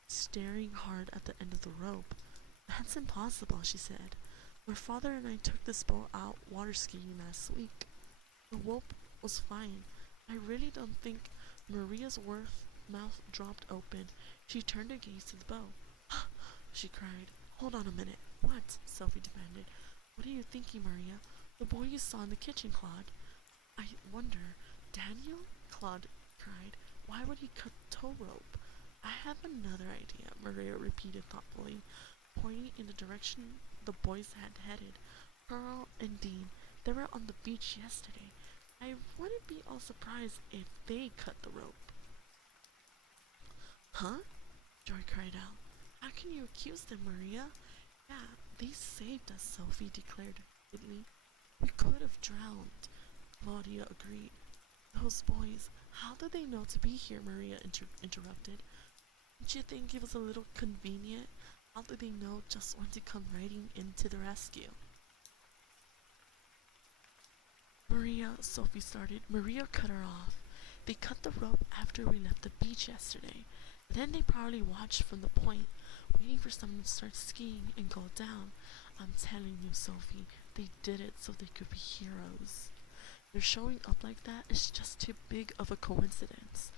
staring hard at the end of the rope. That's impossible, she said. My father and I took this boat out water skiing last week. The rope was fine. I really don't think Maria's mouth dropped open. She turned to gaze to the bow. She cried. Hold on a minute. What? Sophie demanded. What are you thinking, Maria? The boy you saw in the kitchen, Claude. I wonder. Daniel? Claude cried. Why would he cut the tow rope? I have another idea, Maria repeated thoughtfully, pointing in the direction the boys had headed. Pearl and Dean, they were on the beach yesterday. I wouldn't be all surprised if they cut the rope. Huh? Joy cried out. How can you accuse them, Maria? Yeah, they saved us, Sophie declared repeatedly. We could have drowned, Claudia agreed. Those boys, how did they know to be here? Maria interrupted. Don't you think it was a little convenient? How did they know just when to come riding in to the rescue? Maria, Sophie started. Maria cut her off. They cut the rope after we left the beach yesterday. Then they probably watched from the point, waiting for someone to start skiing and go down. I'm telling you, Sophie, they did it so they could be heroes. Their showing up like that is just too big of a coincidence.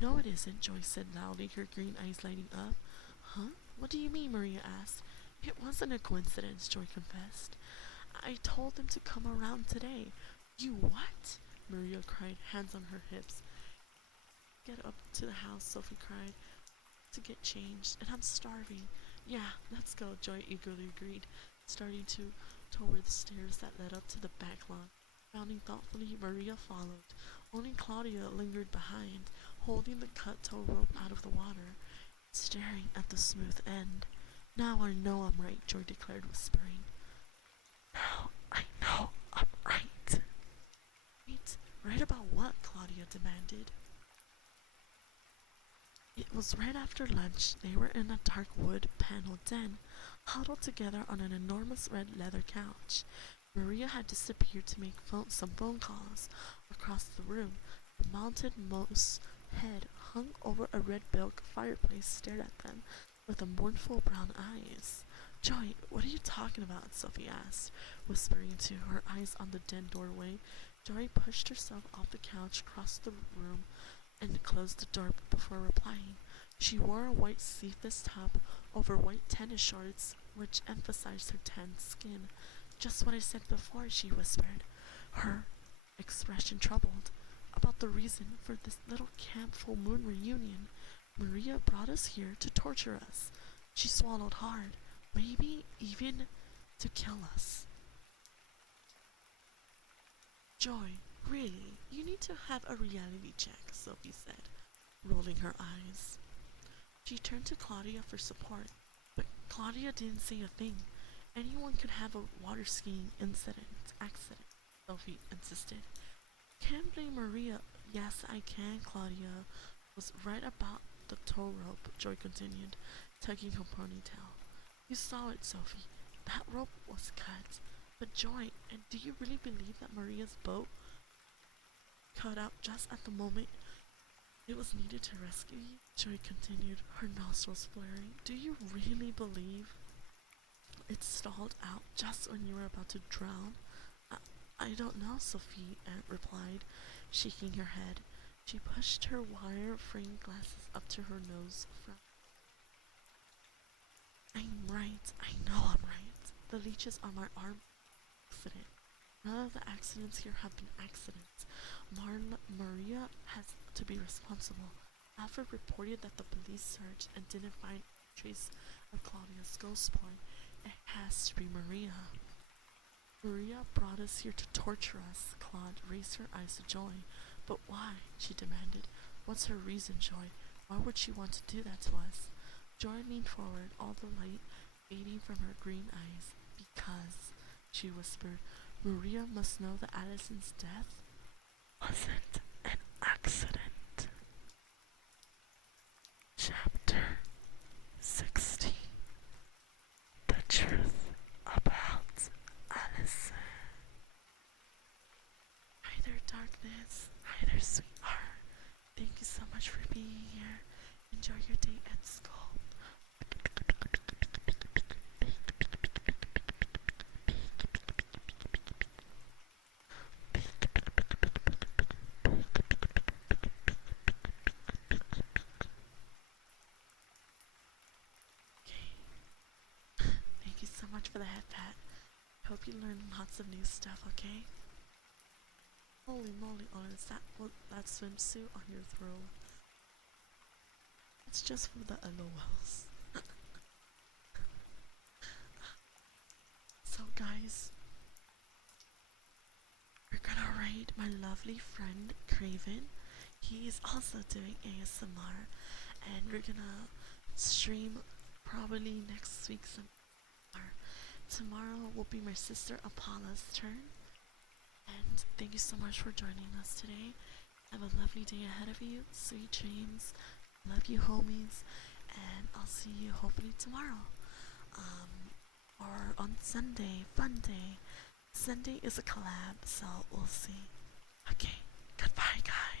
No, it isn't, Joyce said loudly, her green eyes lighting up. Huh? What do you mean? Maria asked. It wasn't a coincidence, Joy confessed. I told them to come around today. You what? Maria cried, hands on her hips. Get up to the house, Sophie cried, to get changed, and I'm starving. Yeah, let's go, Joy eagerly agreed, starting toward the stairs that led up to the back lawn. Rounding thoughtfully, Maria followed. Only Claudia lingered behind, holding the cut tow rope out of the water, staring at the smooth end. Now I know I'm right, Joy declared, whispering. Now I know I'm right. Wait, right about what? Claudia demanded. It was right after lunch. They were in a dark wood paneled den, huddled together on an enormous red leather couch. Maria had disappeared to make some phone calls. Across the room, the mounted mouse head hung over a red bilk fireplace stared at them with mournful brown eyes. Joy, what are you talking about? Sophie asked, whispering to her eyes on the den doorway. Joy pushed herself off the couch, crossed the room, and closed the door before replying. She wore a white sleeveless top over white tennis shorts, which emphasized her tan skin. Just what I said before, she whispered, her expression troubled. About the reason for this little camp full moon reunion. Maria brought us here to torture us. She swallowed hard, maybe even to kill us. Joy, really, you need to have a reality check, Sophie said, rolling her eyes. She turned to Claudia for support, but Claudia didn't say a thing. Anyone could have a water skiing accident, Sophie insisted. Can't blame Maria. Yes, I can, Claudia was right about the tow rope, Joy continued, tugging her ponytail. You saw it, Sophie. That rope was cut. But Joy, and do you really believe that Maria's boat cut out just at the moment it was needed to rescue you? Joy continued, her nostrils flaring. Do you really believe it stalled out just when you were about to drown? I don't know, Sophie replied, shaking her head. She pushed her wire-framed glasses up to her nose. I'm right. I know I'm right. The leeches on my arm accident. None of the accidents here have been accidents. Maria has to be responsible. Alfred reported that the police searched and didn't find a trace of Claudia's ghost boy. It has to be Maria. Maria brought us here to torture us. Claude raised her eyes to Joy. But why? She demanded. What's her reason, Joy? Why would she want to do that to us? Joy leaned forward, all the light fading from her green eyes. Because, she whispered, Maria must know that Addison's death wasn't an accident. Chapter 60. The truth about Allison. Hi there, darkness. Hi there, sweetheart. Thank you so much for being here. Enjoy your day at school. Thank you so much for the head pat. Hope you learned lots of new stuff, okay? Holy moly, oh, is that swimsuit on your throat? It's just for the LOLs. So guys, we're gonna rate my lovely friend Craven. He is also doing ASMR, and we're gonna stream probably next week sometime. Tomorrow will be my sister Apollo's turn. And thank you so much for joining us today. Have a lovely day ahead of you. Sweet dreams. Love you, homies. And I'll see you hopefully tomorrow. Or on Sunday. Fun day. Sunday is a collab, so we'll see. Okay. Goodbye, guys.